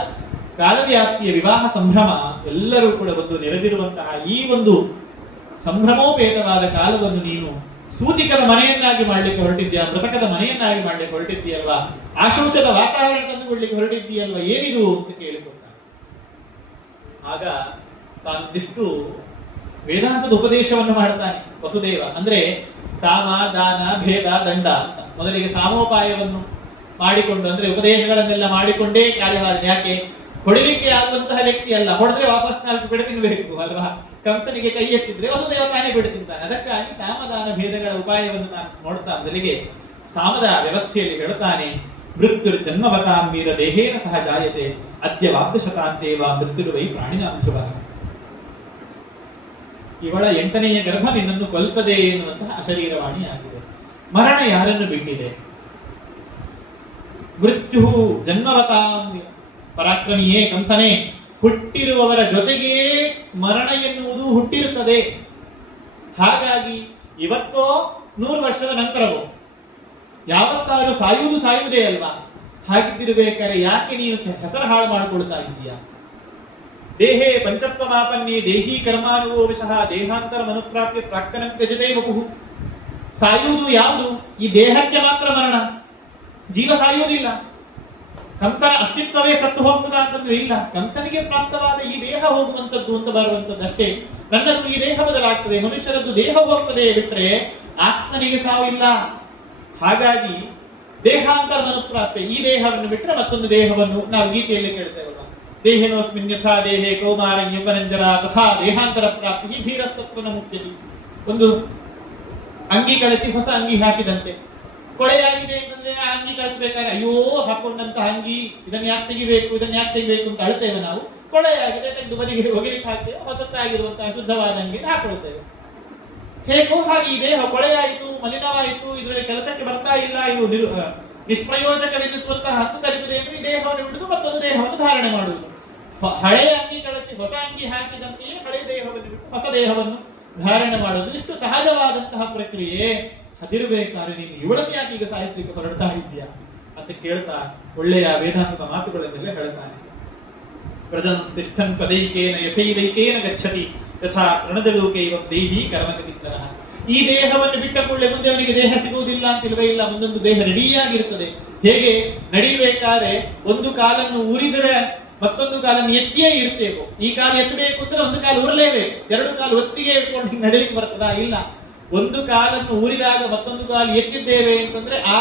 ಕಾಲವ್ಯಾಪ್ತಿಯ ವಿವಾಹ ಸಂಭ್ರಮ ಎಲ್ಲರೂ ಕೂಡ ಒಂದು ನೆರೆದಿರುವಂತಹ ಈ ಒಂದು ಸಂಭ್ರಮೋಪೇತವಾದ ಕಾಲವನ್ನು ನೀನು ಸೂತಿಕದ ಮನೆಯನ್ನಾಗಿ ಮಾಡ್ಲಿಕ್ಕೆ ಹೊರಟಿದ್ಯಾ, ಮೃತಕದ ಮನೆಯನ್ನಾಗಿ ಮಾಡ್ಲಿಕ್ಕೆ ಹೊರಟಿದ್ದೀಯಲ್ವಾ, ಆಶೋಚದ ವಾತಾವರಣ ತಂದುಕೊಡ್ಲಿಕ್ಕೆ ಹೊರಟಿದ್ದೀಯಲ್ವಾ, ಏನಿದು ಅಂತ ಕೇಳಿಕೊಳ್ತಾನೆ. ಆಗ ತಾನೊಂದಿಷ್ಟು ವೇದಾಂತದ ಉಪದೇಶವನ್ನು ಮಾಡ್ತಾನೆ ವಸುದೇವ. ಅಂದ್ರೆ ಸಾಮ, ದಾನ, ಭೇದ, ದಂಡ ಅಂತ ಮೊದಲಿಗೆ ಸಾಮೋಪಾಯವನ್ನು ಮಾಡಿಕೊಂಡು, ಅಂದ್ರೆ ಉಪದೇಶಗಳನ್ನೆಲ್ಲ ಮಾಡಿಕೊಂಡೇ ಕಾರ್ಯವಾದ. ಯಾಕೆ? ಹೊಡಿಲಿಕ್ಕೆ ಆಗುವಂತಹ ವ್ಯಕ್ತಿ ಅಲ್ಲ, ಹೊಡೆದ್ರೆ ವಾಪಸ್ 4 ಬಿಡ ತಿನ್ಬೇಕು ಅಲ್ವಾ. ಕಂಸನಿಗೆ ಕೈ ಎತ್ತಿದ್ರೆ ವಸುದೇವ ತಾನೇ ಬಿಡ ತಿಂತಾನೆ. ಅದಕ್ಕಾಗಿ ಸಾಮದಾನ ಭೇದಗಳ ಉಪಾಯವನ್ನು ನಾನು ನೋಡ್ತಾ ಮೊದಲಿಗೆ ಸಾಮದ ವ್ಯವಸ್ಥೆಯಲ್ಲಿ ಹೇಳುತ್ತಾನೆ. ಮೃತ್ಯುರ್ ಜನ್ಮವತಾಂ ವೀರ ದೇಹೇನ ಸಹ ಜಾಯತೆ ಅದ್ಯ ವಾಪ್ತಶತಾಂತೇವ ಮೃತ್ಯುರ್ವೈ ಪ್ರಾಣಿನಾಂ ಶುಭಃ. ಇವಳ 8ನೆಯ ಗರ್ಭ ನಿನ್ನನ್ನು ಕೊಲ್ಪದೆ ಎನ್ನುವಂತಹ ಅಶರೀರವಾಣಿ ಆಗಿದೆ. ಮರಣ ಯಾರನ್ನು ಬಿಟ್ಟಿದೆ? ಮೃತ್ಯು ಜನ್ಮವತಾಂ. ಪರಾಕ್ರಮಿಯೇ ಕಂಸನೇ, ಹುಟ್ಟಿರುವವರ ಜೊತೆಗೇ ಮರಣ ಎನ್ನುವುದು ಹುಟ್ಟಿರುತ್ತದೆ. ಹಾಗಾಗಿ ಇವತ್ತೋ 100 ವರ್ಷದ ನಂತರವೋ ಯಾವತ್ತಾದ್ರೂ ಸಾಯುವುದೇ ಅಲ್ವಾ. ಹಾಗಿದ್ದಿರಬೇಕಾದ್ರೆ ಯಾಕೆ ನೀನು ಹೆಸರು ಹಾಳು ಮಾಡಿಕೊಳ್ತಾ ಇದ್ದೀಯಾ? ದೇಹೇ ಪಂಚತ್ವ ಮಾಪನ್ಯೇ ದೇಹಿ ಕರ್ಮಾನುಭವಶಃ ದೇಹಾಂತರ ಮನುಪ್ರಾಪ್ಯ ಪ್ರಾಕ್ತನಂ ತ್ಯಜತೆ ವಪುಃ. ಸಾಯುವುದು ಯಾವುದು? ಈ ದೇಹಕ್ಕೆ ಮಾತ್ರ ಮರಣ, ಜೀವ ಸಾಯುವುದಿಲ್ಲ. ಕಂಸನ ಅಸ್ತಿತ್ವವೇ ಸತ್ತು ಹೋಗ್ತದ ಅಂತಂದ್ರೆ ಇಲ್ಲ. ಕಂಸನಿಗೆ ಪ್ರಾಪ್ತವಾದ ಈ ದೇಹ ಹೋಗುವಂತದ್ದು ಅಂತ ಬರುವಂತದ್ದಷ್ಟೇ. ನನ್ನದು ಈ ದೇಹ ಬದಲಾಗ್ತದೆ, ಮನುಷ್ಯರದ್ದು ದೇಹ ಹೋಗ್ತದೆ ಬಿಟ್ರೆ ಆತ್ಮನಿಗೆ ಸಾವಿಲ್ಲ. ಹಾಗಾಗಿ ದೇಹಾಂತರ ಮನುಪ್ರಾಪ್ಯ, ಈ ದೇಹವನ್ನು ಬಿಟ್ಟರೆ ಮತ್ತೊಂದು ದೇಹವನ್ನು ನಾವು ಗೀತೆಯಲ್ಲಿ ಕೇಳ್ತೇವಲ್ಲ, ದೇಹಿನೋಸ್ಮಿನ್ ಯಥಾ ದೇಹೇ ಕೌಮಾರಂ ಯೌವನಂಜರ ತಥಾ ದೇಹಾಂತರ ಪ್ರಾಪ್ತಿ ಧೀರಸ್ತತ್ವನ ಮುಖ್ಯತಿ. ಒಂದು ಅಂಗಿ ಕಳಚಿ ಹೊಸ ಅಂಗಿ ಹಾಕಿದಂತೆ. ಕೊಳೆಯಾಗಿದೆ ಅಂತಂದ್ರೆ ಆ ಅಂಗಿ ಕಳಿಸ್ಬೇಕಾದ್ರೆ ಅಯ್ಯೋ ಹಾಕೊಂಡಂತ ಅಂಗಿ, ಇದನ್ನ ಯಾಕೆ ತೆಗಿಬೇಕು ಅಂತ ಅಳ್ತೇವೆ ನಾವು. ಕೊಳೆಯಾಗಿದೆ ತೆಗೆದು ಬದಿಗೆ ಒಗಿಲಿಕ್ಕೆ ಹಾಕ್ತೇವೆ, ಹೊಸತ್ತಾಗಿರುವಂತಹ ಶುದ್ಧವಾದ ಅಂಗಿ ಹಾಕೊಳ್ತೇವೆ. ಹೇಗೋ ಹಾಗೆ ಈ ದೇಹ ಕೊಳೆಯಾಯಿತು, ಮಲಿನವಾಯಿತು, ಇದರಲ್ಲಿ ಕೆಲಸಕ್ಕೆ ಬರ್ತಾ ಇಲ್ಲ, ಇದು ನಿಷ್ಪ್ರಯೋಜಕವೆನಿಸುವಂತಹ ಹಕ್ಕು ತಲುಪಿದೆ ಅಂದ್ರೆ ಈ ದೇಹವನ್ನು ಬಿಡುದು ಮತ್ತೊಂದು ದೇಹವನ್ನು ಧಾರಣೆ ಮಾಡುವುದು. ಹಳೆಯ ಅಂಗಿ ಕಳಚಿ ಹೊಸ ಅಂಗಿ ಹಾಕಿದಂತೆಯೇ ಹಳೆಯ ದೇಹವನ್ನು ಬಿಟ್ಟು ಹೊಸ ದೇಹವನ್ನು ಧಾರಣೆ ಮಾಡುವುದು. ಇಷ್ಟು ಸಹಜವಾದಂತಹ ಪ್ರಕ್ರಿಯೆ. ಅದಿರಬೇಕಾದ್ರೆ ನೀನು ಇವಳನ್ನು ಯಾಕೆ ಈಗ ಸಾಯಿಸ್ಲಿಕ್ಕೆ ಹೊರಡ್ತಾ ಇದೆಯಾ ಅಂತ ಕೇಳ್ತಾ ಒಳ್ಳೆಯ ವೇದಾಂತದ ಮಾತುಗಳನ್ನೆಲ್ಲ ಹೇಳ್ತಾನೆ. ಪ್ರಜಂಸ್ತಿಷ್ಠನ್ ಪದೈಕೇನ ಯಥೈವೈಕೇನ ಗಚ್ಚತಿ ಯಥಾ ತೃಣದಲೋಕೈವಂ ದೇಹಿ ಕರ್ಮಗತಿತರಃ. ಈ ದೇಹವನ್ನು ಬಿಟ್ಟ ಕೂಡಲೇ ಮುಂದೆ ಅವನಿಗೆ ದೇಹ ಸಿಗುವುದಿಲ್ಲ ಅಂತ ಇಲ್ವೇ ಇಲ್ಲ. ಮುಂದೊಂದು ದೇಹ ರೆಡಿಯಾಗಿರ್ತದೆ. ಹೇಗೆ ನಡಿಬೇಕಾದ್ರೆ ಒಂದು ಕಾಲನ್ನು ಊರಿದರೆ ಮತ್ತೊಂದು ಕಾಲನ್ನು ಎತ್ತಿಯೇ ಇರ್ತೇವೆ. ಈ ಕಾಲು ಎತ್ತಬೇಕು ಅಂದ್ರೆ ಒಂದು ಕಾಲು ಉರಲೇಬೇಕು. 2 ಕಾಲು ಒತ್ತಿಗೆ ಇಟ್ಕೊಂಡು ನಡೀಲಿಕ್ಕೆ ಬರ್ತದಾ? ಇಲ್ಲ. ಒಂದು ಕಾಲನ್ನು ಊರಿದಾಗ ಮತ್ತೊಂದು ಕಾಲು ಎತ್ತಿದ್ದೇವೆ ಅಂತಂದ್ರೆ ಆ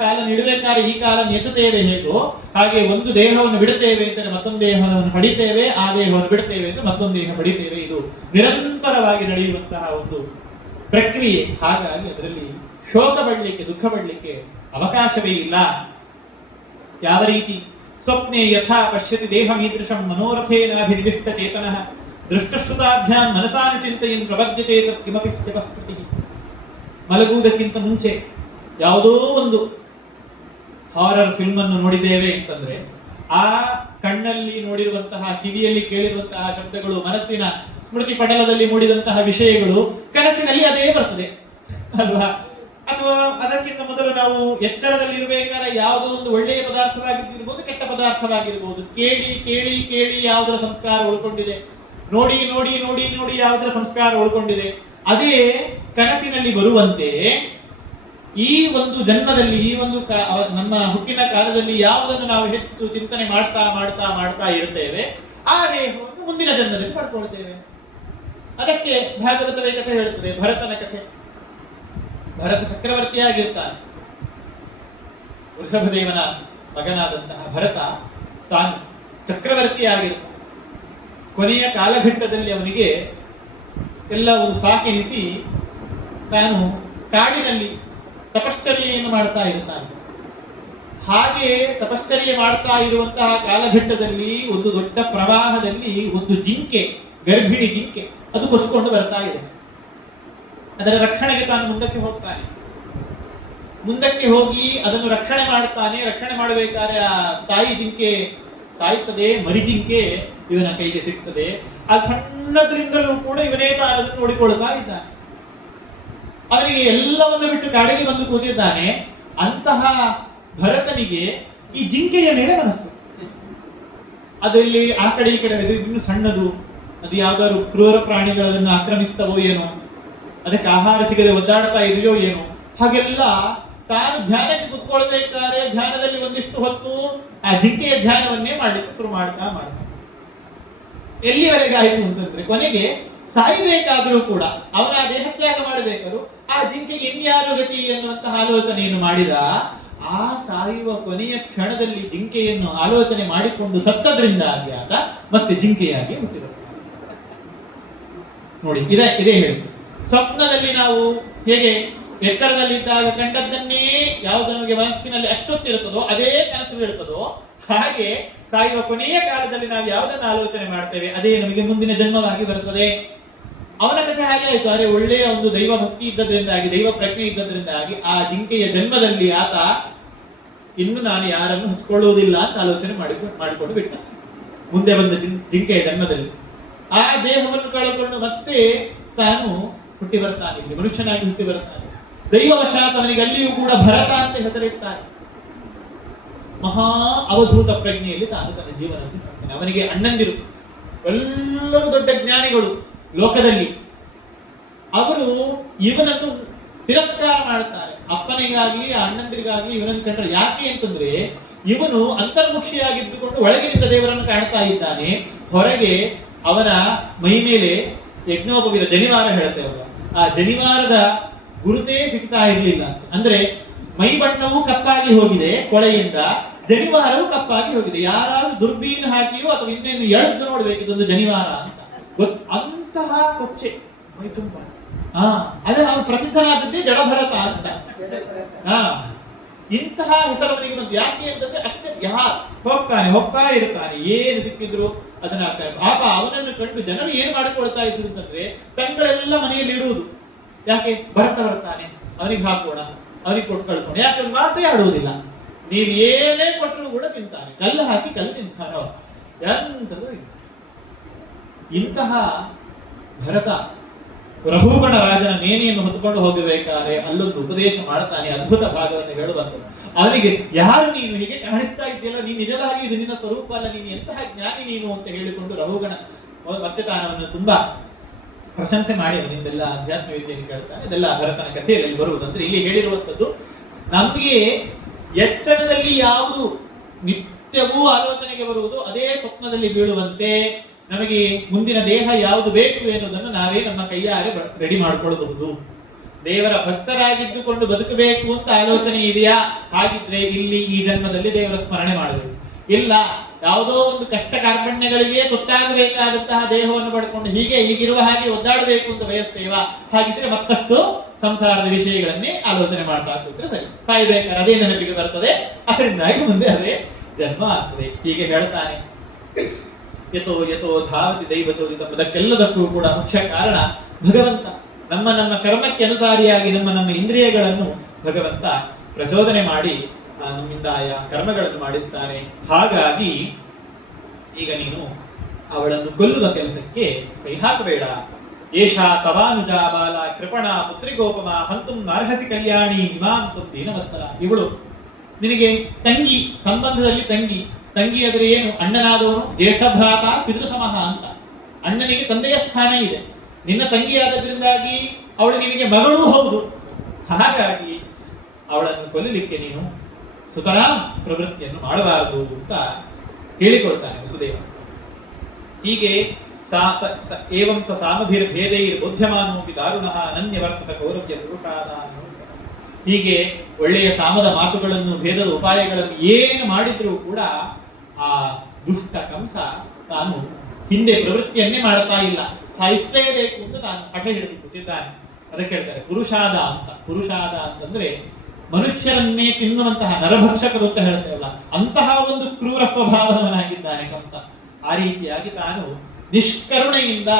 ಕಾಲನ್ನು ಇಡಬೇಕಾದ್ರೆ ಈ ಕಾಲನ್ನು ಎತ್ತುತ್ತೇವೆ. ಹೇಗೋ ಹಾಗೆ ಒಂದು ದೇಹವನ್ನು ಬಿಡುತ್ತೇವೆ ಅಂತಂದ್ರೆ ಮತ್ತೊಂದು ದೇಹವನ್ನು ಪಡಿತೇವೆ, ಆ ದೇಹವನ್ನು ಬಿಡುತ್ತೇವೆ ಅಂದ್ರೆ ಮತ್ತೊಂದು ದೇಹ ಪಡಿತೇವೆ. ಇದು ನಿರಂತರವಾಗಿ ನಡೆಯುವಂತಹ ಒಂದು ಪ್ರಕ್ರಿಯೆ. ಹಾಗಾಗಿ ಅದರಲ್ಲಿ ಶೋಕ ಪಡಲಿಕ್ಕೆ, ದುಃಖ ಪಡಲಿಕ್ಕೆ ಅವಕಾಶವೇ ಇಲ್ಲ. ಯಾವ ರೀತಿ ಸ್ವಪ್ನೆ ಯಥಾ ಪಶ್ಯತಿ ದೇಹಮೀದೃಶಂ ಮನೋರಥೇನಾಭಿನಿವಿಷ್ಟ ಚೇತನಃ ದೃಷ್ಟಶ್ರುತಾಭ್ಯಾಂ ಮನಸಾನುಚಿಂತೆಯನ್ ಪ್ರಬದ್ಧತೆ ತತ್ ಕಿಮಪಿ ಹ್ಯಪಸ್ಥಿತಿ. ಮಲಗುವುದಕ್ಕಿಂತ ಮುಂಚೆ ಯಾವುದೋ ಒಂದು ಹಾರರ್ ಫಿಲ್ಮ್ ಅನ್ನು ನೋಡಿದ್ದೇವೆ ಅಂತಂದ್ರೆ ಆ ಕಣ್ಣಲ್ಲಿ ನೋಡಿರುವಂತಹ, ಕಿವಿಯಲ್ಲಿ ಕೇಳಿರುವಂತಹ ಶಬ್ದಗಳು, ಮನಸ್ಸಿನ ಸ್ಮೃತಿ ಪಟಲದಲ್ಲಿ ಮೂಡಿದಂತಹ ವಿಷಯಗಳು ಕನಸಿನಲ್ಲಿ ಅದೇ ಬರ್ತದೆ ಅಲ್ವಾ? ಅಥವಾ ಅದಕ್ಕಿಂತ ಮೊದಲು ನಾವು ಎಚ್ಚರದಲ್ಲಿ ಇರಬೇಕಾದ್ರೆ ಯಾವುದೋ ಒಂದು ಒಳ್ಳೆಯ ಪದಾರ್ಥವಾಗಿರ್ಬೋದು, ಕೆಟ್ಟ ಪದಾರ್ಥವಾಗಿರ್ಬೋದು, ಕೇಳಿ ಕೇಳಿ ಕೇಳಿ ಯಾವುದರ ಸಂಸ್ಕಾರ ಉಳ್ಕೊಂಡಿದೆ, ನೋಡಿ ನೋಡಿ ನೋಡಿ ನೋಡಿ ಯಾವುದರ ಸಂಸ್ಕಾರ ಉಳ್ಕೊಂಡಿದೆ, ಅದೇ ಕನಸಿನಲ್ಲಿ ಬರುವಂತೆ ಈ ಒಂದು ಜನ್ಮದಲ್ಲಿ, ಈ ಒಂದು ನಮ್ಮ ಹುಟ್ಟಿನ ಕಾಲದಲ್ಲಿ ಯಾವುದನ್ನು ನಾವು ಹೆಚ್ಚು ಚಿಂತನೆ ಮಾಡ್ತಾ ಮಾಡ್ತಾ ಮಾಡ್ತಾ ಇರ್ತೇವೆ, ಆ ದೇಹವನ್ನು ಮುಂದಿನ ಜನ್ಮದಲ್ಲಿ ಪಡ್ಕೊಳ್ತೇವೆ. ಅದಕ್ಕೆ ಭಾಗವತವೇ ಕಥೆ ಹೇಳ್ತದೆ, ಭರತನ ಕಥೆ. ಭರತ ಚಕ್ರವರ್ತಿಯಾಗಿರ್ತಾನೆ. ವೃಷಭದೇವನ ಮಗನಾದಂತಹ ಭರತ ತಾನು ಚಕ್ರವರ್ತಿಯಾಗಿರ್ತಾನೆ. ಕೊನೆಯ ಕಾಲಘಟ್ಟದಲ್ಲಿ ಅವನಿಗೆ ಎಲ್ಲವೂ ಸಾಕೆನಿಸಿ ತಾನು ಕಾಡಿನಲ್ಲಿ ತಪಶ್ಚರ್ಯೆಯನ್ನು ಮಾಡ್ತಾ ಇರ್ತಾನೆ. ಹಾಗೆ ತಪಶ್ಚರ್ಯೆ ಮಾಡ್ತಾ ಇರುವಂತಹ ಕಾಲಘಟ್ಟದಲ್ಲಿ ಒಂದು ದೊಡ್ಡ ಪ್ರವಾಹದಲ್ಲಿ ಒಂದು ಜಿಂಕೆ, ಗರ್ಭಿಣಿ ಜಿಂಕೆ, ಅದು ಕೊಚ್ಚಿಕೊಂಡು ಬರ್ತಾ ಇದೆ. ಅದರ ರಕ್ಷಣೆಗೆ ತಾನು ಮುಂದಕ್ಕೆ ಹೋಗ್ತಾನೆ. ಮುಂದಕ್ಕೆ ಹೋಗಿ ಅದನ್ನು ರಕ್ಷಣೆ ಮಾಡ್ತಾನೆ. ರಕ್ಷಣೆ ಮಾಡಬೇಕಾದ್ರೆ ಆ ತಾಯಿ ಜಿಂಕೆ ಸಾಯ್ತದೆ, ಮರಿ ಜಿಂಕೆ ಇವನ ಕೈಗೆ ಸಿಗ್ತದೆ. ಆ ಸಣ್ಣದ್ರಿಂದಲೂ ಕೂಡ ಇವನೇ ತಾನನ್ನು ನೋಡಿಕೊಳ್ತಾ ಇದ್ದಾನೆ. ಅವನಿಗೆ ಎಲ್ಲವನ್ನು ಬಿಟ್ಟು ಕಾಡಿಗೆ ಬಂದು ಕೂತಿದ್ದಾನೆ. ಅಂತಹ ಭರತನಿಗೆ ಈ ಜಿಂಕೆಯ ಮೇಲೆ ಮನಸ್ಸು. ಅದರಲ್ಲಿ ಆ ಕಡೆ ಈ ಕಡೆ ಇನ್ನು ಸಣ್ಣದು, ಅದು ಯಾವ್ದಾದ್ರು ಕ್ರೂರ ಪ್ರಾಣಿಗಳನ್ನ ಆಕ್ರಮಿಸ್ತವೋ ಏನೋ, ಅದಕ್ಕೆ ಆಹಾರ ಸಿಗದೆ ಒದ್ದಾಡ್ತಾ ಇದೆಯೋ ಏನೋ, ಹಾಗೆಲ್ಲ ತಾನು ಧ್ಯಾನಕ್ಕೆ ಕುತ್ಕೊಳ್ಬೇಕಾದ್ರೆ ಧ್ಯಾನದಲ್ಲಿ ಒಂದಿಷ್ಟು ಹೊತ್ತು ಆ ಜಿಂಕೆಯ ಧ್ಯಾನವನ್ನೇ ಮಾಡ್ಲಿಕ್ಕೆ ಶುರು ಮಾಡ್ತಾ ಎಲ್ಲಿವರೆಗೆ ಆಯ್ತು ಅಂತಂದ್ರೆ ಕೊನೆಗೆ ಸಾಯಬೇಕಾದ್ರೂ ಕೂಡ, ಅವನ ದೇಹತ್ಯಾಗ ಮಾಡಬೇಕಾದ್ರು ಆ ಜಿಂಕೆಗೆ ಇನ್ಯಾರು ಗತಿ ಎನ್ನುವಂತಹ ಆಲೋಚನೆಯನ್ನು ಮಾಡಿದ. ಆ ಸಾಯುವ ಕೊನೆಯ ಕ್ಷಣದಲ್ಲಿ ಜಿಂಕೆಯನ್ನು ಆಲೋಚನೆ ಮಾಡಿಕೊಂಡು ಸತ್ತದ್ರಿಂದಾಗಿ ಆತ ಮತ್ತೆ ಜಿಂಕೆಯಾಗಿ ಹುಟ್ಟಿರುತ್ತಾನೆ. ನೋಡಿ, ಇದೇ ಹೇಳಿ. ಸ್ವಪ್ನದಲ್ಲಿ ನಾವು ಹೇಗೆ ಎಚ್ಚರದಲ್ಲಿದ್ದಾಗ ಕಂಡದ್ದನ್ನೇ ಯಾವುದು ನಮಗೆ ಮನಸ್ಸಿನಲ್ಲಿ ಅಚ್ಚೊತ್ತಿರುತ್ತದೋ ಅದೇ ಕನಸು ಬೀಳುತ್ತದೋ, ಹಾಗೆ ಸಾಯುವ ಕೊನೆಯ ಕಾಲದಲ್ಲಿ ನಾವು ಯಾವುದನ್ನು ಆಲೋಚನೆ ಮಾಡ್ತೇವೆ ಅದೇ ನಮಗೆ ಮುಂದಿನ ಜನ್ಮವಾಗಿ ಬರುತ್ತದೆ. ಅವನ ಕಥೆ ಹಾಗೆ ಆಯ್ತು. ಆದರೆ ಒಳ್ಳೆಯ ಒಂದು ದೈವ ಭಕ್ತಿ ಇದ್ದದ್ರಿಂದಾಗಿ, ದೈವ ಪ್ರಜ್ಞೆ ಇದ್ದದ್ರಿಂದಾಗಿ ಆ ಜಿಂಕೆಯ ಜನ್ಮದಲ್ಲಿ ಆತ ಇನ್ನು ನಾನು ಯಾರನ್ನು ಹಚ್ಕೊಳ್ಳುವುದಿಲ್ಲ ಅಂತ ಆಲೋಚನೆ ಮಾಡಿಕೊಂಡು ಬಿಟ್ಟ. ಮುಂದೆ ಬಂದ ಜಿಂಕೆಯ ಜನ್ಮದಲ್ಲಿ ಆ ದೇಹವನ್ನು ಕಳೆದುಕೊಂಡು ಮತ್ತೆ ತಾನು ಹುಟ್ಟಿ ಬರ್ತಾನೆ, ಇಲ್ಲಿ ಮನುಷ್ಯನಾಗಿ ಹುಟ್ಟಿ ಬರ್ತಾನೆ. ದೈವವಶಾತ್ ಅವನಿಗೆ ಅಲ್ಲಿಯೂ ಕೂಡ ಭರತ ಅಂತ ಹೆಸರಿಡ್ತಾನೆ. ಮಹಾ ಅವಧೂತ ಪ್ರಜ್ಞೆಯಲ್ಲಿ ತಾನು ತನ್ನ ಜೀವನದಲ್ಲಿ ಮಾಡ್ತಾನೆ. ಅವನಿಗೆ ಅಣ್ಣಂದಿರು ಎಲ್ಲರೂ ದೊಡ್ಡ ಜ್ಞಾನಿಗಳು ಲೋಕದಲ್ಲಿ. ಅವರು ಇವನನ್ನು ತಿರಸ್ಕಾರ ಮಾಡ್ತಾರೆ. ಅಪ್ಪನಿಗಾಗ್ಲಿ ಅಣ್ಣಂದಿರಿಗಾಗ್ಲಿ ಇವನನ್ನು ಕಂಡ್ರೆ ಯಾಕೆ ಅಂತಂದ್ರೆ ಇವನು ಅಂತರ್ಮುಖಿಯಾಗಿದ್ದುಕೊಂಡು ಒಳಗಿನಿಂದ ದೇವರನ್ನು ಕಾಣ್ತಾ ಇದ್ದಾನೆ. ಹೊರಗೆ ಅವನ ಮೈ ಮೇಲೆ ಯಜ್ಞೋಪವಿದ ಜನಿವಾರ ಹೇಳ್ತೇವೆ, ಆ ಜನಿವಾರದ ಗುರುತೇ ಸಿಗ್ತಾ ಇರಲಿಲ್ಲ. ಅಂದ್ರೆ ಮೈ ಬಣ್ಣವೂ ಕಪ್ಪಾಗಿ ಹೋಗಿದೆ ಕೊಳೆಯಿಂದ, ಜನಿವಾರವೂ ಕಪ್ಪಾಗಿ ಹೋಗಿದೆ. ಯಾರಾದ್ರೂ ದುರ್ಬೀನ್ ಹಾಕಿಯೋ ಅಥವಾ ಇನ್ನೇನು ಎಳೆದು ನೋಡ್ಬೇಕು ಇದೊಂದು ಜನಿವಾರ ಅಂತ. ಅಂತಹ ಕೊಚ್ಚೆ ಮೈ ತುಂಬ. ಅದೇ ನಾವು ಪ್ರಸಿದ್ಧನಾದದ್ದೇ ಜಡಭರತ ಅಂತ. ಇಂತಹ ಹೆಸರವನಿಗೆ ಬಂತು. ಯಾಕೆ ಅಂತಂದ್ರೆ ಹೋಗ್ತಾ ಇರ್ತಾನೆ, ಏನು ಸಿಕ್ಕಿದ್ರು ಅದನ್ನ ಪಾಪ ಅವನನ್ನು ಕಂಡು ಜನರು ಏನ್ ಮಾಡಿಕೊಳ್ತಾ ಇದ್ರು ಅಂತಂದ್ರೆ ತಂಗಳೆಲ್ಲ ಮನೆಯಲ್ಲಿ ಇಡುವುದು. ಯಾಕೆ ಭರತ ಬರ್ತಾನೆ, ಅವನಿಗೆ ಹಾಕೋಣ, ಅವನಿಗೆ ಕೊಟ್ಟು ಕಳಿಸೋಣ. ಯಾಕಂದ್ರೆ ಮಾತೇ ಆಡುವುದಿಲ್ಲ. ನೀವು ಏನೇ ಕೊಟ್ಟರು ಕೂಡ ತಿಂತಾನೆ, ಕಲ್ಲು ಹಾಕಿ ಕಲ್ಲು ತಿಂತಾನೋ ಎಂತದ್ದು. ಇಂತಹ ಭರತ ರಘುಗಣ ರಾಜನ ನೇನೆಯನ್ನು ಹೊತ್ತುಕೊಂಡು ಹೋಗಬೇಕಾದ್ರೆ ಅಲ್ಲೊಂದು ಉಪದೇಶ ಮಾಡ್ತಾನೆ. ಅದ್ಭುತ ಭಾಗವನ್ನು ಹೇಳುವಂತ. ಅವನಿಗೆ ಯಾರು ನೀನು, ಹೀಗೆ ಕಾಣಿಸ್ತಾ ಇದೆಯಲ್ಲ, ನೀನು ನಿಜವಾಗಿ ಇದು ನಿನ್ನ ಸ್ವರೂಪ ಅಲ್ಲ, ನೀನು ಎಂತಹ ಜ್ಞಾನಿ ನೀನು ಅಂತ ಹೇಳಿಕೊಂಡು ರಘುಗಣ ಮತ್ತೆ ತಾನವನ್ನು ತುಂಬಾ ಪ್ರಶಂಸೆ ಮಾಡಿ ಅವನಿಂದೆಲ್ಲ ಅಧ್ಯಾತ್ಮ ವಿದ್ಯೆಯನ್ನು ಕೇಳ್ತಾನೆ. ಇದೆಲ್ಲ ಭರತನ ಕಥೆಯಲ್ಲಿ ಬರುವುದಂದ್ರೆ ಇಲ್ಲಿ ಹೇಳಿರುವಂತದ್ದು ನಮ್ಗೆ ಎಚ್ಚರದಲ್ಲಿ ಯಾವುದು ನಿತ್ಯವೂ ಆಲೋಚನೆಗೆ ಬರುವುದು ಅದೇ ಸ್ವಪ್ನದಲ್ಲಿ ಬೀಳುವಂತೆ ನಮಗೆ ಮುಂದಿನ ದೇಹ ಯಾವುದು ಬೇಕು ಎನ್ನುವುದನ್ನು ನಾವೇ ನಮ್ಮ ಕೈಯಾರೆ ರೆಡಿ ಮಾಡಿಕೊಳ್ಳಬಹುದು. ದೇವರ ಭಕ್ತರಾಗಿದ್ದುಕೊಂಡು ಬದುಕಬೇಕು ಅಂತ ಆಲೋಚನೆ ಇದೆಯಾ? ಹಾಗಿದ್ರೆ ಇಲ್ಲಿ ಈ ಜನ್ಮದಲ್ಲಿ ದೇವರ ಸ್ಮರಣೆ ಮಾಡಬೇಕು. ಇಲ್ಲ, ಯಾವುದೋ ಒಂದು ಕಷ್ಟ ಕಾರ್ಪಣ್ಯಗಳಿಗೆ ತುತ್ತಾಗಬೇಕಾದಂತಹ ದೇಹವನ್ನು ಪಡ್ಕೊಂಡು ಹೀಗೆ ಈಗಿರುವ ಹಾಗೆ ಒದ್ದಾಡಬೇಕು ಅಂತ ಬಯಸ್ತೇವಾ? ಹಾಗಿದ್ರೆ ಮತ್ತಷ್ಟು ಸಂಸಾರದ ವಿಷಯಗಳನ್ನೇ ಆಲೋಚನೆ ಮಾಡ್ತಾ ಕೂತ್ರೆ ಸರಿ. ಸಾಯ್ಬೇಕಾದ್ರೆ ಅದೇ ನೆನಪಿಗೆ ಬರ್ತದೆ, ಅದರಿಂದಾಗಿ ಮುಂದೆ ಅದೇ ಜನ್ಮ ಆಗ್ತದೆ. ಹೀಗೆ ಹೇಳ್ತಾನೆ. ಯಥೋ ಯಥೋ ಧಾವತಿ ದೈವ ಚೋದಿತ. ಅದಕ್ಕೆಲ್ಲದಕ್ಕೂ ಕೂಡ ಮುಖ್ಯ ಕಾರಣ ಭಗವಂತ. ನಮ್ಮ ನಮ್ಮ ಕರ್ಮಕ್ಕೆ ಅನುಸಾರಿಯಾಗಿ ನಮ್ಮ ಇಂದ್ರಿಯಗಳನ್ನು ಭಗವಂತ ಪ್ರಚೋದನೆ ಮಾಡಿ ನಮ್ಮಿಂದ ಆಯಾ ಕರ್ಮಗಳನ್ನು ಮಾಡಿಸ್ತಾನೆ. ಹಾಗಾಗಿ ಈಗ ನೀನು ಅವಳನ್ನು ಕೊಲ್ಲುವ ಕೆಲಸಕ್ಕೆ ಕೈ ಹಾಕಬೇಡ. ಏಷಾ ತವಾನುಜಾ ಬಾಲ ಕೃಪಣ ಪುತ್ರಿಗೋಪಮ ಹಂತುಂ ನಾರ್ಹಸಿ ಕಲ್ಯಾಣಿ ಇಮಾಂ ದೀನವತ್ಸಲ. ಇವಳು ನಿನಗೆ ತಂಗಿ, ಸಂಬಂಧದಲ್ಲಿ ತಂಗಿ. ತಂಗಿ ಆದರೆ ಏನು? ಅಣ್ಣನಾದವನು ಜ್ಯೇಷ್ಠ ಭ್ರಾತ ಪಿತೃ ಸಮಃ ಅಂತ. ಅಣ್ಣನಿಗೆ ತಂದೆಯ ಸ್ಥಾನ ಇದೆ. ನಿನ್ನ ತಂಗಿಯಾದದ್ರಿಂದಾಗಿ ಅವಳು ನಿನಗೆ ಮಗಳೂ ಹೌದು. ಹಾಗಾಗಿ ಅವಳನ್ನು ಕೊಲ್ಲಲಿಕ್ಕೆ ನೀನು ಸುತರಾಂ ಪ್ರವೃತ್ತಿಯನ್ನು ಮಾಡಬಾರದು ಅಂತ ಹೇಳಿಕೊಳ್ತಾನೆ ವಸುದೇವ. ಹೀಗೆ ಏವಂ ಸ ಸಾಮಭಿರ್ ಭೇದೈರ್ ಬೋಧ್ಯಮಾನೋಪಿ ದಾರುಣಃ ಅನನ್ಯವರ್ತಕ ಕೌರವ್ಯ ಪುರುಷಾದ. ಹೀಗೆ ಒಳ್ಳೆಯ ಸಾಮದ ಮಾತುಗಳನ್ನು, ಭೇದದ ಉಪಾಯಗಳನ್ನು ಏನು ಮಾಡಿದ್ರೂ ಕೂಡ ಆ ದುಷ್ಟ ಕಂಸ ತಾನು ಹಿಂದೆ ಪ್ರವೃತ್ತಿಯನ್ನೇ ಮಾಡ್ತಾ ಇಲ್ಲ. ಸಾಯಿಸಲೇಬೇಕು ಅಂತ ತಾನು ಹಠ ಹಿಡಿದು ಕೂತಿದ್ದಾನೆ. ಅದಕ್ಕೆ ಹೇಳ್ತಾರೆ ಪುರುಷಾದ ಅಂತ. ಪುರುಷಾದ ಅಂತಂದ್ರೆ ಮನುಷ್ಯರನ್ನೇ ತಿನ್ನುವಂತಹ ನರಭಕ್ಷಕರು ಅಂತ ಹೇಳ್ತೇವಲ್ಲ, ಅಂತಹ ಒಂದು ಕ್ರೂರ ಸ್ವಭಾವದವನಾಗಿದ್ದಾನೆ ಕಂಸ. ಆ ರೀತಿಯಾಗಿ ತಾನು ನಿಷ್ಕರುಣೆಯಿಂದ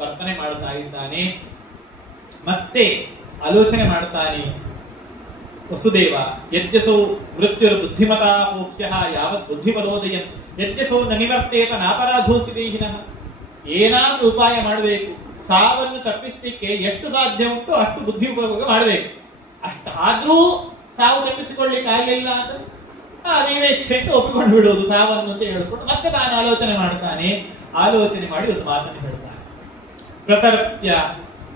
ವರ್ತನೆ ಮಾಡ್ತಾ ಇದ್ದಾನೆ. ಮತ್ತೆ ಆಲೋಚನೆ ಮಾಡ್ತಾನೆ ವಸುದೇವ. ಯದ್ಯಸೌ ಮೃತ್ಯುರ್ ಬುದ್ಧಿಮತಾ ಪೋಹ್ಯ ಯಾವತ್ ಬುದ್ಧಿಬಲೋದಯನ್ ಯದ್ಯಸೌ ನ ನಿವರ್ತೇತ ನಾಪರಾಧೋಸ್ತಿ ದೇಹಿನಃ. ಏನಾದ್ರೂ ಉಪಾಯ ಮಾಡಬೇಕು, ಸಾವನ್ನು ತಪ್ಪಿಸಲಿಕ್ಕೆ ಎಷ್ಟು ಸಾಧ್ಯ ಉಂಟು ಅಷ್ಟು ಬುದ್ಧಿ ಉಪಯೋಗ ಮಾಡಬೇಕು. ಅಷ್ಟಾದ್ರೂ ಸಾವು ತಪ್ಪಿಸಿಕೊಳ್ಳಿಕ್ಕೆ ಆಗಲಿಲ್ಲ ಅಂದ್ರೆ ಅದೇನೇ ಇಚ್ಛೆ ಅಂತ ಒಪ್ಪಿಕೊಂಡು ಬಿಡುವುದು ಸಾವನ್ನು ಅಂತ ಹೇಳ್ಕೊಂಡು ಮತ್ತೆ ತಾನು ಆಲೋಚನೆ ಮಾಡ್ತಾನೆ. ಆಲೋಚನೆ ಮಾಡಿ ಒಂದು ಮಾತನ್ನು ಹೇಳ್ತಾನೆ.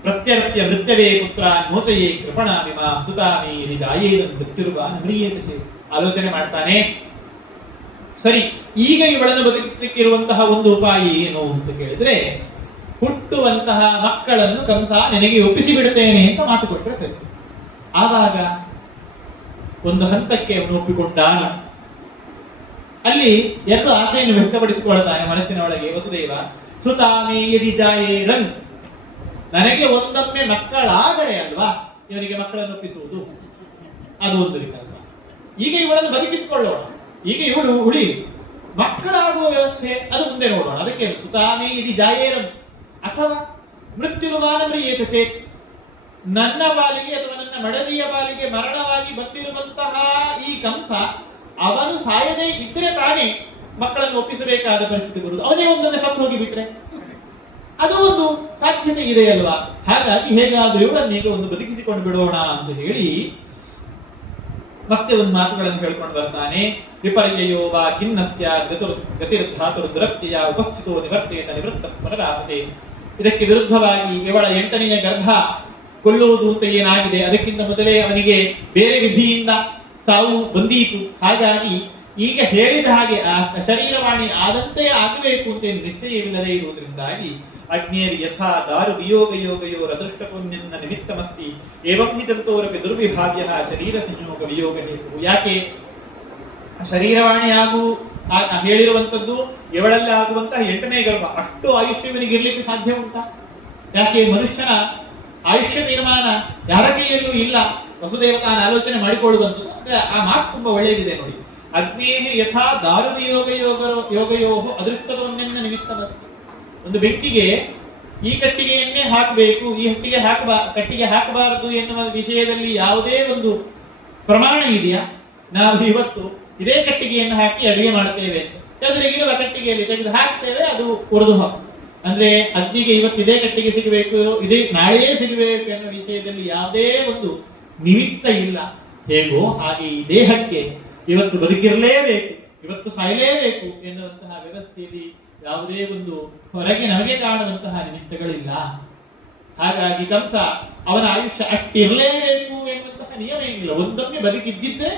ಪ್ರತ್ಯರ್ಪ್ಯ ಮೃತ್ಯವೇ ಪುತ್ರ ಮೋಚಯೇ ಕೃಪಣ ವಿಮಾ ಸುತಾಮಿ ಗಾಯೇನ ಮೃತ್ಯುರ್ವ ನಮ್ರಿಯೇತ. ಆಲೋಚನೆ ಮಾಡ್ತಾನೆ. ಸರಿ, ಈಗ ಇವಳನ್ನು ಬದುಕಿಸಲಿಕ್ಕಿರುವಂತಹ ಒಂದು ಉಪಾಯ ಏನು ಅಂತ ಕೇಳಿದ್ರೆ, ಹುಟ್ಟುವಂತಹ ಮಕ್ಕಳನ್ನು ಕಂಸ ನಿನಗೆ ಒಪ್ಪಿಸಿ ಬಿಡುತ್ತೇನೆ ಅಂತ ಮಾತು ಕೊಟ್ಟರೆ ಸರಿ. ಆವಾಗ ಒಂದು ಹಂತಕ್ಕೆ ಅವನು ಒಪ್ಪಿಕೊಂಡಾನ. ಅಲ್ಲಿ ಎರಡು ಆಸೆಯನ್ನು ವ್ಯಕ್ತಪಡಿಸಿಕೊಳ್ತಾನೆ ಮನಸ್ಸಿನ ಒಳಗೆ ವಸುದೇವ. ಸುತಾಮಿ ಯದಿ ಜಾಯೇರನ್, ನನಗೆ ಒಂದೊಮ್ಮೆ ಮಕ್ಕಳಾದರೆ ಅಲ್ವಾ ಇವನಿಗೆ ಮಕ್ಕಳನ್ನು ಒಪ್ಪಿಸುವುದು, ಅದು ಒಂದು ವಿಕಲ್ಪ. ಈಗ ಇವಳನ್ನು ಬದುಕಿಸಿಕೊಳ್ಳೋಣ, ಈಗ ಇವಳು ಉಳಿ ಮಕ್ಕಳಾಗುವ ವ್ಯವಸ್ಥೆ ಅದು ಮುಂದೆ ನೋಡೋಣ. ಅದಕ್ಕೆ ಸುತಾಮಿ ಯದಿ ಜಾಯೇರನ್ ಅಥವಾ ಮೃತ್ಯುರುಮಾನಮ್ರಿಯೇತ ಚೇತ್, ನನ್ನ ಬಾಲಿಗೆ ಅಥವಾ ನನ್ನ ಮಡದಿಯ ಬಾಲಿಗೆ ಮರಣವಾಗಿ ಬಂದಿರುವಂತಹ ಈ ಕಂಸ ಅವನು ಸಾಯದೇ ಇದ್ರೆ ತಾನೇ ಮಕ್ಕಳನ್ನು ಒಪ್ಪಿಸಬೇಕಾದ ಪರಿಸ್ಥಿತಿ ಬರುವುದು. ಅವನೇ ಒಂದೊಮ್ಮೆ ಸತ್ತು ಹೋಗಿ ಬಿಟ್ರೆ ಅದು ಒಂದು ಸಾಧ್ಯತೆ ಇದೆ ಅಲ್ವಾ. ಹಾಗಾಗಿ ಹೇಗಾದ್ರೂ ಇವಳನ್ನೀಗ ಒಂದು ಬದುಕಿಸಿಕೊಂಡು ಬಿಡೋಣ ಅಂತ ಹೇಳಿ ಮತ್ತೆ ಒಂದು ಮಾತುಗಳನ್ನು ಹೇಳ್ಕೊಂಡು ಬರ್ತಾನೆ. ವಿಪರ್ಯಯೋ ವಾ ಖಿನ್ನಸ್ಯ ಗತಿರ್ಧಾತುರ್ದುರಕ್ತಿಯ ಉಪಸ್ಥಿತೋ ನಿವರ್ತೇತ ನಿವೃತ್ತ ಪುನರಾಪತೆ. ಇದಕ್ಕೆ ವಿರುದ್ಧವಾಗಿ ಇವಳ 8ನೆಯ ಗರ್ಭ ಕೊಲ್ಲುವುದು ಅಂತ ಏನಾಗಿದೆ, ಅದಕ್ಕಿಂತ ಮೊದಲೇ ಅವನಿಗೆ ಬೇರೆ ವಿಧಿಯಿಂದ ಸಾವು ಬಂದೀತು. ಹಾಗಾಗಿ ಈಗ ಹೇಳಿದ ಹಾಗೆ ಆ ಶರೀರವಾಣಿ ಆದಂತೆ ಆಗಬೇಕು ಅಂತ ನಿಶ್ಚಯವಿಲ್ಲದೆ ಇರುವುದರಿಂದಾಗಿ ಅಗ್ನೇರಿ ಯಥಾ ದಾರು ವಿಯೋಗ ಯೋಗಯೋರ ಅದೃಷ್ಟ ಪುಣ್ಯನ್ನ ನಿಮಿತ್ತಮಸ್ತಿ ಏವಂ ಹಿ ತಂತೋರಪಿ ದುರ್ವಿಭಾವ್ಯ ಶರೀರ ಸಂಯೋಗ ವಿಯೋಗ ಹೇತು. ಯಾಕೆ ಶರೀರವಾಣಿ ಹೇಳಿರುವಂತದ್ದು ಇವಳಲ್ಲಿ ಆಗುವಂತಹ 8ನೇ ಗರ್ಭ, ಅಷ್ಟು ಆಯುಷ್ಯವನಿಗೆ ಇರ್ಲಿಕ್ಕೆ ಸಾಧ್ಯ ಉಂಟಾ? ಯಾಕೆ ಮನುಷ್ಯನ ಆಯುಷ್ಯ ತೀರ್ಮಾನ ಯಾರ ಕೈಯಲ್ಲೂ ಇಲ್ಲ. ವಸುದೇವ ತಾನು ಆಲೋಚನೆ ಮಾಡಿಕೊಳ್ಳುವಂಥದ್ದು. ಆ ಮಾತು ತುಂಬಾ ಒಳ್ಳೆಯದಿದೆ ನೋಡಿ. ಅಗ್ನೇಹ ಯಥಾ ದಾರು ಯೋಗಯೋ ಅದೃಷ್ಟವನ್ನೆನ್ನ ನಿಮಿತ್ತಮಸ್ತಿ. ಒಂದು ಬೆಂಕಿಗೆ ಈ ಕಟ್ಟಿಗೆಯನ್ನೇ ಹಾಕಬೇಕು, ಈ ಕಟ್ಟಿಗೆ ಹಾಕಬಾರದು ಎನ್ನುವ ವಿಷಯದಲ್ಲಿ ಯಾವುದೇ ಒಂದು ಪ್ರಮಾಣ ಇದೆಯಾ? ನಾವು ಇವತ್ತು ಇದೇ ಕಟ್ಟಿಗೆಯನ್ನು ಹಾಕಿ ಅಡುಗೆ ಮಾಡುತ್ತೇವೆ, ಎದುರಿಗಿರುವ ಕಟ್ಟಿಗೆಯಲ್ಲಿ ತೆಗೆದು ಹಾಕ್ತೇವೆ, ಅದು ಉರಿದು ಹೋಗ್ತದೆ. ಅಂದ್ರೆ ಅಗ್ನಿಗೆ ಇವತ್ತು ಇದೇ ಕಟ್ಟಿಗೆ ಸಿಗಬೇಕು, ಇದೇ ನಾಳೆಯೇ ಸಿಗಬೇಕು ಎನ್ನುವ ವಿಷಯದಲ್ಲಿ ಯಾವುದೇ ಒಂದು ನಿಮಿತ್ತ ಇಲ್ಲ. ಹೇಗೋ ಹಾಗೆ ಈ ದೇಹಕ್ಕೆ ಇವತ್ತು ಬದುಕಿರಲೇಬೇಕು, ಇವತ್ತು ಸಾಯಲೇಬೇಕು ಎನ್ನುವಂತಹ ವ್ಯವಸ್ಥೆಯಲ್ಲಿ ಯಾವುದೇ ಒಂದು ಹೊರಗೆ ನಮಗೆ ಕಾಣುವಂತಹ ನಿಮಿತ್ತಗಳಿಲ್ಲ. ಹಾಗಾಗಿ ಕಂಸ ಅವನ ಆಯುಷ್ಯ ಅಷ್ಟಿರಲೇಬೇಕು ಎನ್ನುವಂತಹ ನಿಯಮ ಏನಿಲ್ಲ. ಒಂದೊಮ್ಮೆ ಬದುಕಿದ್ದಿದ್ರೆ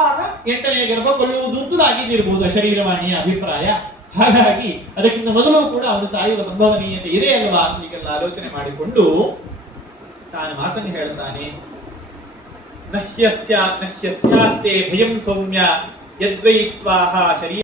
ಆಗ 8ನೇ ಗರ್ಭ ಕೊಲ್ಲುವುದು ಅಂತ ಆಗಿದ್ದಿರಬಹುದು ಶರೀರವಾಣಿಯ ಅಭಿಪ್ರಾಯ. ಹಾಗಾಗಿ ಅದಕ್ಕಿಂತ ಮೊದಲು ಕೂಡ ಅವನು ಸಾಯುವ ಸಂಭವನೀಯತೆ ಇದೆ ಅಲ್ವಾ ಅಂತ ಈಗೆಲ್ಲ ಆಲೋಚನೆ ಮಾಡಿಕೊಂಡು ತಾನು ಮಾತನ್ನು ಹೇಳ್ತಾನೆ. ನಹ್ಯಸ್ಯಾಸ್ತೆ ಭಯಂ ಸೌಮ್ಯ ಯದ್ವೈತ್ವಾಹ ಶರೀರ